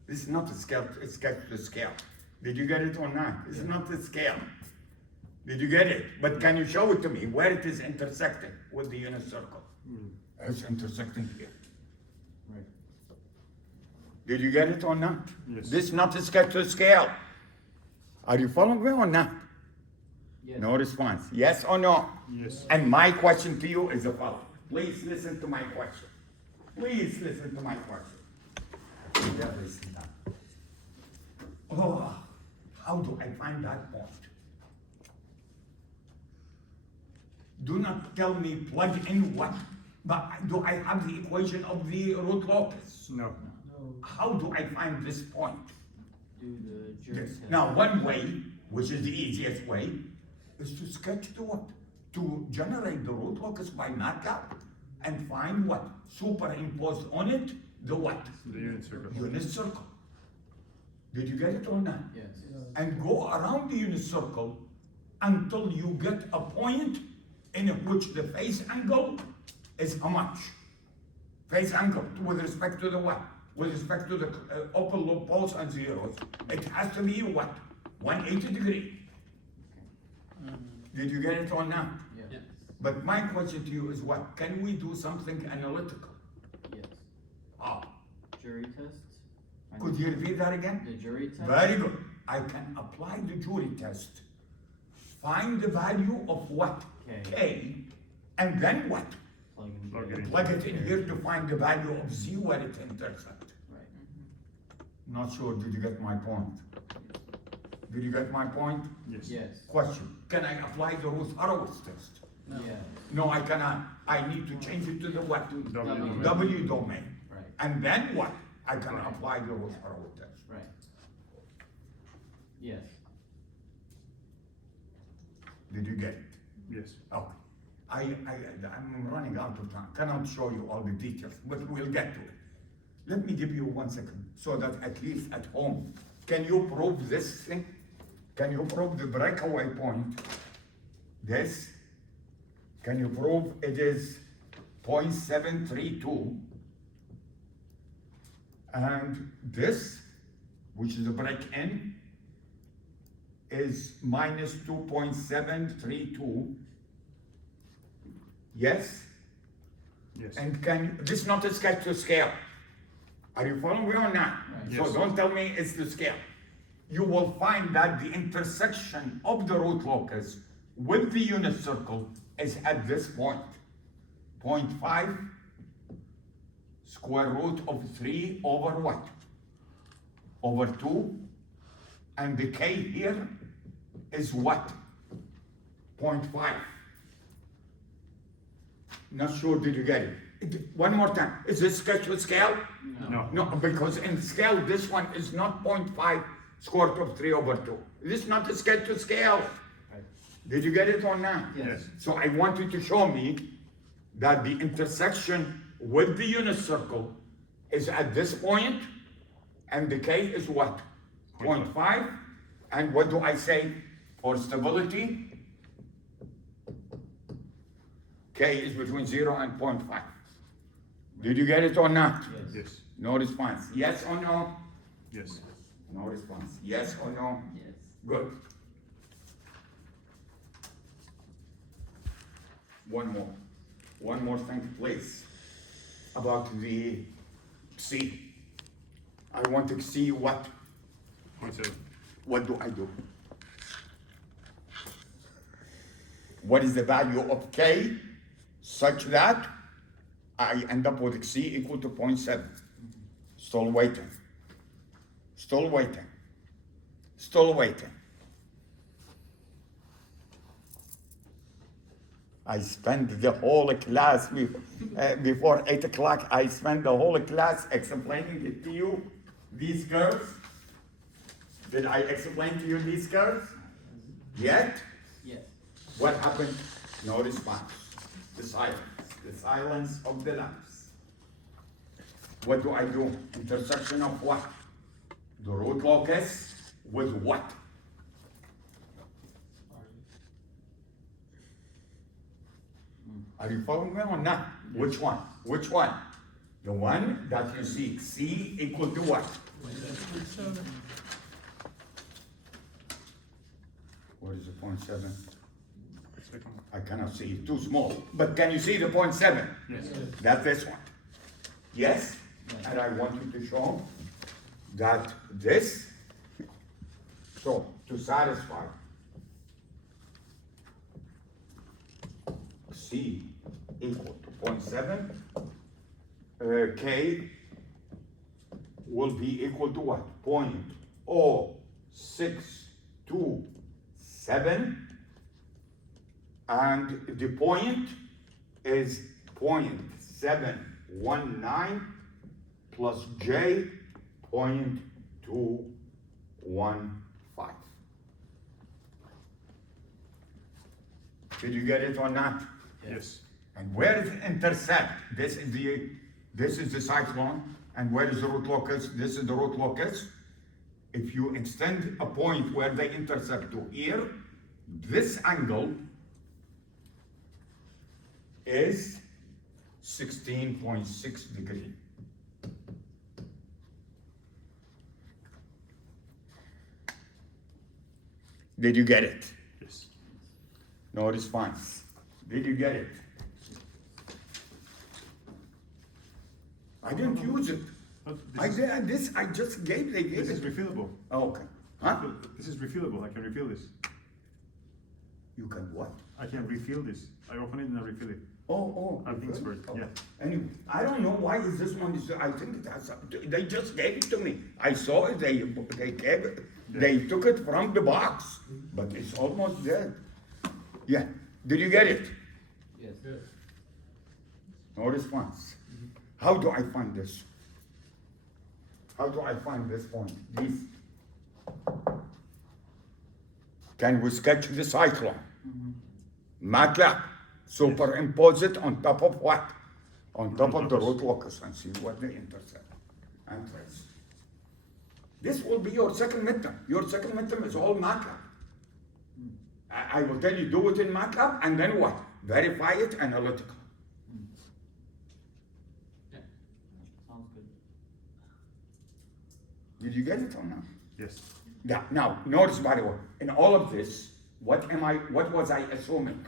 This is not a scale, it's sketch to scale. Did you get it or not? This is not the scale. Did you get it? But can you show it to me where it is intersecting with the unit circle? It's intersecting here. Right. Did you get it or not? Yes. This is not a sketch to scale. Are you following me or not? Yes. No response. Yes or no? Yes. And my question to you is the following. Please listen to my question. Please listen to my question. Yeah, listen now. Oh, how do I find that point? Do not tell me plug in what, but do I have the equation of the root locus? No. how do I find this point? Do the jury Yes. test. Now, one way, which is the easiest way, is to sketch the what? To generate the root locus by MATLAB and find what? Superimpose on it the what? The unit circle. Unit circle. Did you get it or not? Yes. And go around the unit circle until you get a point in which the phase angle is how much? Phase angle with respect to the what? With respect to the open loop poles and zeros. It has to be what? 180 degree. Did you get it or not? Yes. Yeah. But my question to you is what? Can we do something analytical? Yes. Ah, Jury tests. Find could you repeat that again? The jury test. Very good. I can apply the jury test. Find the value of what? K. K. And then what? Plug in. Plug it in. Plug it in here to find the value of Z where it intersects. Right. Not sure, did you get my point? Did you get my point? Yes. Yes. Question, can I apply the Ruth-Horowitz test? No. Yeah. No, I cannot. I need to change it to the what? W W. domain. W domain. Right. And then what? I can Right. apply the Ruth-Horowitz test. Right. Yes. Did you get it? Yes. Okay. I'm running out of time. Cannot show you all the details, but we'll get to it. Let me give you 1 second, so that at least at home, can you prove this thing? Can you prove the breakaway point? This? Can you prove it is 0.732? And this, which is the break-in, is minus 2.732. Yes? Yes. And this is not a sketch to scale. Are you following me or not? Right. So Yes. don't tell me it's the scale. You will find that the intersection of the root locus with the unit circle is at this point. 0.5 square root of 3 over what? Over 2. And the K here is what? 0.5. Not sure, did you get it? One more time, is this sketch with scale? No. No, because in scale, this one is not 0.5 square root of 3 over 2. This is not a sketch to scale. Right. Did you get it or not? Yes. So I want you to show me that the intersection with the unit circle is at this point, and the K is what? 0.5. And what do I say for stability? K is between 0 and 0.5. Did you get it or not? Yes. Yes. No response. Yes or no? Yes. No response. Yes or no? Yes. Good. One more thing, please, about the C. I want to see what 0.7. What do I do? What is the value of K such that I end up with C equal to 0.7? Still waiting. Still waiting. Still waiting. I spent the whole class before 8 o'clock. I spent the whole class explaining it to you, these curves. Did I explain to you these curves? Yet? Yes. What happened? No response. The silence of the lamps. What do I do? Intersection of what? The root locus with what? Are you following me or not? Which one? Which one? The one that you see, C equal to what? What is the 0.7? Second one. I cannot see, it's too small. But can you see the 0.7? Yes. That's this one. Yes? Yes. And I want you to show that this, so to satisfy C equal to 0.7, K will be equal to what? 0.0627, and the point is 0.719 plus J 0.215. Did you get it or not? Yes. And where is the intercept? This is the cyclone, and where is the root locus? This is the root locus. If you extend a point where they intersect to here, this angle is 16.6 degrees. Did you get it? Yes. No response. Did you get it? I didn't use it. But I this, did this. I just gave. They gave this is it. refillable. Oh, okay. Huh? This is refillable. I can refill this. You can what? I can refill this. I open it and I refill it. Oh. I think it's okay. for it, yeah. Anyway, I don't know why is this one is. I think it has. They just gave it to me. I saw it. They gave it. They took it from the box, but it's almost dead. Yeah. Did you get it? Yes. No response. How do I find this? How do I find this point? This. Can we sketch the cyclone? MATLAB. Superimpose it on top of what? On top of the root locus and see what they intercept and trace. This will be your second midterm. Your second midterm is all MATLAB. I will tell you, do it in MATLAB and then what? Verify it analytically. Sounds good. Did you get it or not? Yes. Yeah. Now, notice by the way, in all of this, what was I assuming?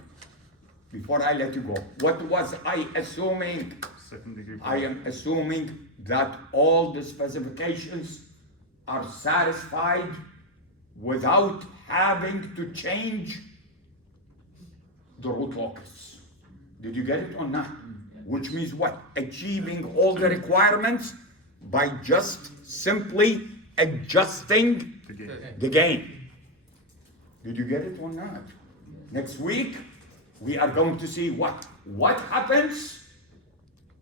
Before I let you go, what was I assuming? Second degree. I am assuming that all the specifications are satisfied without having to change the root locus. Did you get it or not? Which means what? Achieving all the requirements by just simply adjusting The game. the gain. Did you get it or not? Next week, we are going to see what happens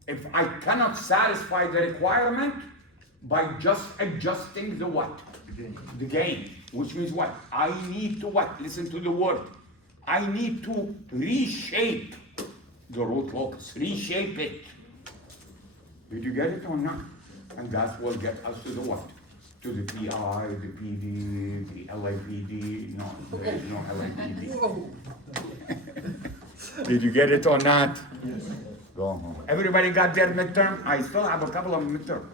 if I cannot satisfy the requirement by just adjusting the what? The game. The gain. Which means what? I need to what? Listen to the word. I need to reshape the root locus. Reshape it. Did you get it or not? And that will get us to the what? To the PI, the PD, the LAPD. No, there is no LAPD. Did you get it or not? Yes. Go home. Everybody got their midterm? I still have a couple of midterm.